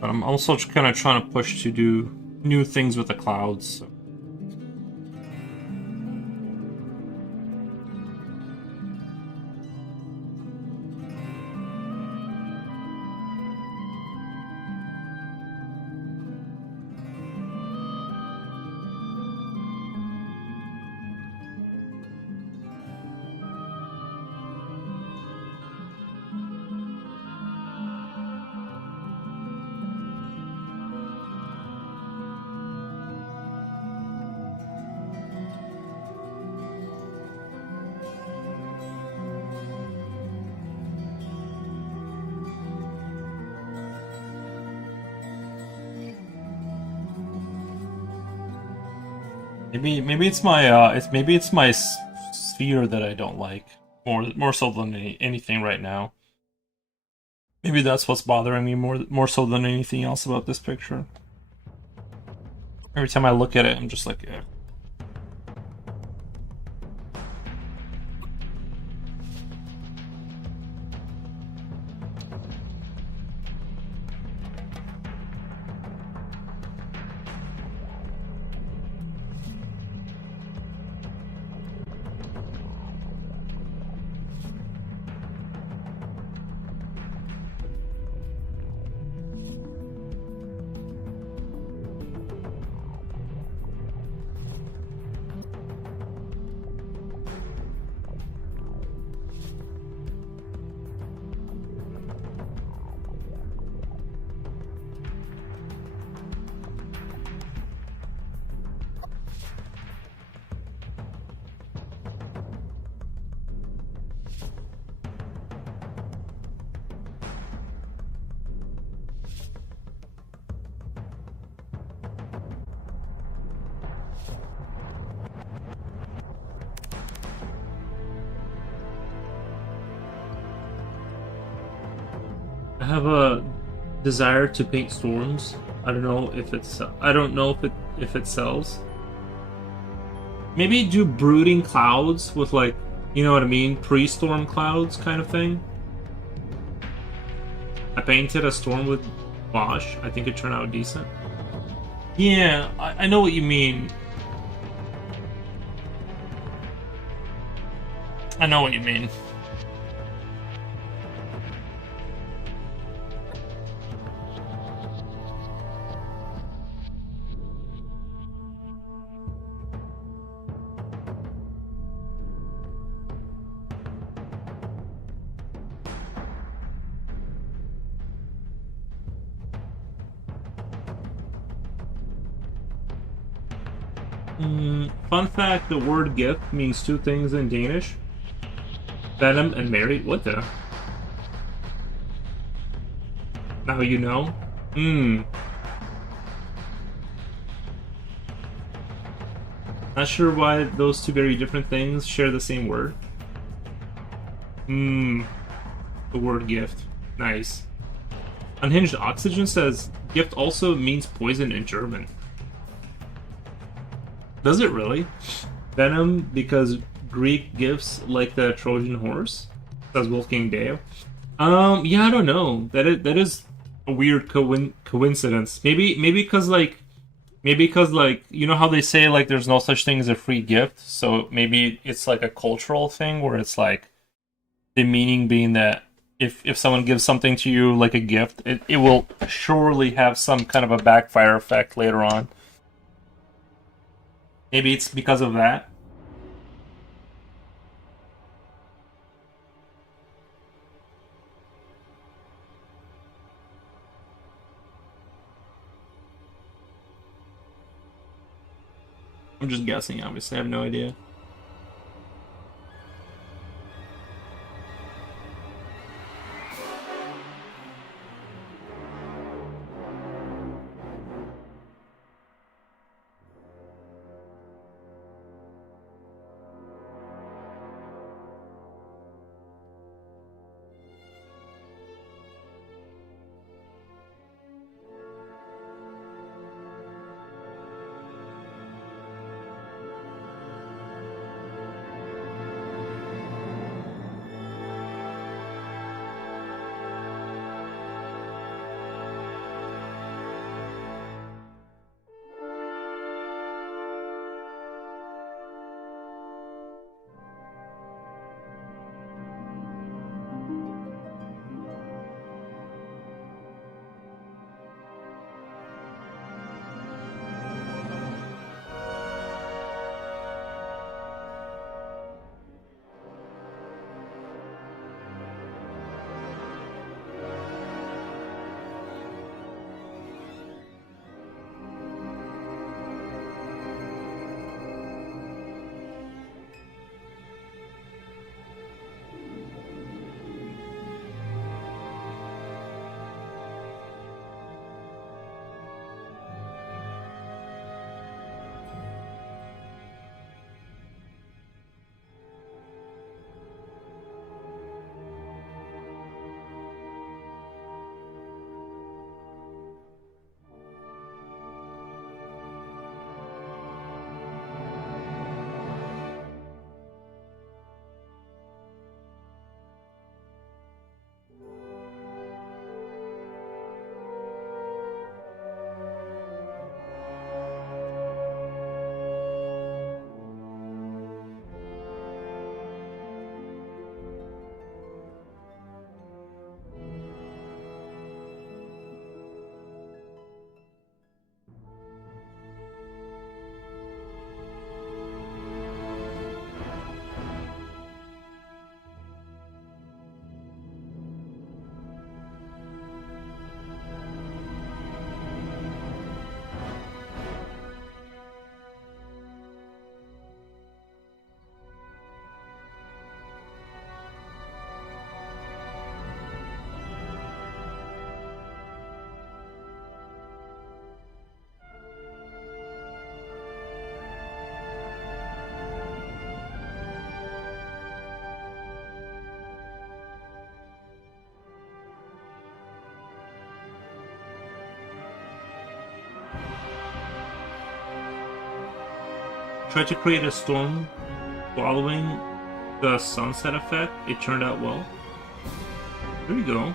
But I'm also kind of trying to push to do new things with the clouds. So. Maybe it's my maybe it's my sphere that I don't like more so than anything right now. Maybe that's what's bothering me more so than anything else about this picture. Every time I look at it, I'm just like, yeah. I have a desire to paint storms. I don't know if it's. I don't know if it sells. Maybe do brooding clouds with like, you know what I mean, pre-storm clouds kind of thing. I painted a storm with wash. I think it turned out decent. Yeah, I know what you mean. I know what you mean. Fun fact, the word gift means two things in Danish. Venom and married. What the? Now you know? Not sure why those two very different things share the same word. The word gift. Nice. Unhinged Oxygen says gift also means poison in German. Does it really? Venom because Greek gifts like the Trojan horse? Says Wolfgang Dale. Yeah, I don't know. That is a weird coincidence. Maybe because you know how they say like there's no such thing as a free gift, so maybe it's like a cultural thing where it's like the meaning being that if someone gives something to you like a gift, it will surely have some kind of a backfire effect later on. Maybe it's because of that. I'm just guessing, obviously. I have no idea. tried to create a storm following the sunset effect. It turned out well. There you go.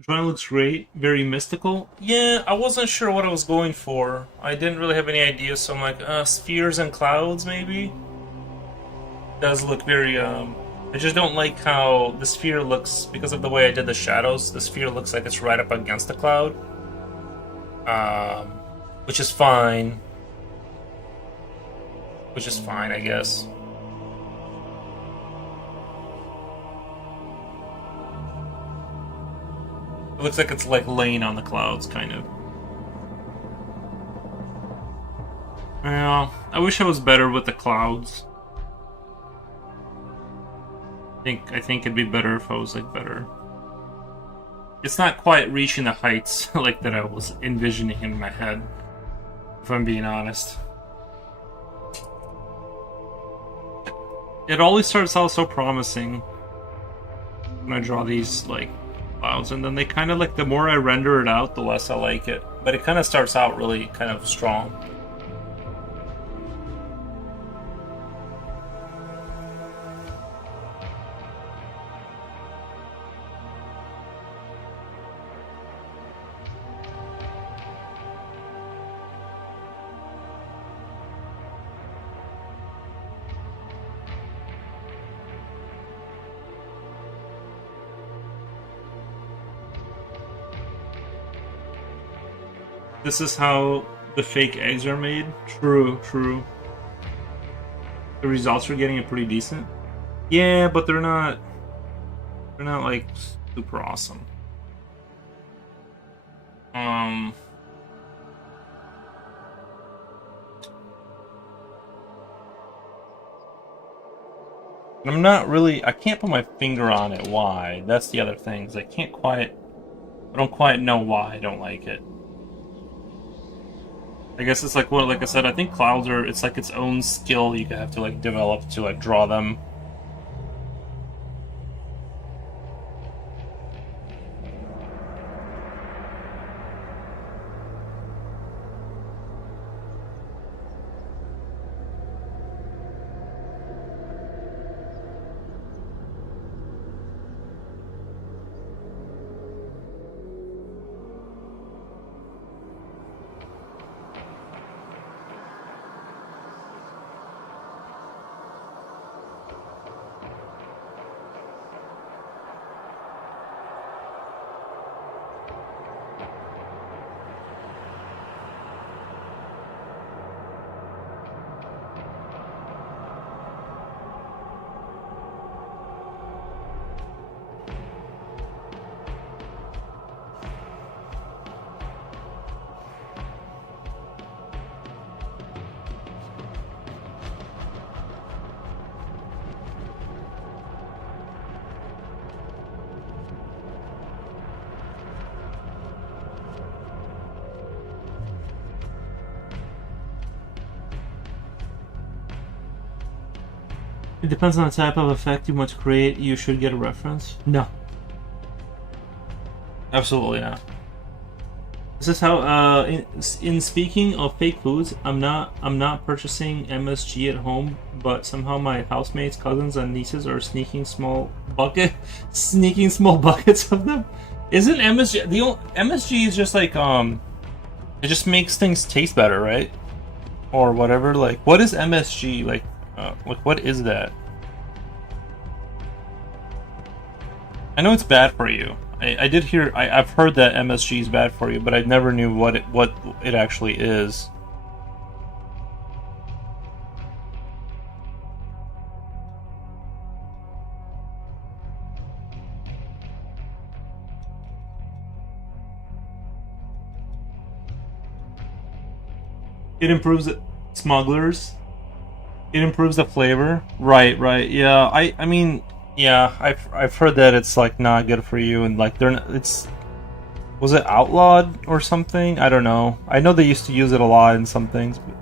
Drawing looks great, very mystical. Yeah, I wasn't sure what I was going for. I didn't really have any idea, so I'm like, spheres and clouds, maybe? Does look very, I just don't like how the sphere looks, because of the way I did the shadows, the sphere looks like it's right up against the cloud. Which is fine. Which is fine, I guess. It looks like it's like laying on the clouds, kind of. Well, I wish I was better with the clouds. I think it'd be better if I was like better. It's not quite reaching the heights like that I was envisioning in my head, if I'm being honest. It always starts out so promising when I draw these like clouds, and then they kind of like, the more I render it out, the less I like it. But it kind of starts out really kind of strong. This is how the fake eggs are made? True, true. The results are getting pretty decent. Yeah, but they're not like super awesome. I'm not really, I can't put my finger on it why. That's the other thing, is I don't quite know why I don't like it. I guess it's like, well, like I said, I think clouds are, it's like its own skill you have to like develop to like draw them It depends on the type of effect you want to create. You should get a reference. No. Absolutely not. This is how. In speaking of fake foods, I'm not purchasing MSG at home, but somehow my housemates, cousins, and nieces are sneaking small buckets of them. Isn't MSG MSG is just like it just makes things taste better, right? Or whatever. Like, what is MSG? Like what is that? I know it's bad for you. I did hear. I've heard that MSG is bad for you, but I never knew what it actually is. It improves it. Smugglers. It improves the flavor. Right, right. Yeah. I mean, yeah. I've heard that it's like not good for you, and like they're not, it's was it outlawed or something? I don't know. I know they used to use it a lot in some things. But...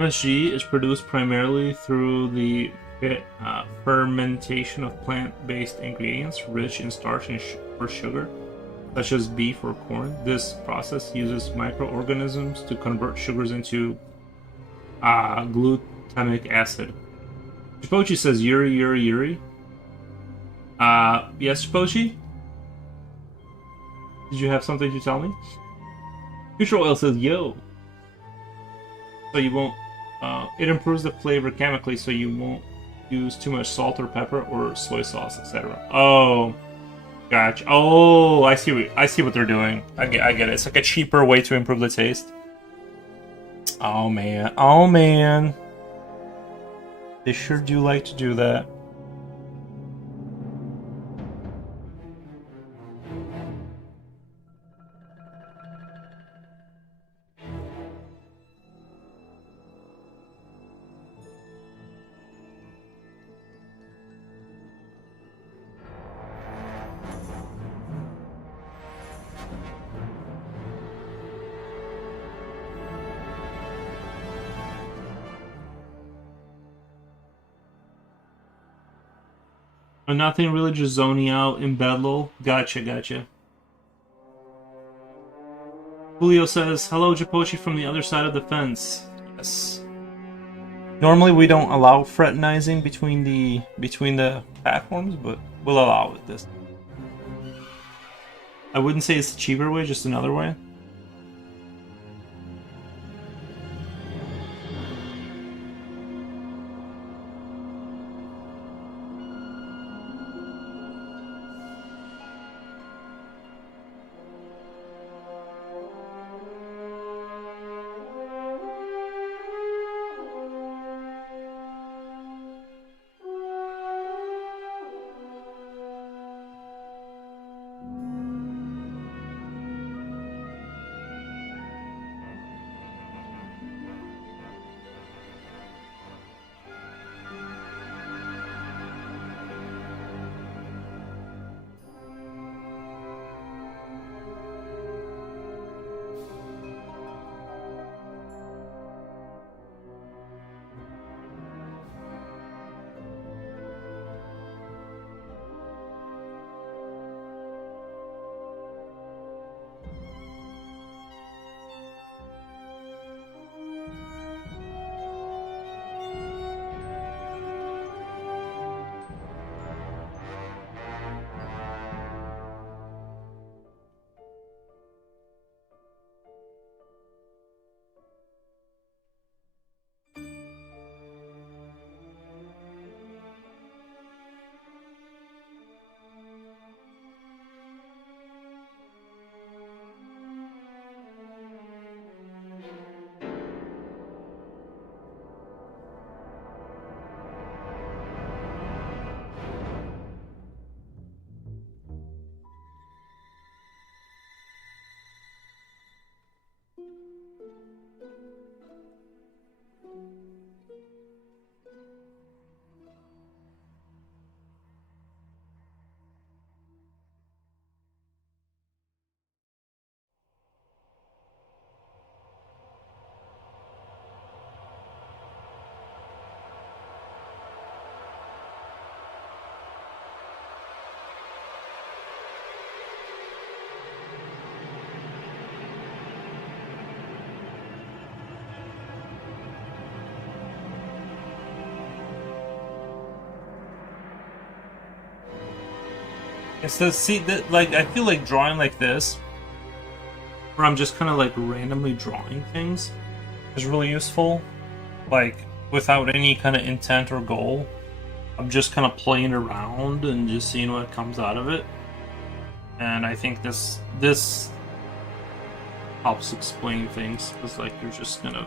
MSG is produced primarily through the fermentation of plant-based ingredients rich in starch and or sugar, such as beef or corn. This process uses microorganisms to convert sugars into glutamic acid. Chipochi says Yuri, Yuri, Yuri. Yes, Chipochi? Did you have something to tell me? Future Oil says yo. So you won't. It improves the flavor chemically, so you won't use too much salt or pepper or soy sauce, etc. Oh, gotcha. Oh, I see what they're doing. I get it. It's like a cheaper way to improve the taste. Oh man. Oh man. They sure do like to do that. But nothing really, just zoning out in Bedlow. Gotcha, gotcha. Julio says, hello, Japochi from the other side of the fence. Yes. Normally we don't allow fraternizing between the platforms, but we'll allow it this. I wouldn't say it's a cheaper way, just another way. It's the see that like I feel like drawing like this, where I'm just kind of like randomly drawing things, is really useful. Like without any kind of intent or goal, I'm just kind of playing around and just seeing what comes out of it. And I think this helps explain things because like you're just kind of.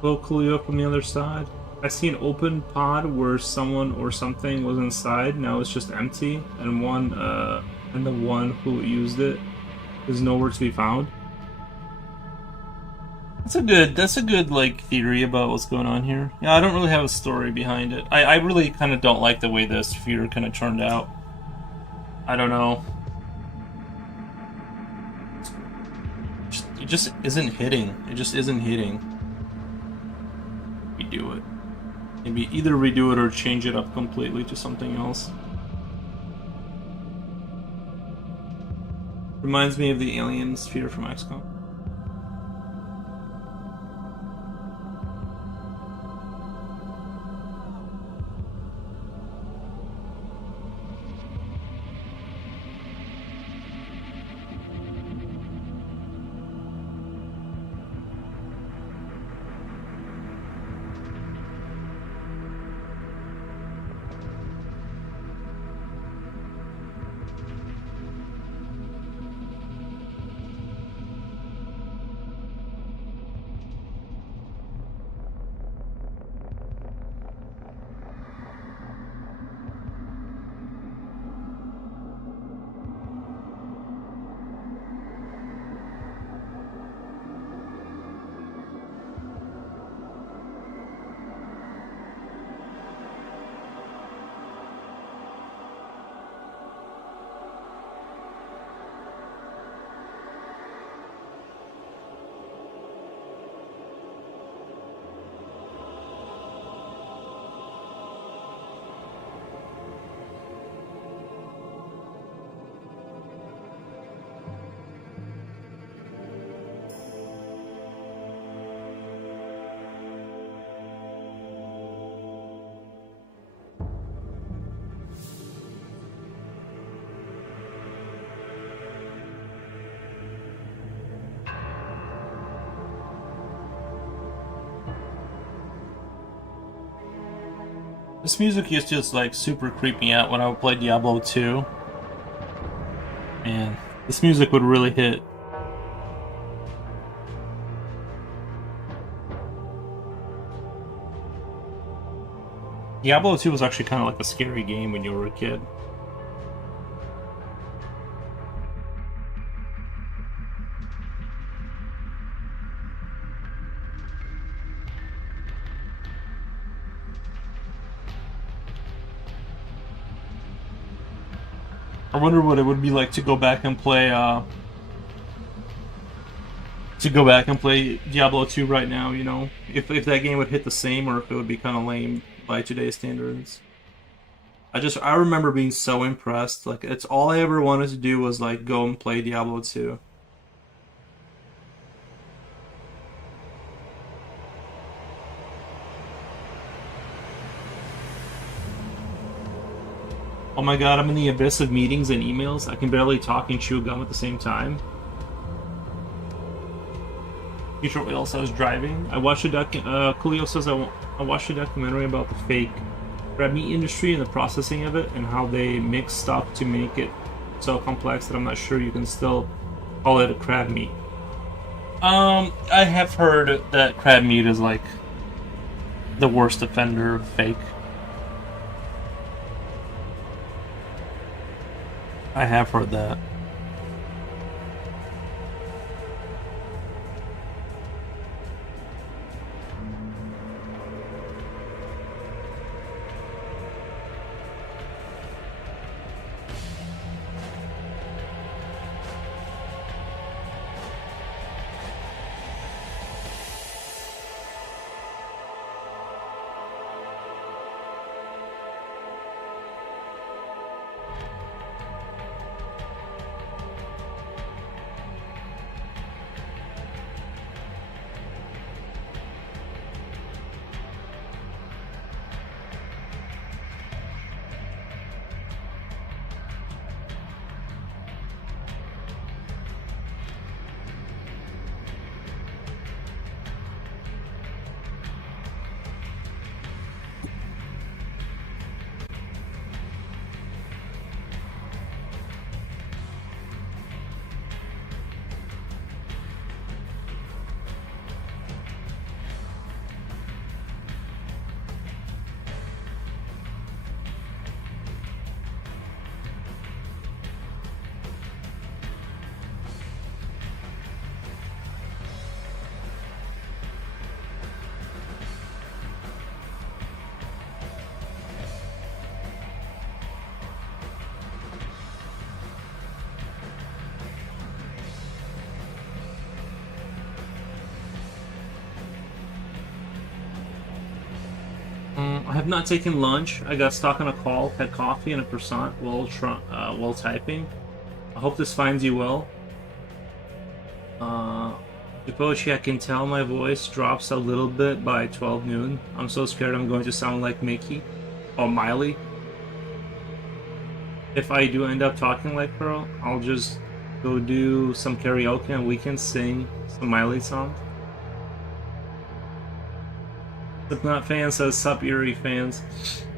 Hello, Coolio from the other side. I see an open pod where someone or something was inside. Now it's just empty, and the one who used it is nowhere to be found. That's a good like theory about what's going on here. Yeah, I don't really have a story behind it. I really kind of don't like the way this sphere kind of turned out. I don't know. It just isn't hitting. It just isn't hitting. Redo it. Maybe either redo it or change it up completely to something else. Reminds me of the alien sphere from XCOM. This music used to just like super creep me out when I would play Diablo 2. Man, this music would really hit. Diablo 2 was actually kind of like a scary game when you were a kid. I wonder what it would be like to go back and play Diablo 2 right now, you know? If that game would hit the same or if it would be kind of lame by today's standards. I remember being so impressed. Like it's all I ever wanted to do was like go and play Diablo 2. Oh my god, I'm in the abyss of meetings and emails. I can barely talk and chew gum at the same time. Future Oil says driving. I watched Coolio says I watched a documentary about the fake red meat industry and the processing of it and how they mix stuff to make it so complex that I'm not sure you can still call it a crab meat. I have heard that crab meat is like the worst offender of fake. I have heard that. I have not taken lunch. I got stuck on a call, had coffee and a croissant while typing. I hope this finds you well. Depochi, I can tell my voice drops a little bit by 12 noon. I'm so scared I'm going to sound like Mickey or Miley. If I do end up talking like her, I'll just go do some karaoke and we can sing some Miley songs. Slipknot fan says, "Sup, Eerie fans."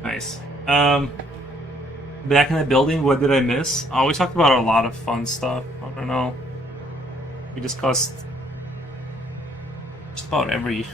Nice. Back in the building, what did I miss? Oh, we talked about a lot of fun stuff. I don't know. We discussed just about every.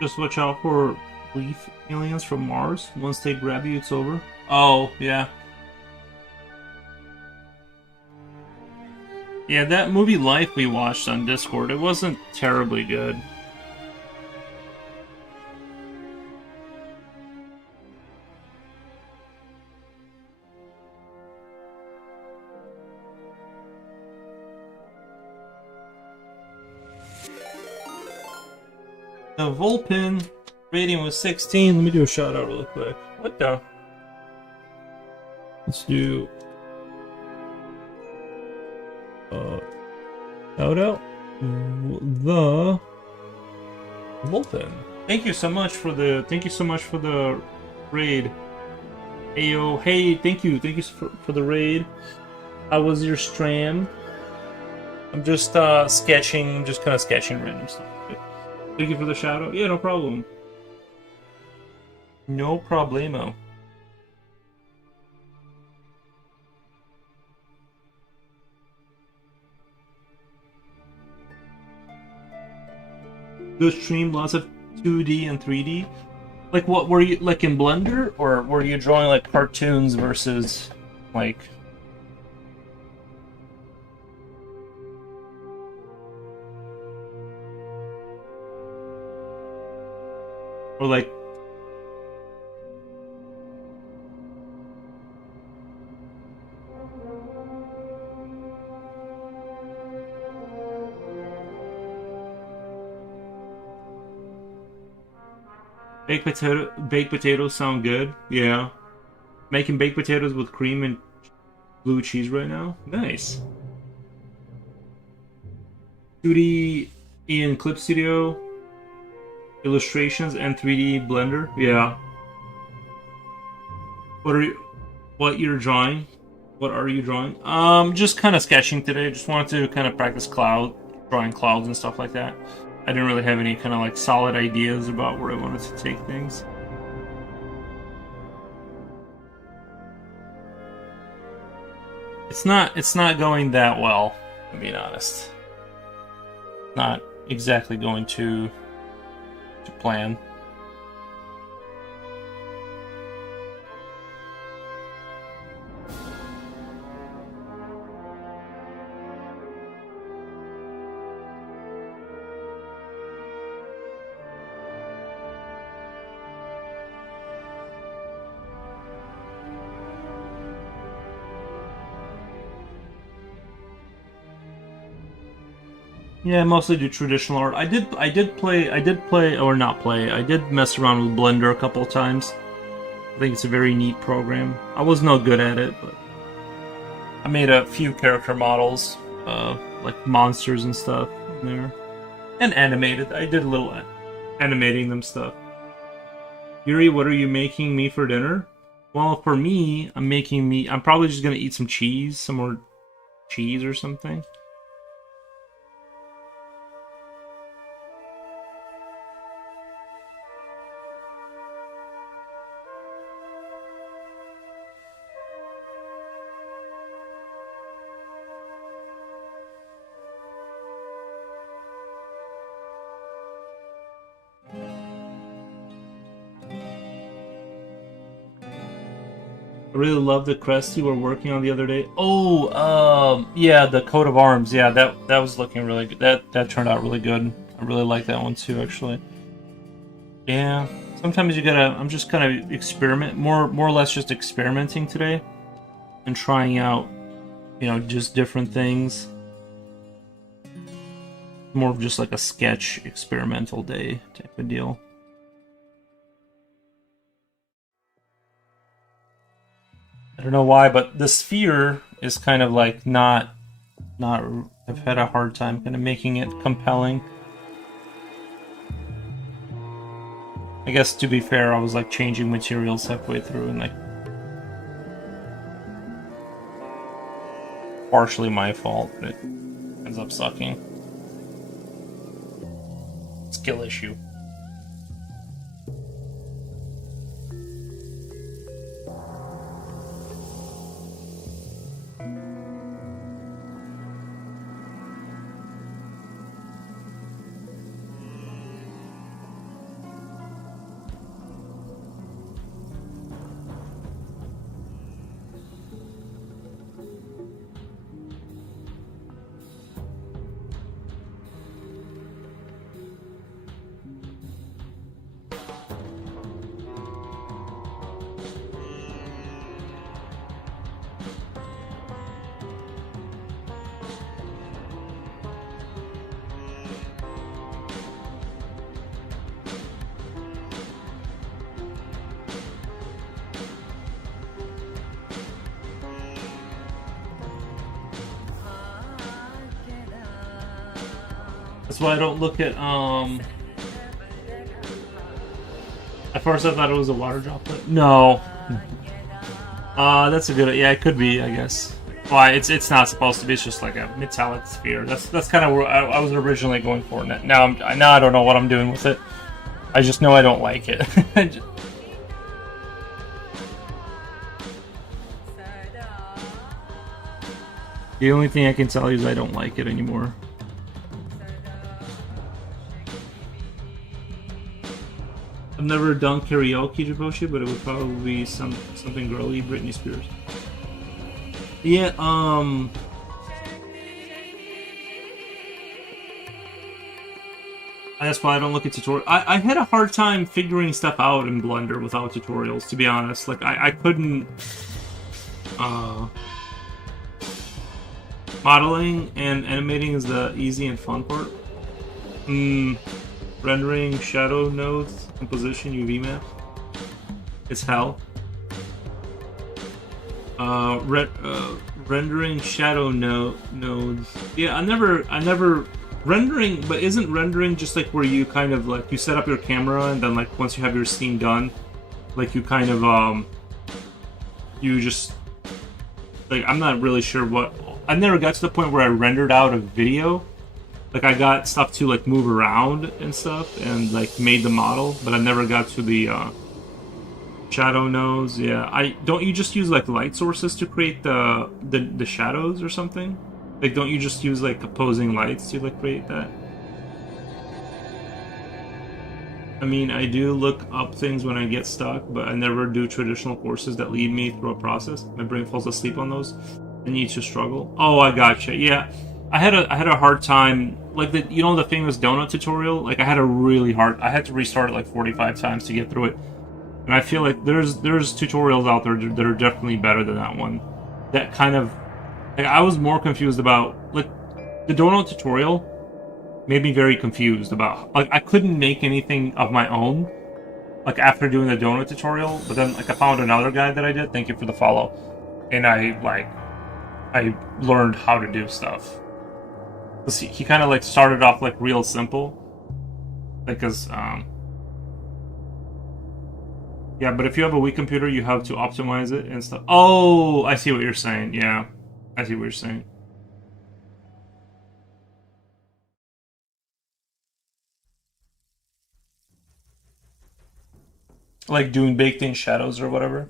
Just watch out for leaf aliens from Mars. Once they grab you, it's over. Oh, yeah. Yeah, that movie Life we watched on Discord, it wasn't terribly good. The Vulpin rating was 16. Let me do a shout out really quick. What the? Let's do shout out the Vulpin. Thank you so much for the raid. Ayo, hey, thank you for the raid. How was your stream? I'm just sketching, just kind of sketching random stuff. Thank you for the shout out. Yeah, no problem. No problemo. Good stream, lots of 2D and 3D. Like, what were you like in Blender, or were you drawing like cartoons versus like? Or like baked potatoes sound good. Yeah. Making baked potatoes with cream and blue cheese right now. Nice. 2D in Clip Studio, illustrations, and 3D Blender. Yeah. What you're drawing? What are you drawing? Just kind of sketching today. Just wanted to kind of practice drawing clouds and stuff like that. I didn't really have any kind of like solid ideas about where I wanted to take things. It's not going that well, to be honest. Not exactly going to plan. Yeah, I mostly do traditional art. I did mess around with Blender a couple of times. I think it's a very neat program. I was no good at it, but I made a few character models, like monsters and stuff in there. And animated. I did a little animating them stuff. Yuri, what are you making me for dinner? Well, for me, I'm probably just gonna eat some more cheese or something. I really love the crest you were working on the other day. Oh, yeah, the coat of arms. Yeah, that was looking really good. That turned out really good. I really like that one too, actually. Yeah, sometimes you gotta. I'm just kind of more or less just experimenting today, and trying out, just different things. More of just like a sketch experimental day type of deal. I don't know why, but the sphere is kind of like not. I've had a hard time kind of making it compelling. I guess to be fair, I was like changing materials halfway through, and like partially my fault, but it ends up sucking. Skill issue. That's why I don't look at at first I thought it was a water droplet. No. That's a good. Yeah, it could be. I guess. Why? It's not supposed to be. It's just like a metallic sphere. That's kind of where I was originally going for. Now I don't know what I'm doing with it. I just know I don't like it. The only thing I can tell you is I don't like it anymore. I've never done karaoke Jiboshi, but it would probably be something girly, Britney Spears. Yeah, that's why I don't look at tutorials. I had a hard time figuring stuff out in Blender without tutorials, to be honest. Like, I couldn't... Modeling and animating is the easy and fun part. Rendering shadow nodes, composition, UV map. It's hell. Rendering shadow nodes. Yeah, I never rendering, but isn't rendering just like where you kind of like you set up your camera and then like once you have your scene done, like you kind of you just like I'm not really sure what I never got to the point where I rendered out a video. Like I got stuff to like move around and stuff and like made the model, but I never got to the shadow nodes. Yeah, don't you just use like light sources to create the shadows or something? Like don't you just use like opposing lights to like create that? I mean, I do look up things when I get stuck, but I never do traditional courses that lead me through a process. My brain falls asleep on those. I need to struggle. Oh, I gotcha. Yeah. I had a hard time, like the the famous donut tutorial. Like I had to restart it like 45 times to get through it, and I feel like there's tutorials out there that are definitely better than that one. That kind of, like I was more confused about like the donut tutorial made me very confused about like I couldn't make anything of my own. Like after doing the donut tutorial, but then like I found another guy that I did. Thank you for the follow, and I learned how to do stuff. He kind of like started off like real simple, because yeah. But if you have a weak computer, you have to optimize it and stuff. Oh, I see what you're saying. Yeah, I see what you're saying. Like doing baked in shadows or whatever.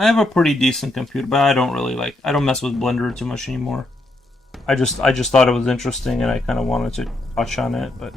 I have a pretty decent computer, but I don't mess with Blender too much anymore. I just thought it was interesting and I kind of wanted to touch on it, but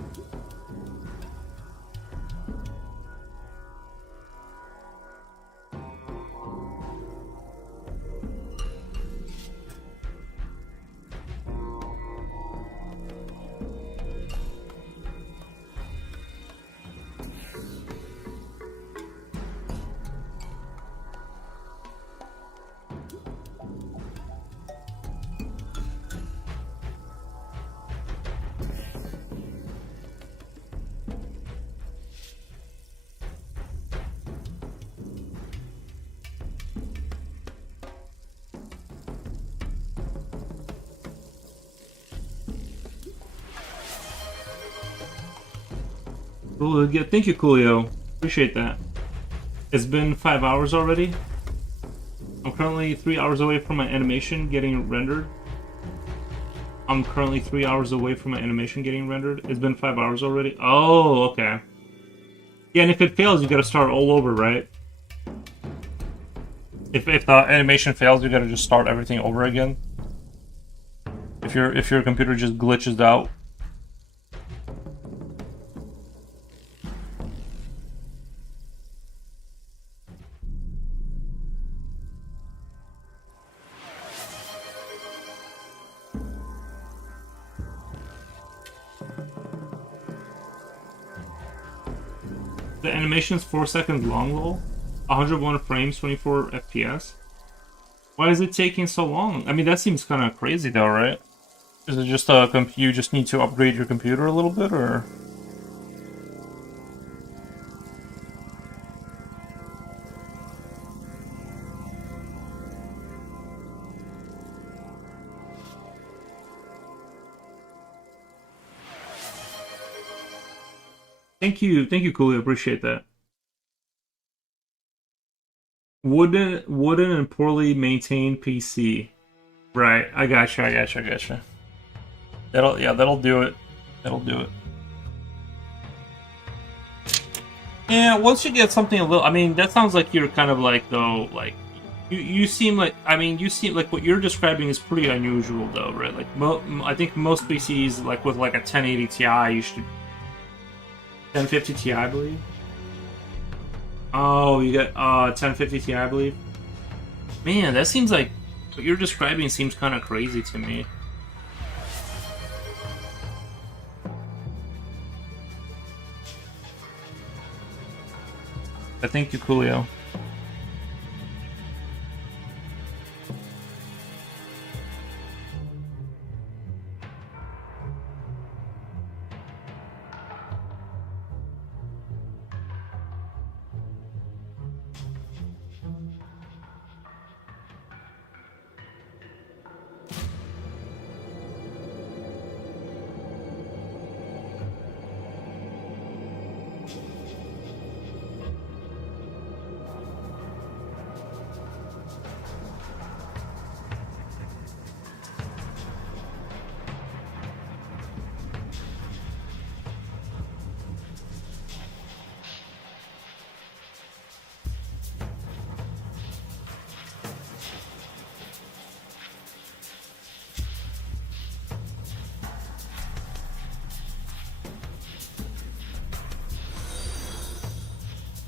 cool. Yeah, thank you, Coolio. Appreciate that. It's been 5 hours already. I'm currently 3 hours away from my animation getting rendered. I'm currently 3 hours away from my animation getting rendered. It's been 5 hours already. Oh, okay. Yeah, and if it fails, you gotta start all over, right? If the animation fails, you gotta just start everything over again. If your computer just glitches out. The animation is 4 seconds long, lol. 101 frames, 24 FPS. Why is it taking so long? I mean, that seems kind of crazy, though, right? Is it just you just need to upgrade your computer a little bit, or? Thank you, Coolio. Appreciate that. Wooden and poorly maintained PC. Right. I gotcha. I gotcha. I gotcha. That'll do it. That'll do it. Yeah, once you get something a little, I mean, that sounds like you're kind of like though, like you seem like, I mean, you seem like what you're describing is pretty unusual though, right? Like, I think most PCs like with like a 1080 Ti, you should 1050 Ti, I believe. Oh, you got 1050 Ti, I believe. Man, that seems like what you're describing seems kind of crazy to me. I think you, Coolio.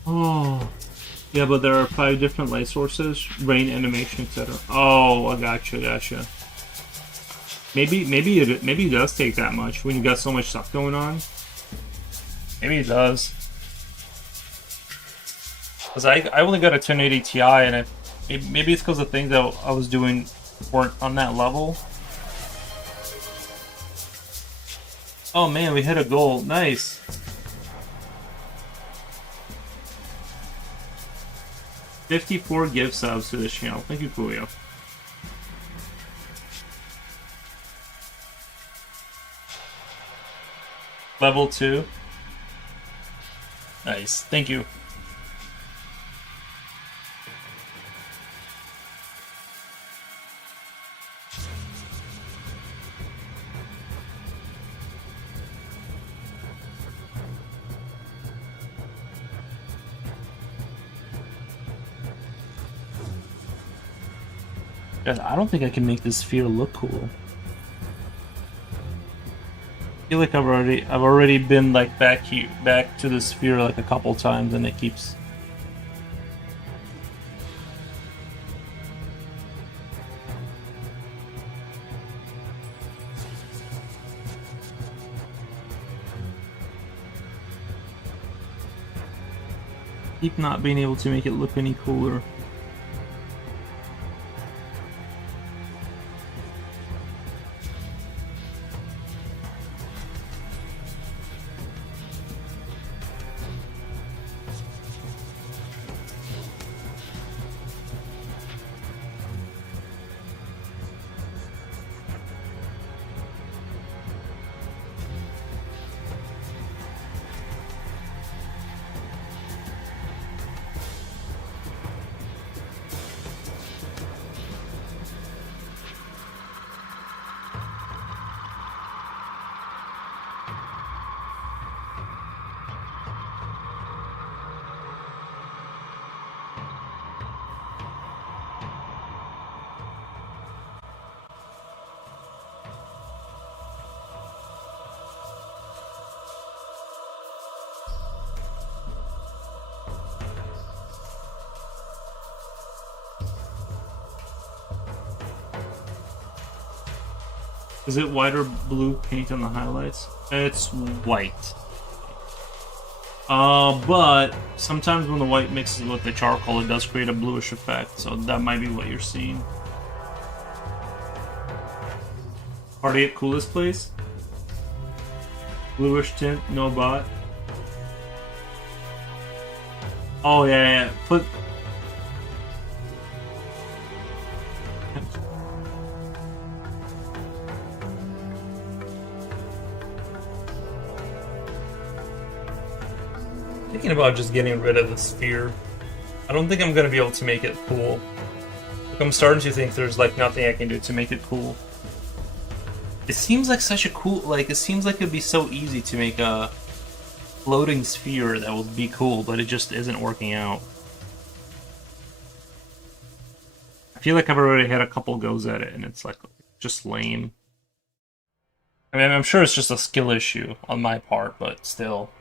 Oh, yeah, but there are 5 different light sources, rain, animation, etc. Oh, I gotcha, gotcha. Maybe it does take that much when you got so much stuff going on. Maybe it does. Cause I only got a 1080 Ti and maybe it's because the things that I was doing weren't on that level. Oh man, we hit a goal. Nice. 54 gift subs to this channel. Thank you, Coolio. Level 2. Nice. Thank you. God, I don't think I can make this sphere look cool. I feel like I've already been like back to the sphere like a couple times, and it keeps. Keep not being able to make it look any cooler. Is it white or blue paint on the highlights? It's white. But sometimes when the white mixes with the charcoal, it does create a bluish effect, so that might be what you're seeing. Party at Coolest Place? Bluish tint, no bot. Oh yeah. Put. Thinking about just getting rid of the sphere. I don't think I'm gonna be able to make it cool. Like, I'm starting to think there's like nothing I can do to make it cool. It seems like such a cool, like, it seems like it'd be so easy to make a floating sphere that would be cool, but it just isn't working out. I feel like I've already had a couple goes at it, and it's like just lame. I mean, I'm sure it's just a skill issue on my part, but still.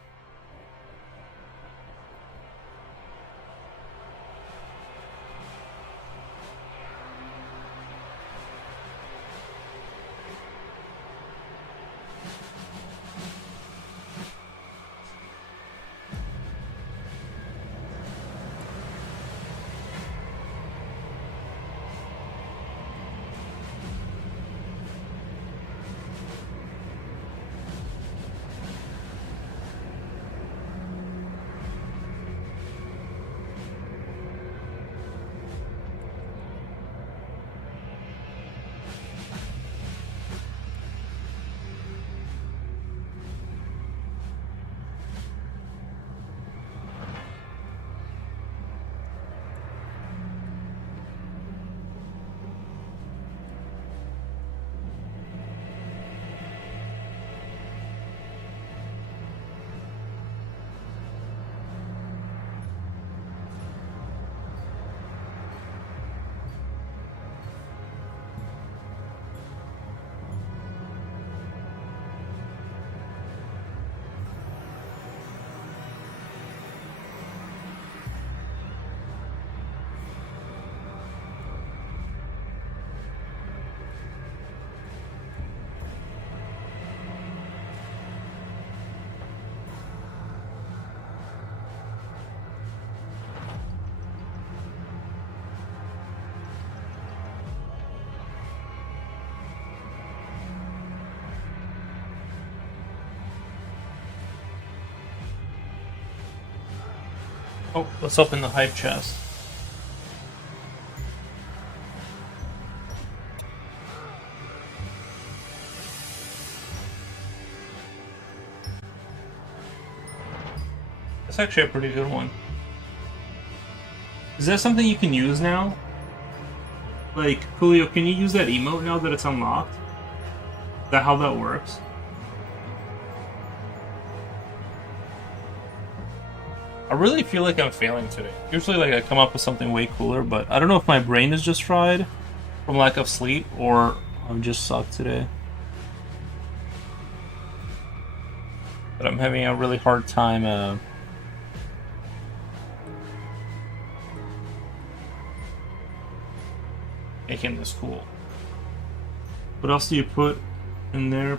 Oh, let's open the hype chest. That's actually a pretty good one. Is that something you can use now? Like, Julio, can you use that emote now that it's unlocked? Is that how that works? I really feel like I'm failing today. Usually, like, I come up with something way cooler, but I don't know if my brain is just fried from lack of sleep or I'm just sucked today. But I'm having a really hard time, making this cool. What else do you put in there?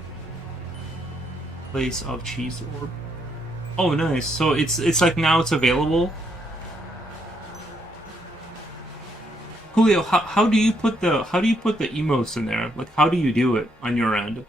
Place of cheese orb. Oh, nice. So it's like now it's available. Julio, how do you put the emotes in there? Like, how do you do it on your end?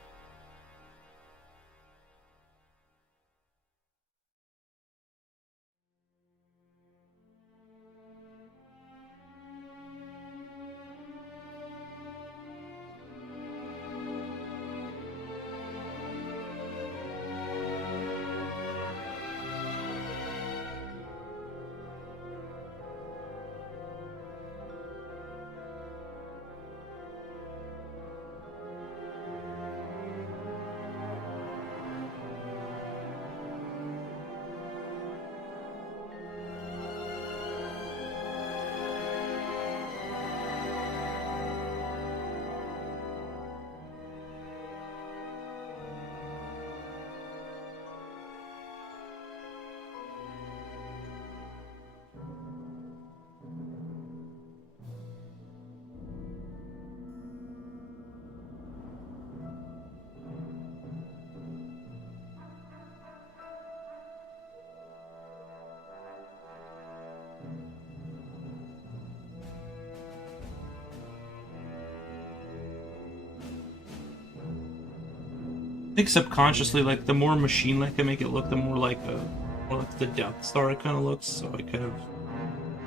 I think subconsciously, like, the more machine-like I make it look, the more like the Death Star it kind of looks. So I kind of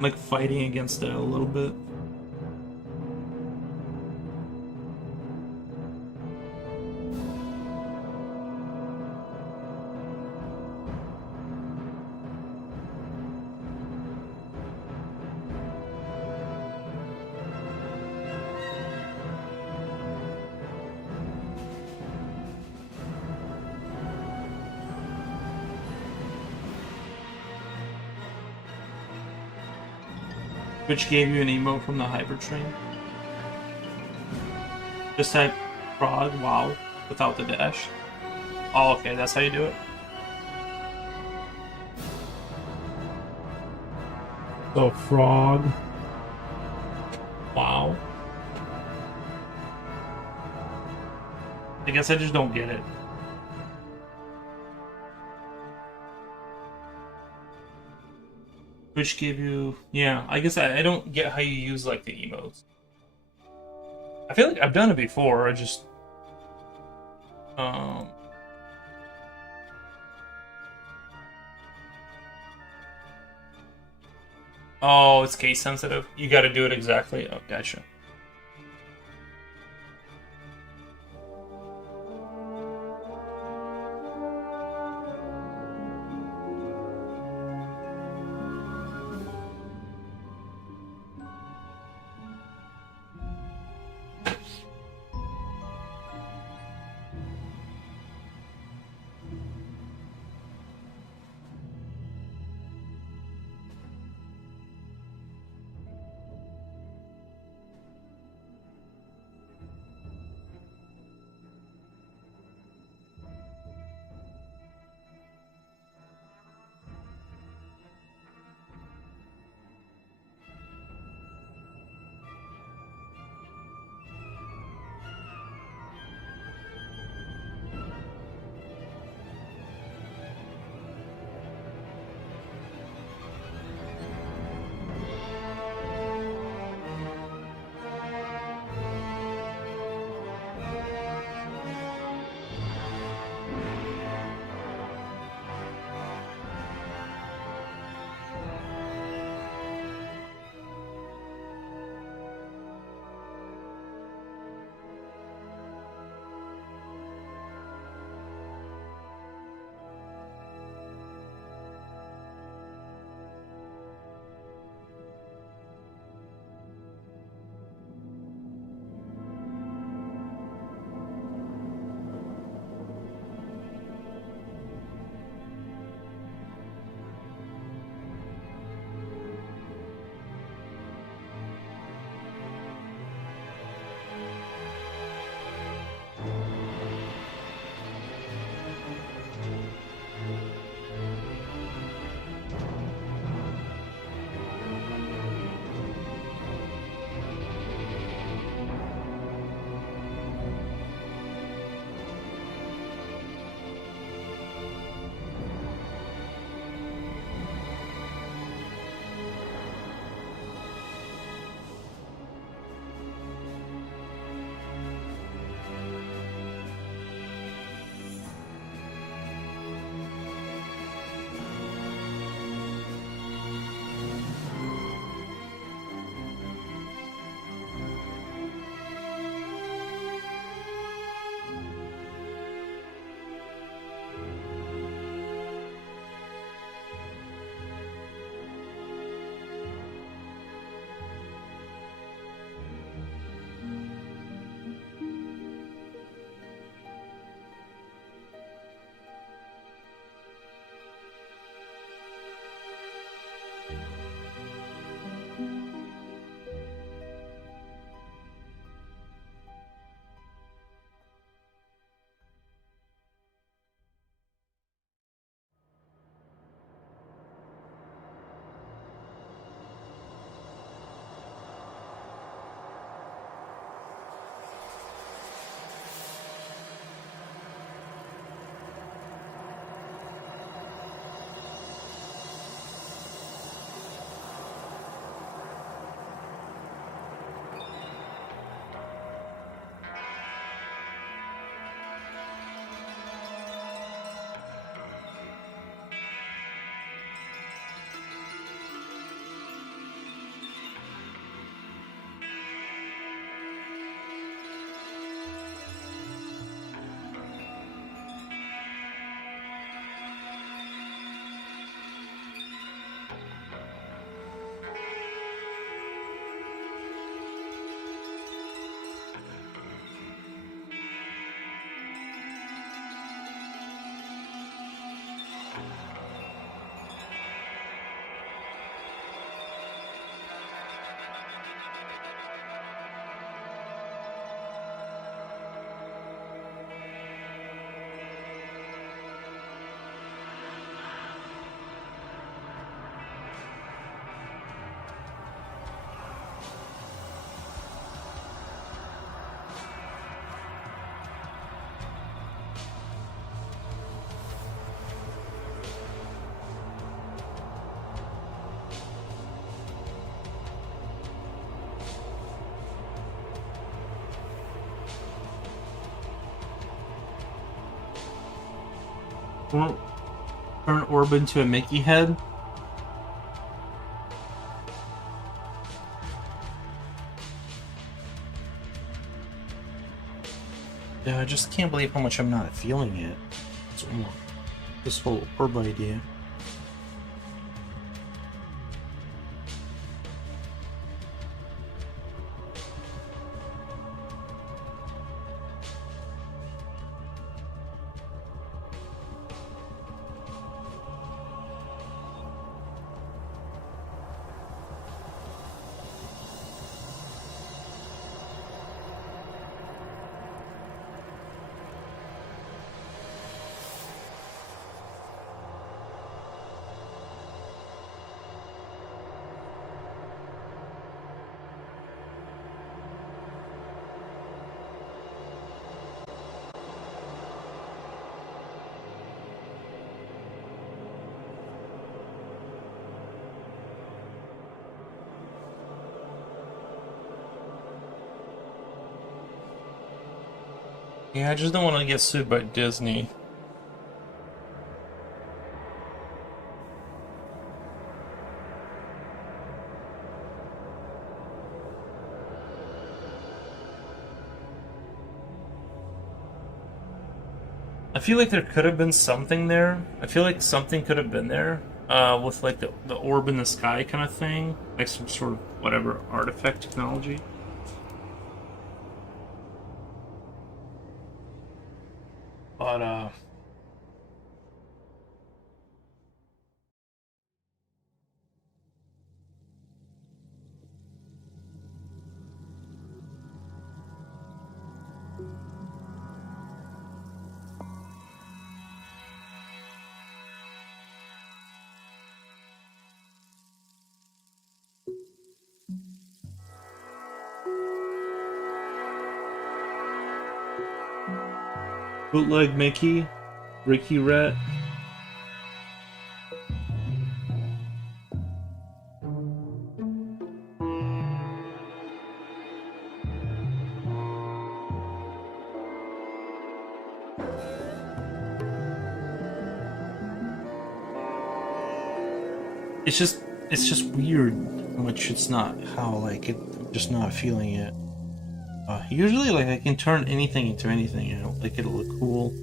like fighting against that a little bit. Which gave you an emote from the Hyper Train. Just type frog, wow, without the dash. Oh, okay, that's how you do it. So frog. Wow. I guess I just don't get it. Which give you... Yeah, I guess I don't get how you use, like, the emotes. I feel like I've done it before, I just... Oh, it's case sensitive. You gotta do it exactly. Oh, gotcha. Turn Orb into a Mickey head. Yeah, I just can't believe how much I'm not feeling it. This whole orb idea. Yeah, I just don't want to get sued by Disney. I feel like there could have been something there. I feel like something could have been there with like the orb in the sky kind of thing, like some sort of whatever artifact technology. But bootleg Mickey, Ricky Rat. It's just weird how much it's not, how like I'm just not feeling it. Usually like I can turn anything into anything, you know, like it'll look cool.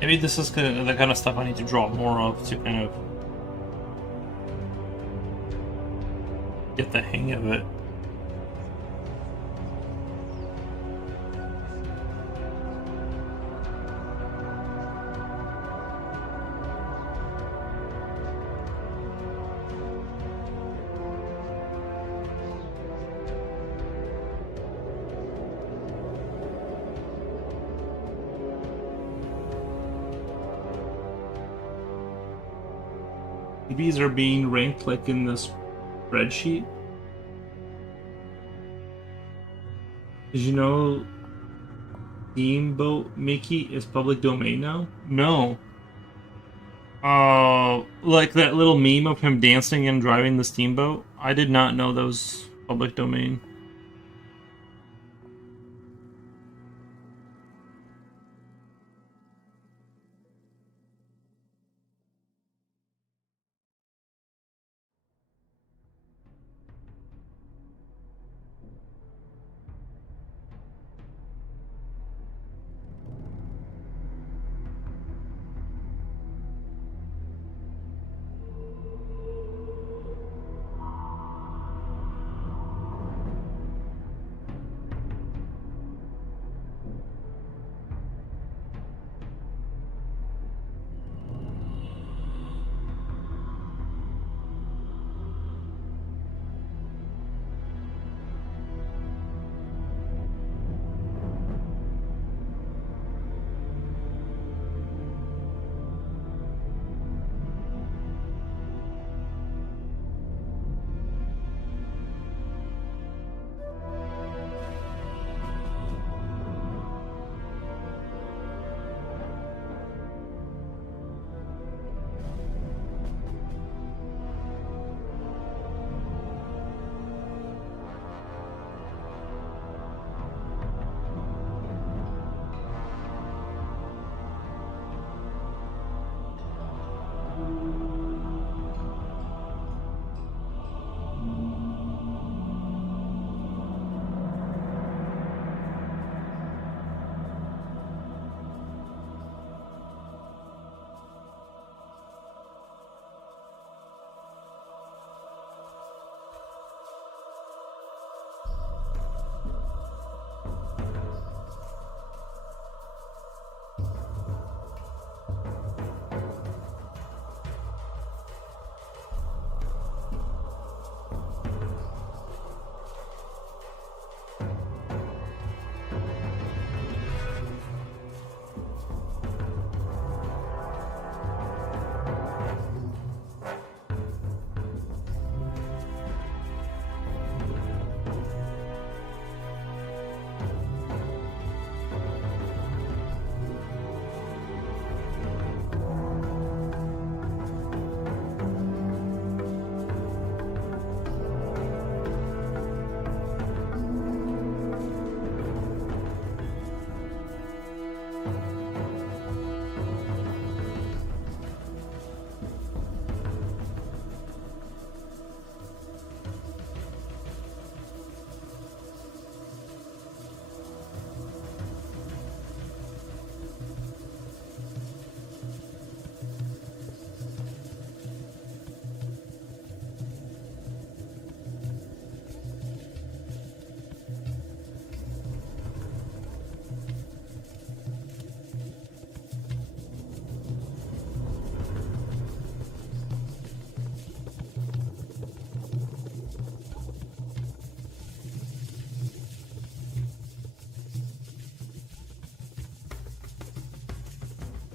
Maybe this is the kind of stuff I need to draw more of to kind of get the hang of it. These are being ranked like in this spreadsheet. Did you know Steamboat Mickey is public domain now? No. Like that little meme of him dancing and driving the steamboat? I did not know that was public domain.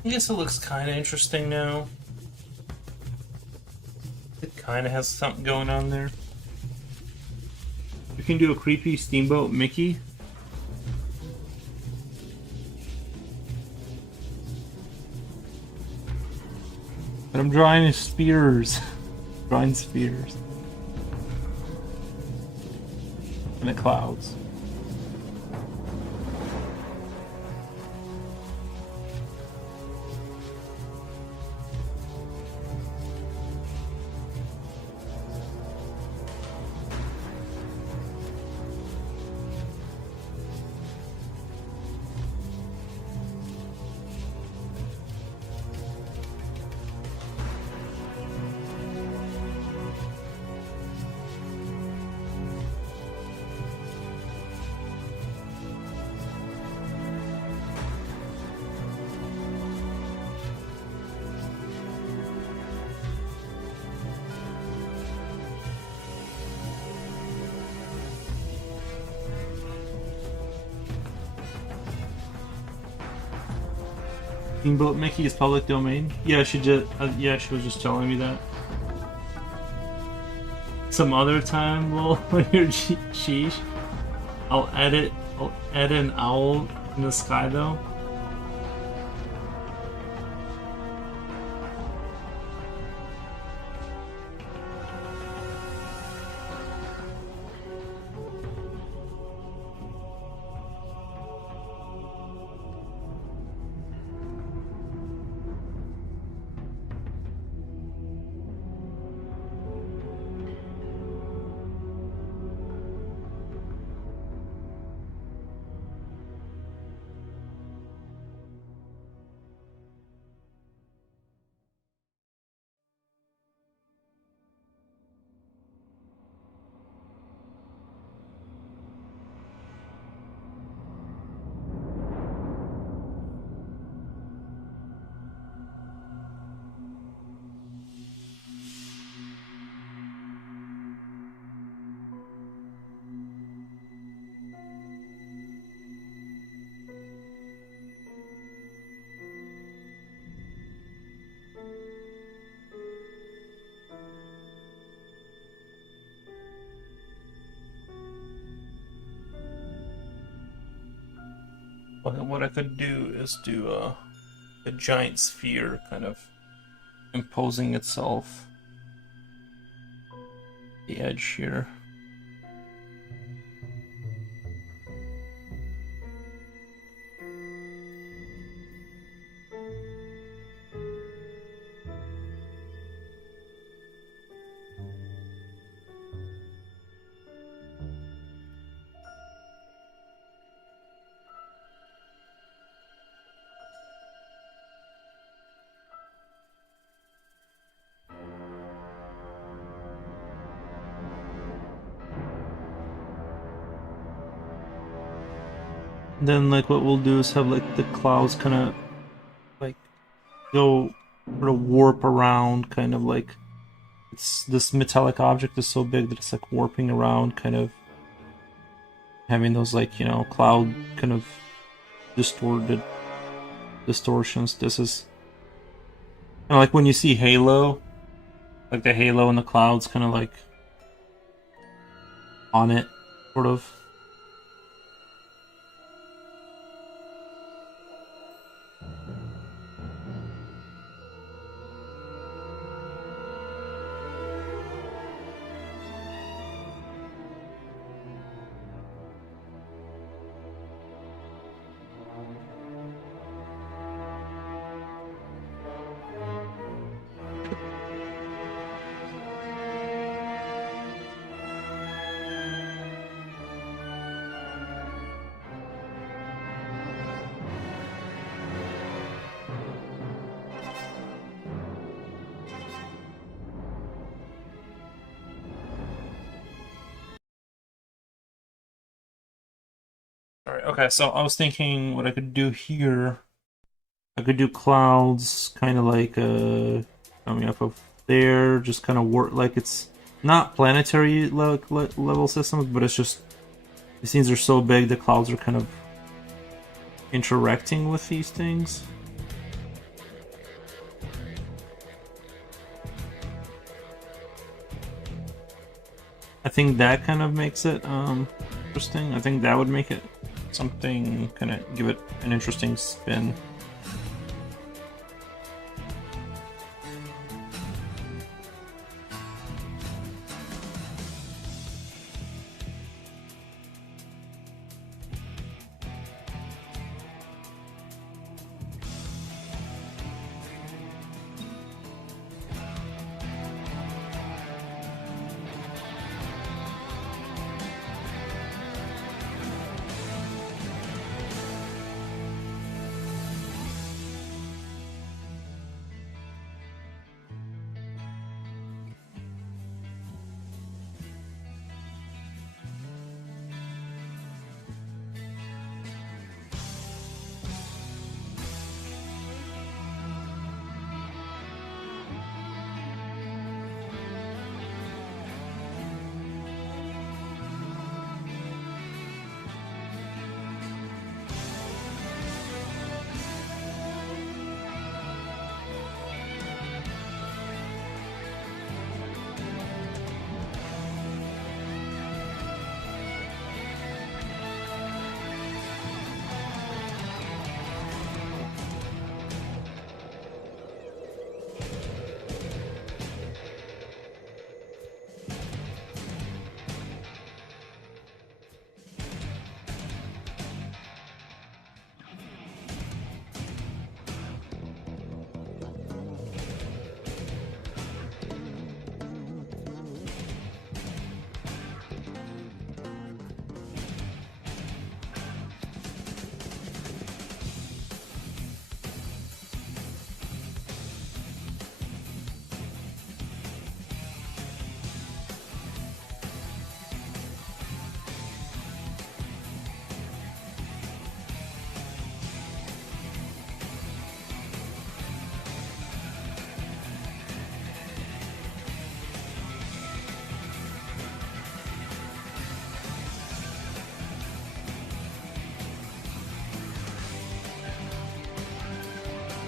I guess it looks kind of interesting now. It kind of has something going on there. We can do a creepy Steamboat Mickey. But I'm drawing spears. Drawing spears. In the clouds. Steamboat Mickey is public domain. Yeah, she just. Yeah, she was just telling me that. some other time, lol. Your sheesh. I'll add an owl in the sky though. What I could do is do a giant sphere kind of imposing itself the edge here. Then like what we'll do is have like the clouds kind of like go sort of warp around, kind of like it's this metallic object is so big that it's like warping around, kind of having those like, you know, cloud kind of distortions. This is kind of like when you see Halo, like the halo and the clouds kind of like on it, sort of. Alright, okay, so I was thinking what I could do here. I could do clouds kind of like coming up of there, just kind of work like it's not planetary level systems, but it's just these things are so big the clouds are kind of interacting with these things. I think that kind of makes it interesting. I think that would make it something, kind of give it an interesting spin.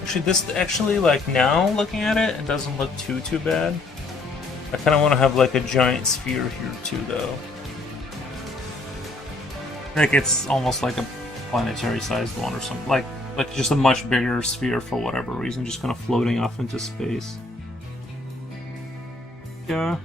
Actually, this actually, like, now looking at it, it doesn't look too bad. I kind of want to have, like, a giant sphere here, too, though. Like, it's almost like a planetary-sized one or something. Like just a much bigger sphere for whatever reason, just kind of floating off into space. Yeah.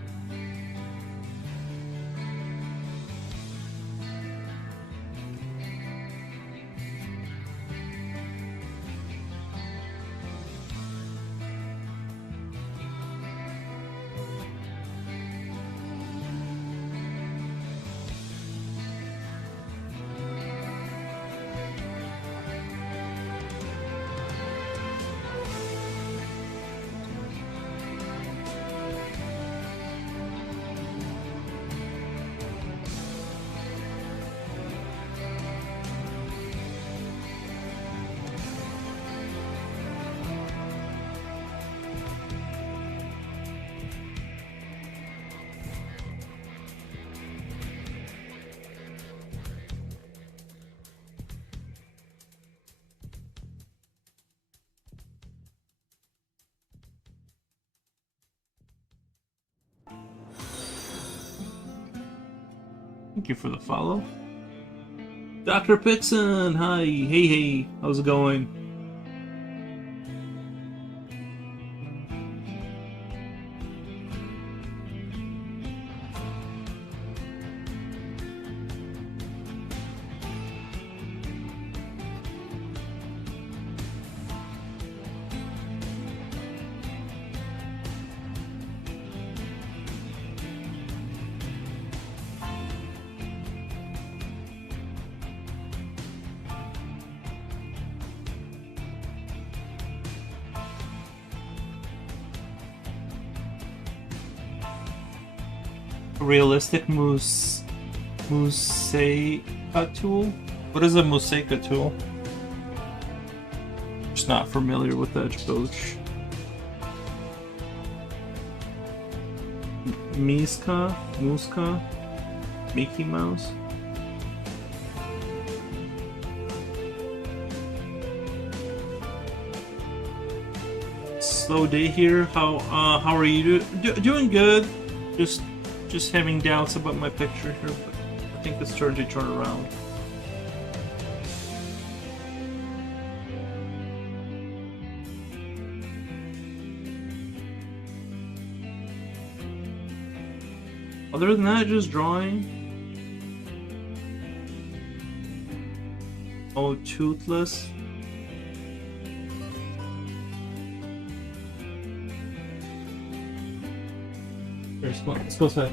Thank you for the follow. Dr. Pitson, hi, hey, how's it going? Realistic Museka tool? What is a Museka tool? Just not familiar with that approach. Muska, Mickey Mouse. Slow day here. How are you doing? Good. Just having doubts about my picture here, but I think it's starting to turn around. Other than that, just drawing. Oh, toothless. Let's go inside.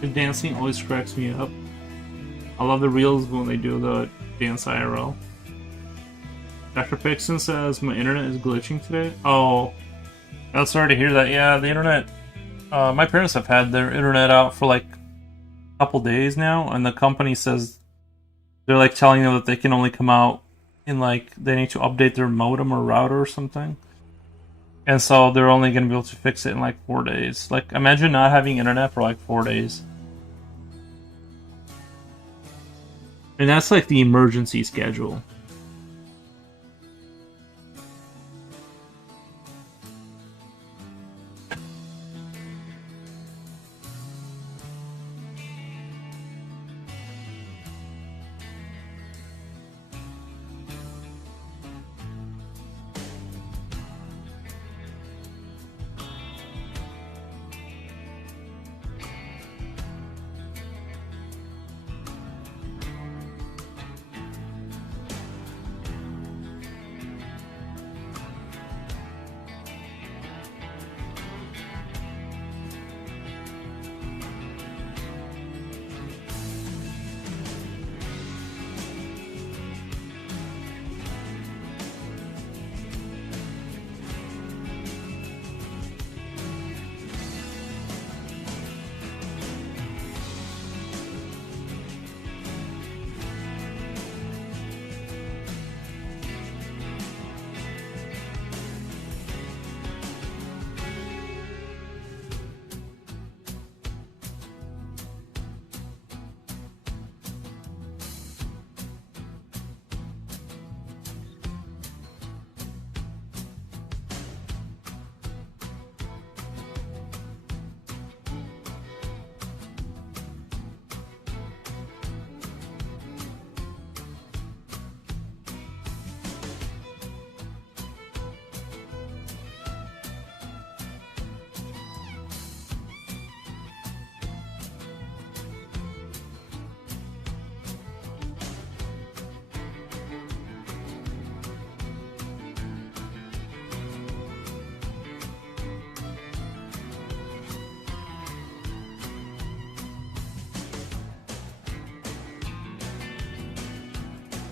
The dancing always cracks me up. I love the reels when they do the dance IRL. Dr. Pixon says my internet is glitching today. Oh, I'm sorry to hear that. Yeah, the internet. My parents have had their internet out for like a couple days now, and the company says they're like telling them that they can only come out in like they need to update their modem or router or something. And so they're only going to be able to fix it in like 4 days. Like, imagine not having internet for like 4 days. and that's like the emergency schedule.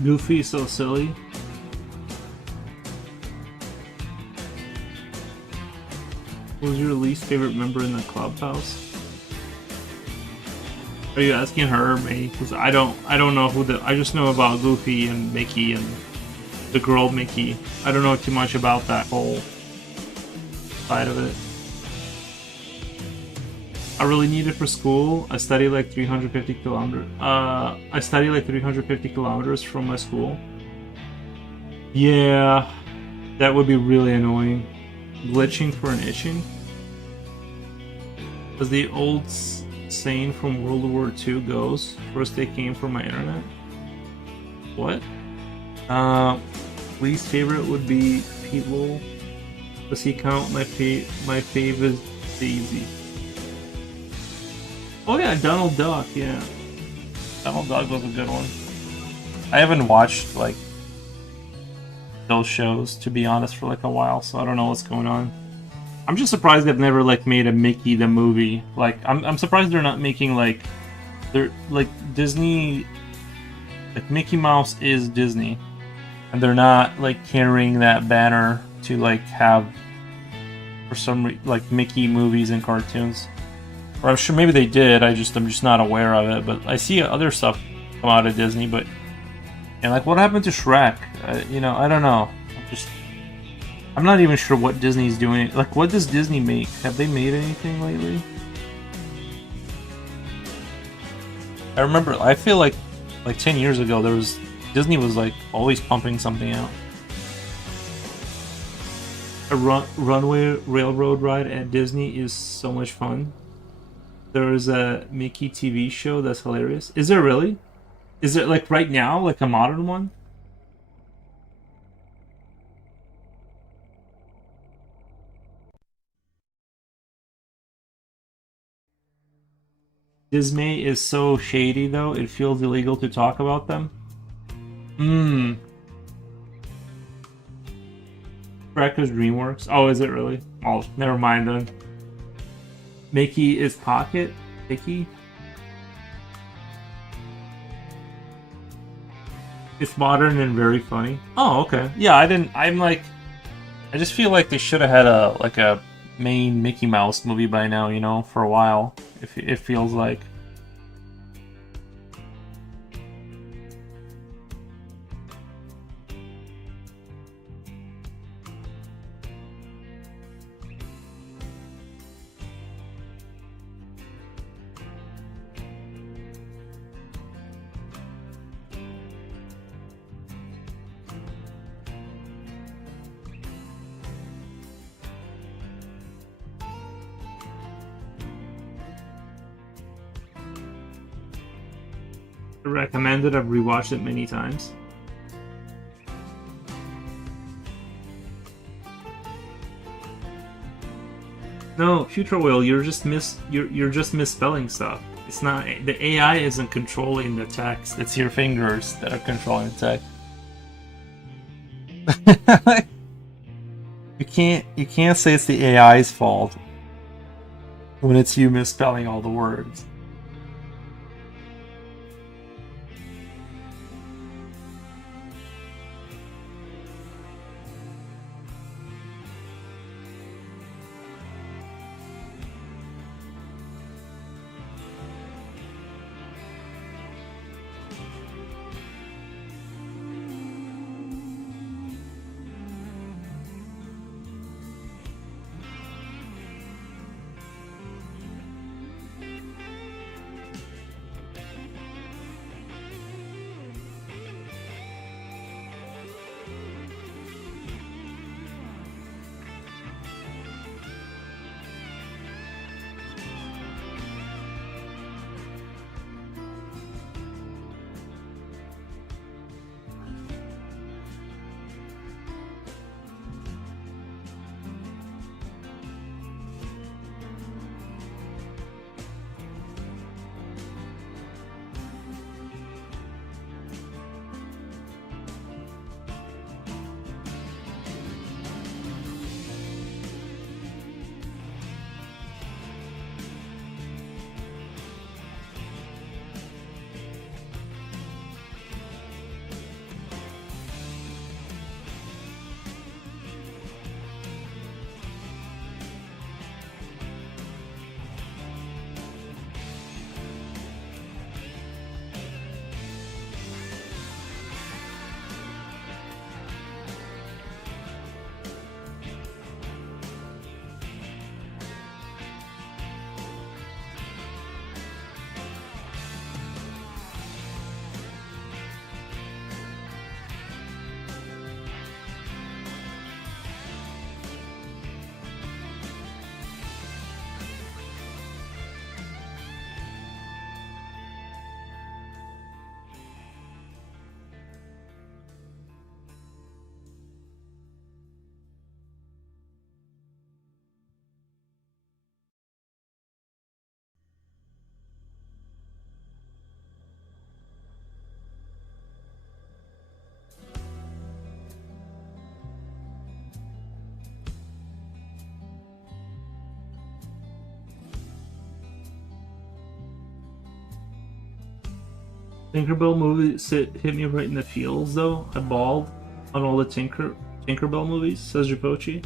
Goofy, so silly. Who's your least favorite member in the clubhouse? Are you asking her or me? Because I don't know who the. I just know about Goofy and Mickey and the girl Mickey. I don't know too much about that whole side of it. I really need it for school. I study like 350 kilometers. I study like 350 kilometers from my school. Yeah, that would be really annoying. Glitching for an itching. As the old saying from World War II goes, first they came for my internet. What? Least favorite would be People. Does he count? My fave is Daisy. Oh yeah, Donald Duck, yeah. Donald Duck was a good one. I haven't watched like those shows, to be honest, for like a while, so I don't know what's going on. I'm just surprised they've never like made a Mickey the movie. Like I'm surprised they're not making like they're like Disney, like Mickey Mouse is Disney, and they're not like carrying that banner to like have for some like Mickey movies and cartoons. Or I'm sure maybe they did. I'm just not aware of it. But I see other stuff come out of Disney. But and like what happened to Shrek? You know, I don't know. I'm not even sure what Disney's doing. Like, what does Disney make? Have they made anything lately? I remember. I feel like 10 years ago, Disney was like always pumping something out. A runway railroad ride at Disney is so much fun. There is a Mickey TV show that's hilarious. Is there really? Is it like right now, like a modern one? Disney is so shady though, it feels illegal to talk about them. Shrek is DreamWorks. Oh, is it really? Oh, never mind then. Mickey is Pocket? Mickey? It's modern and very funny. Oh, okay. Yeah, I didn't. I'm like, I just feel like they should have had a main Mickey Mouse movie by now. You know, for a while. It feels like. I recommend it. I've rewatched it many times. No, Future Will, you're just misspelling stuff. It's not the AI isn't controlling the text. It's your fingers that are controlling the text. You can't say it's the AI's fault when it's you misspelling all the words. Tinkerbell movies hit me right in the feels though. I bawled on all the Tinkerbell movies, says Japochi.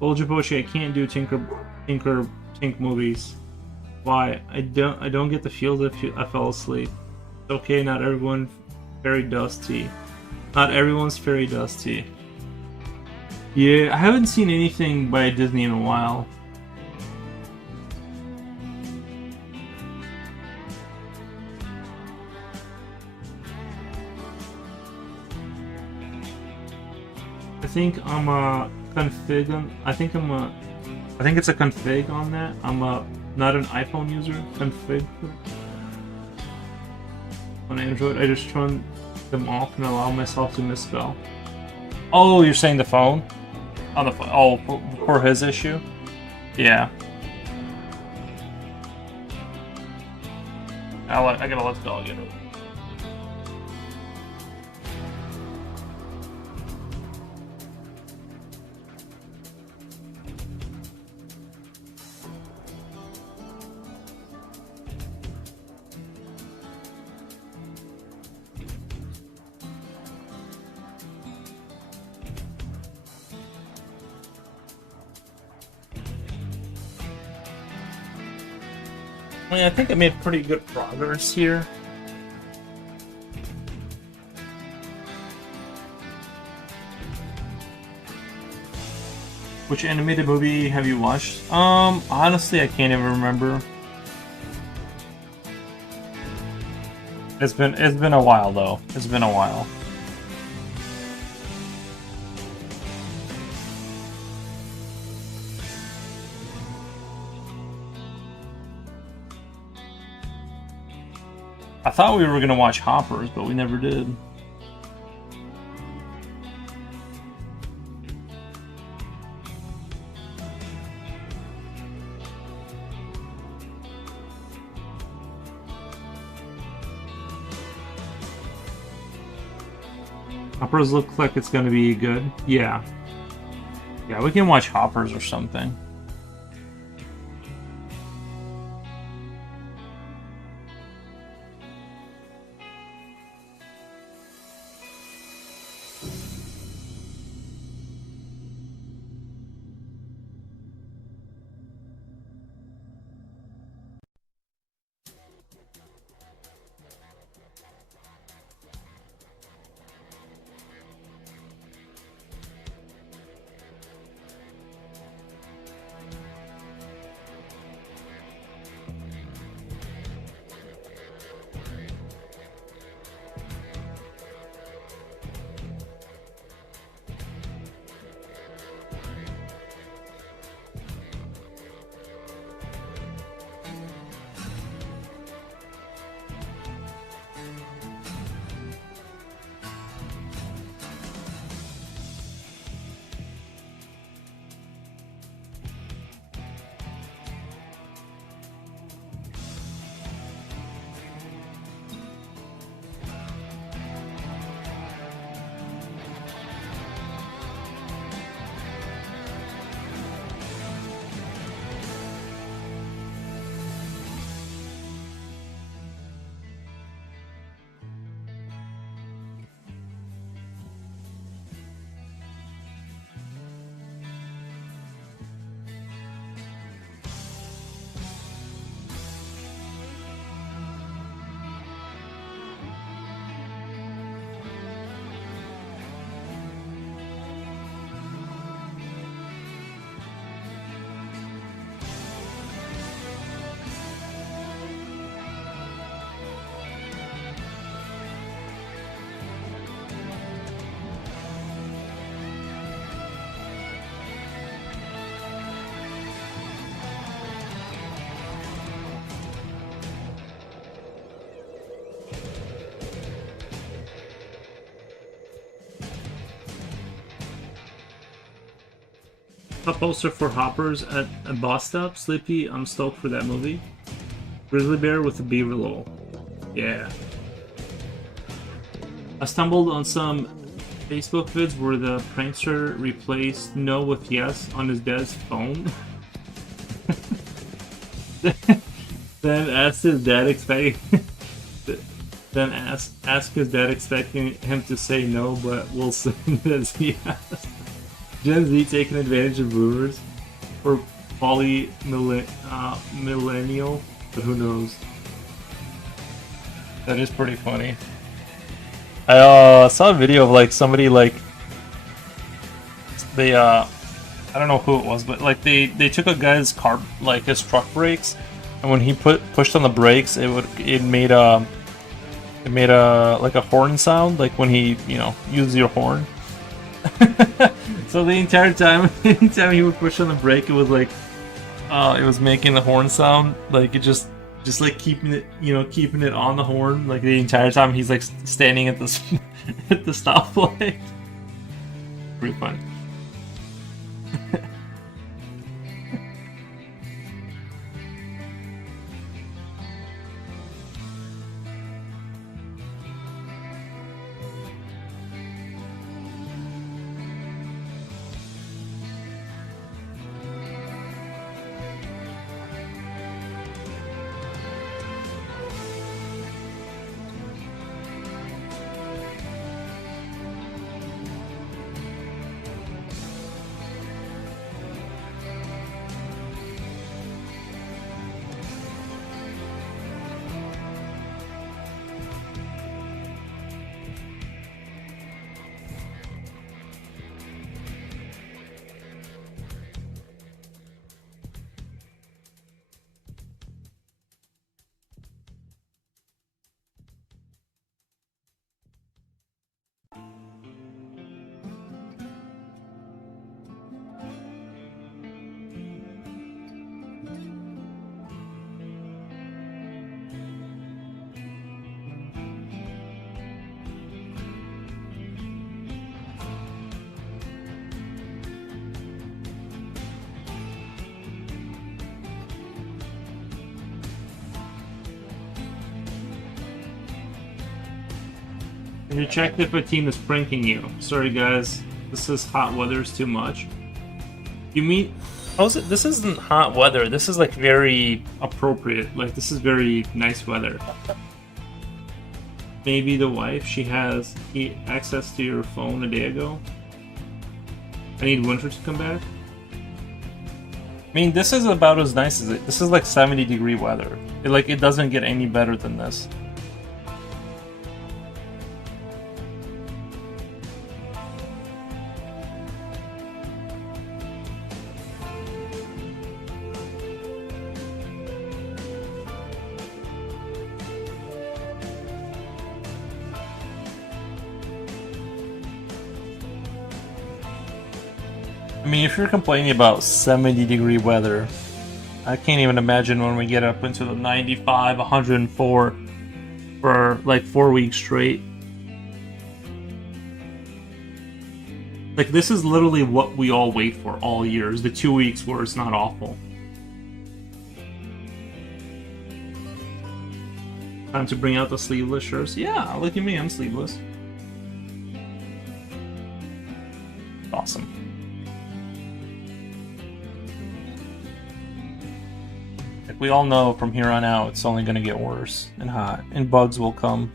Well, Japochi, I can't do Tink movies. Why? I don't get the feels. I fell asleep. It's okay, not everyone very dusty. Not everyone's very dusty. Yeah, I haven't seen anything by Disney in a while. I think I'm a config on. I think it's a config on that. I'm not an iPhone user. Config on Android. I just turn them off and allow myself to misspell. Oh, you're saying the phone? On the phone? Oh, for his issue? Yeah. I gotta let the dog in. I mean, I think I made pretty good progress here. Which animated movie have you watched? Honestly, I can't even remember. It's been a while though. It's been a while. I thought we were gonna watch Hoppers, but we never did. Hoppers look like it's gonna be good. Yeah. Yeah, we can watch Hoppers or something. A poster for Hoppers at a bus stop. Sleepy, I'm stoked for that movie. Grizzly Bear with a beaver lol. Yeah. I stumbled on some Facebook vids where the prankster replaced no with yes on his dad's phone. Then asked his dad expecting then ask his dad expecting him to say no, but Wilson says yes. Gen Z taking advantage of boomers or millennial, but who knows? That is pretty funny. I saw a video of like somebody like they I don't know who it was, but like they took a guy's car, like his truck brakes, and when he pushed on the brakes, it made a like a horn sound, like when he uses your horn. So the entire time, anytime he would push on the brake, it was like, it was making the horn sound. Like it just like keeping it, keeping it on the horn. Like the entire time he's like standing at the at the stoplight. Pretty funny. You checked if a team is pranking you. Sorry guys, this is hot weather's too much. You mean... How's it? This isn't hot weather. This is like very... appropriate. Like, this is very nice weather. Maybe the wife, she has access to your phone a day ago. I need winter to come back. I mean, this is about as nice as it. This is like 70-degree weather. It doesn't get any better than this. I mean, if you're complaining about 70-degree weather, I can't even imagine when we get up into the 95, 104 for like 4 weeks straight. Like, this is literally what we all wait for all year, is the 2 weeks where it's not awful. Time to bring out the sleeveless shirts. Yeah, look at me, I'm sleeveless. Awesome. Like we all know from here on out, it's only going to get worse and hot, and bugs will come.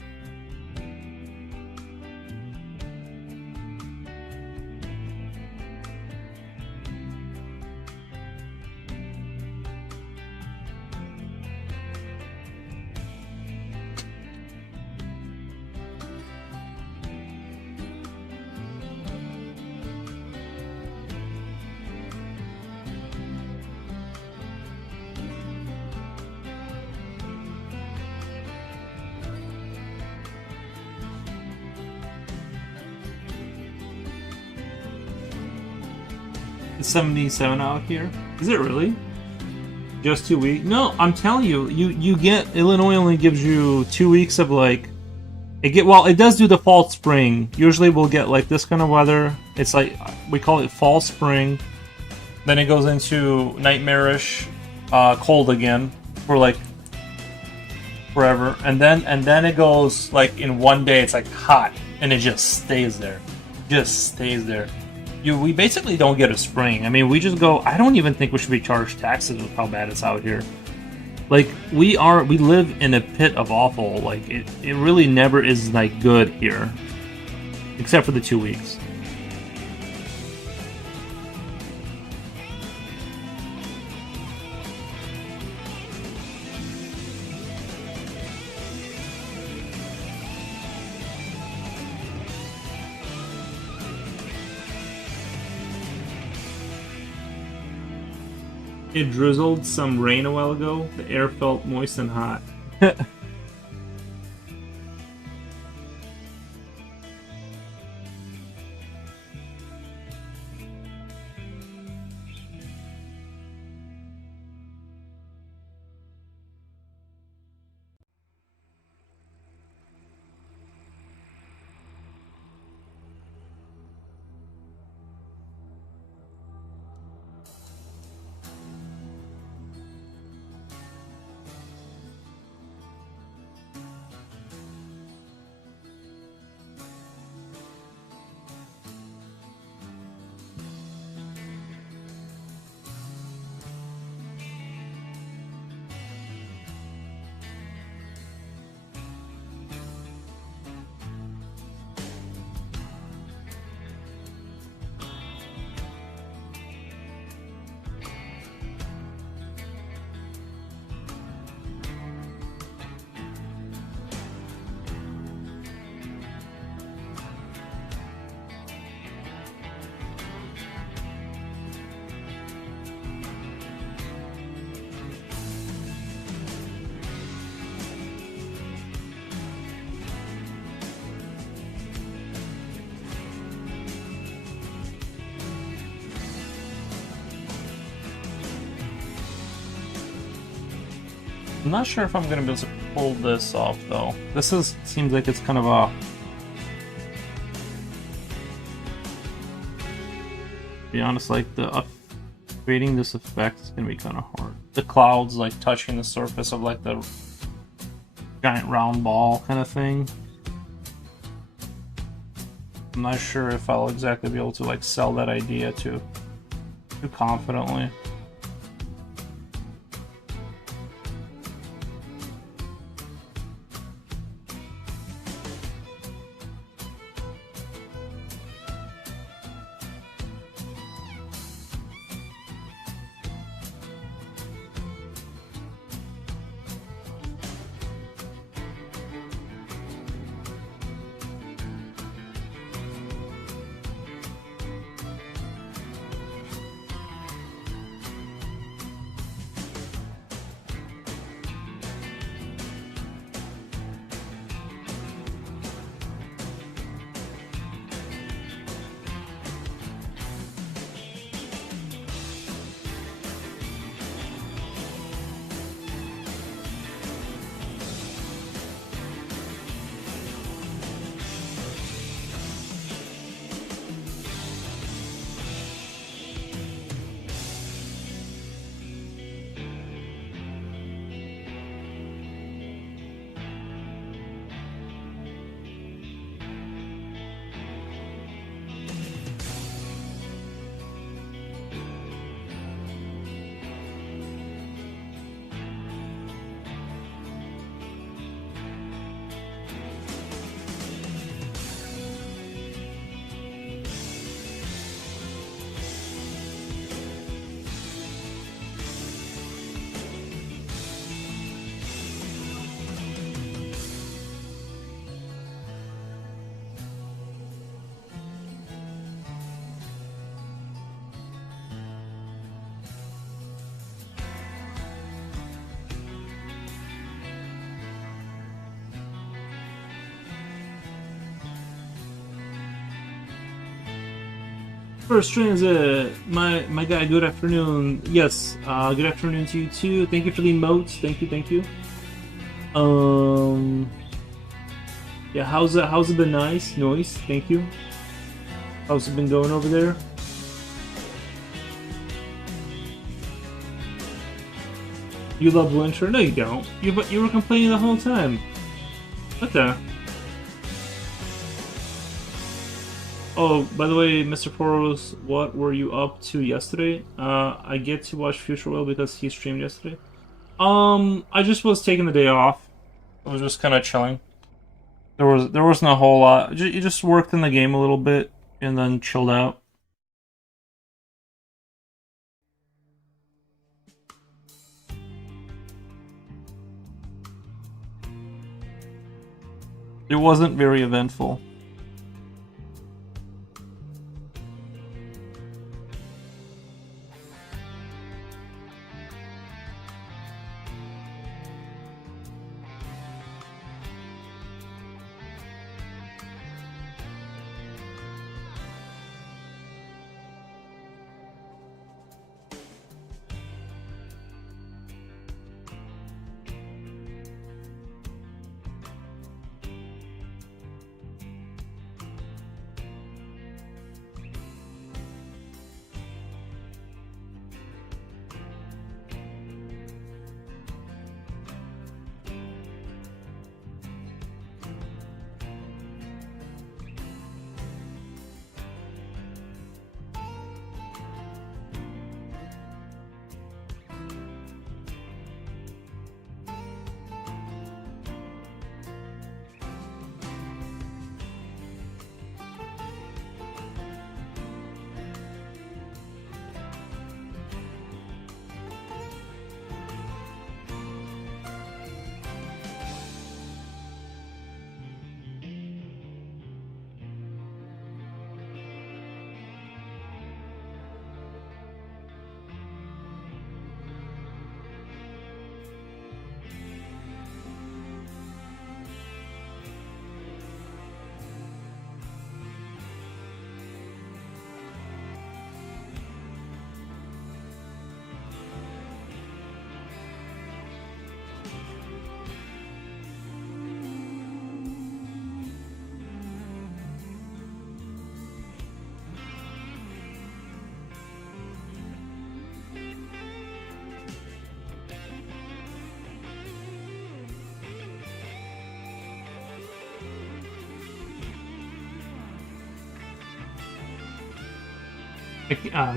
It's 77 out here. Is it really? Just 2 weeks? No, I'm telling you, you get Illinois only gives you 2 weeks of like it does do the fall spring. Usually we'll get like this kind of weather. It's like we call it fall spring. Then it goes into nightmarish cold again for like forever. And then it goes like in 1 day it's like hot and it just stays there. Just stays there. We basically don't get a spring. I mean, we just go. I don't even think we should be charged taxes with how bad it's out here. Like we live in a pit of awful. Like it really never is like good here, except for the 2 weeks. It drizzled some rain a while ago. The air felt moist and hot. I'm not sure if I'm gonna be able to pull this off though. Seems like it's kind of a... To be honest, like creating this effect is gonna be kind of hard. The clouds like touching the surface of like the giant round ball kind of thing. I'm not sure if I'll exactly be able to like sell that idea too confidently. First Transit, my guy, good afternoon. Yes, good afternoon to you too. Thank you for the emotes. Thank you. Yeah, how's it been? Nice. Thank you. How's it been going over there? You love winter? No, you don't. You were complaining the whole time. What the? Oh, by the way, Mr. Poros, what were you up to yesterday? I get to watch Future Will because he streamed yesterday. I just was taking the day off. I was just kind of chilling. There wasn't a whole lot. You just worked in the game a little bit and then chilled out. It wasn't very eventful.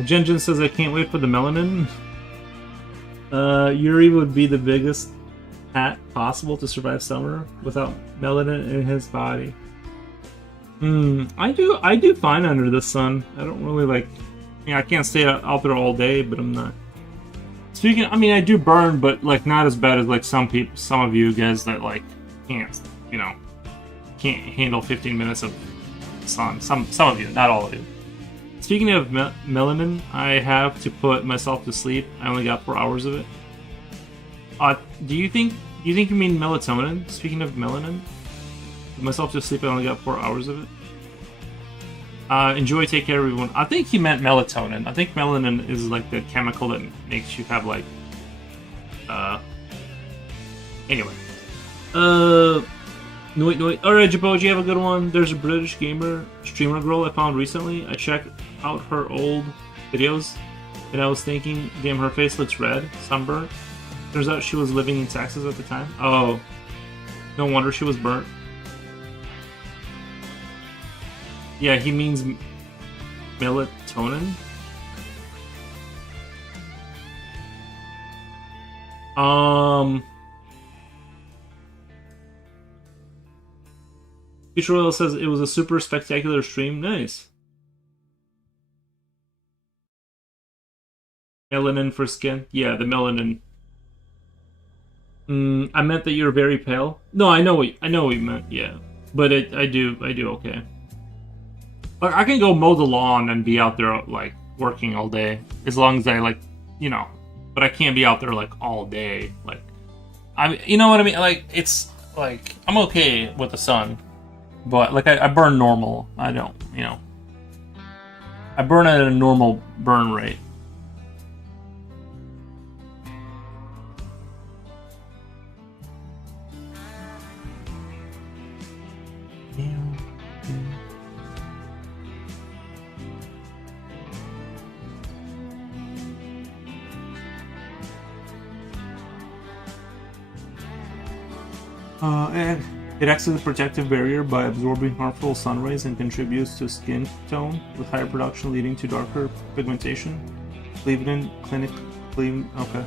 Jen says, I can't wait for the melanin. Yuri would be the biggest hat possible to survive summer without melanin in his body. I do fine under the sun. I don't really like. I can't stay out there all day, but I'm not. Speaking, I mean, I do burn, but like not as bad as like some of you guys that like can't handle 15 minutes of sun. Some of you, not all of you. Speaking of melanin, I have to put myself to sleep. I only got 4 hours of it. Do you think you mean melatonin? Speaking of melanin, put myself to sleep. I only got 4 hours of it. Enjoy, take care, everyone. I think he meant melatonin. I think melanin is like the chemical that makes you have like. Anyway. Noit. Alright, Jaboji, have a good one. There's a British gamer streamer girl I found recently. I checked out her old videos, and I was thinking, damn, her face looks red, sunburnt. Turns out she was living in Texas at the time. Oh, no wonder she was burnt. Yeah, he means melatonin. Future Oil says it was a super spectacular stream. Nice. Melanin for skin. Yeah, the melanin. I meant that you're very pale. No, I know what you meant. Yeah, but I do okay. Like, I can go mow the lawn and be out there like working all day as long as I like, but I can't be out there like all day. Like, you know what I mean? Like, it's like I'm okay with the sun, but like I burn normal. I don't, I burn at a normal burn rate. It acts as a protective barrier by absorbing harmful sun rays and contributes to skin tone, with higher production leading to darker pigmentation. Cleveland Clinic. Okay.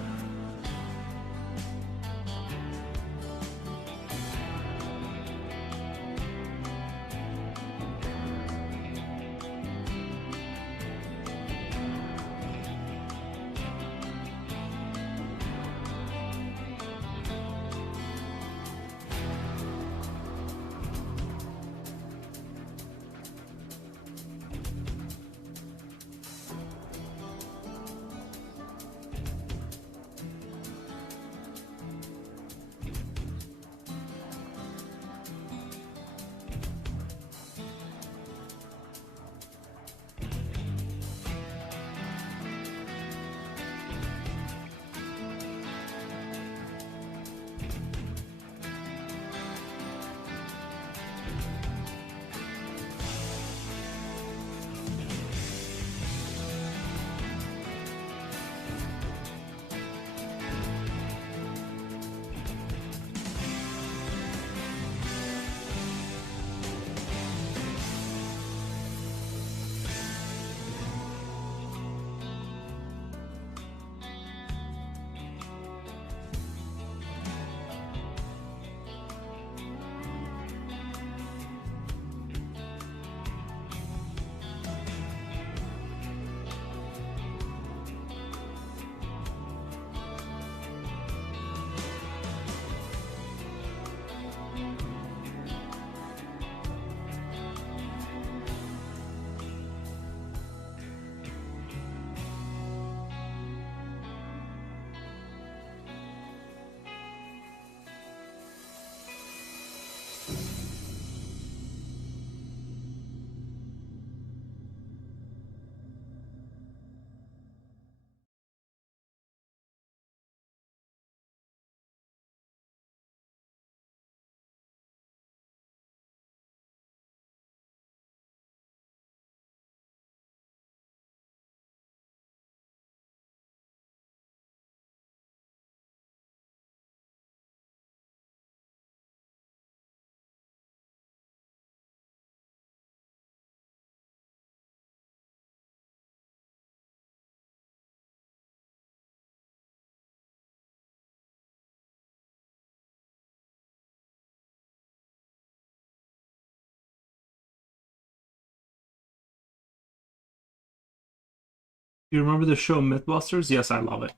You remember the show Mythbusters? Yes, I love it.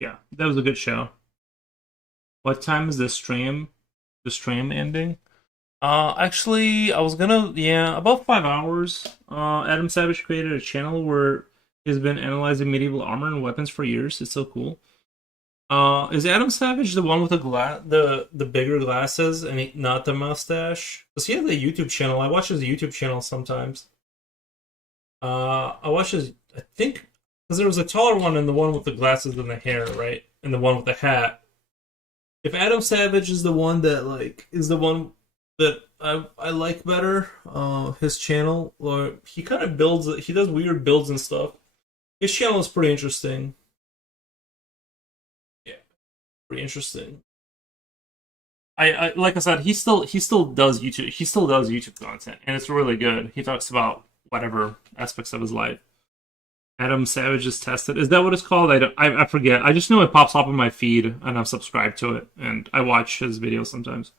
Yeah, that was a good show. What time is the stream? The stream ending? Actually, I was gonna, yeah, about 5 hours. Adam Savage created a channel where he's been analyzing medieval armor and weapons for years. It's so cool. Is Adam Savage the one with the bigger glasses and not the mustache? Does he have the YouTube channel? I watch his YouTube channel sometimes. I watch his, I think, because there was a taller one and the one with the glasses and the hair, right? And the one with the hat. If Adam Savage is the one that is the one that I like better, his channel, or he kind of builds, he does weird builds and stuff. His channel is pretty interesting. Yeah, pretty interesting. I like I said, he still does YouTube. He still does YouTube content, and it's really good. He talks about whatever aspects of his life. Adam Savage is tested. Is that what it's called? I forget. I just know it pops up in my feed, and I'm subscribed to it, and I watch his videos sometimes.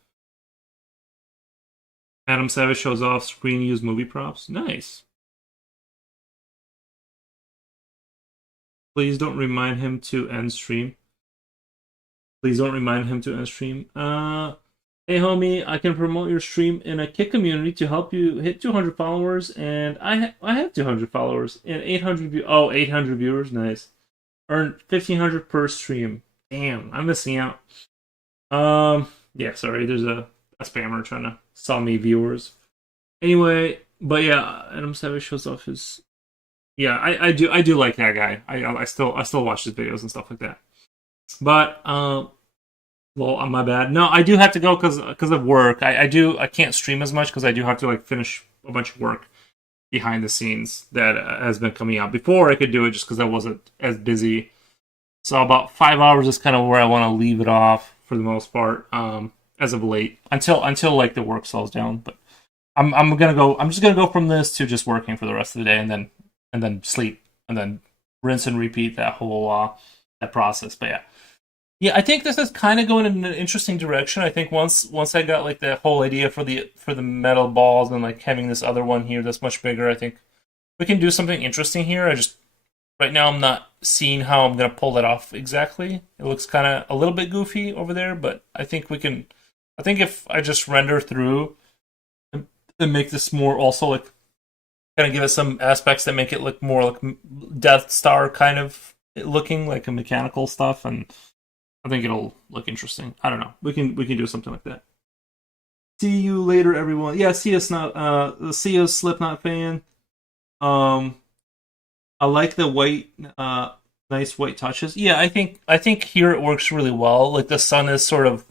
Adam Savage shows off screen used movie props. Nice. Please don't remind him to end stream. Please don't remind him to end stream. Hey homie, I can promote your stream in a Kick community to help you hit 200 followers, and I have 200 followers and 800 800 viewers. Nice. Earn 1,500 per stream. Damn, I'm missing out. Yeah, sorry. There's a spammer trying to sell me viewers. Anyway, but yeah, Adam Savage shows off his. Yeah, I do like that guy. I still watch his videos and stuff like that. But well, on my bad. No, I do have to go because of work. I can't stream as much because I do have to finish a bunch of work behind the scenes that has been coming out. Before I could do it just because I wasn't as busy. So about 5 hours is kind of where I want to leave it off for the most part. As of late, until the work slows down. But I'm just gonna go from this to just working for the rest of the day, and then sleep, and then rinse and repeat that whole that process. But yeah, I think this is kind of going in an interesting direction. I think once I got the whole idea for the metal balls and having this other one here that's much bigger, I think we can do something interesting here. Right now I'm not seeing how I'm gonna pull that off exactly. It looks kind of a little bit goofy over there, but I think we can. I think if I just render through and make this more also kind of give it some aspects that make it look more like Death Star kind of looking, like a mechanical stuff, and I think it'll look interesting. I don't know. We can do something like that. See you later, everyone. Yeah, see us Slipknot fan. I like the white, nice white touches. Yeah, I think here it works really well. The sun is sort of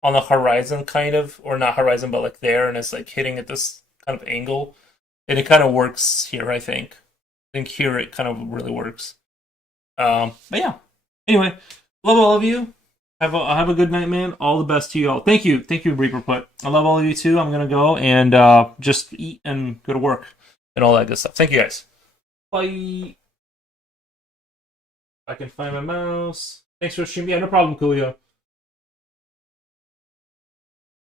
on the horizon, kind of, or not horizon, but there, and it's hitting at this kind of angle, and it kind of works here. I think here it kind of really works. But yeah. Anyway, love all of you. Have a good night, man. All the best to you all. Thank you, Reaper Put. I love all of you too. I'm gonna go and just eat and go to work and all that good stuff. Thank you guys. Bye. I can find my mouse. Thanks for streaming. Yeah, no problem, Coolio.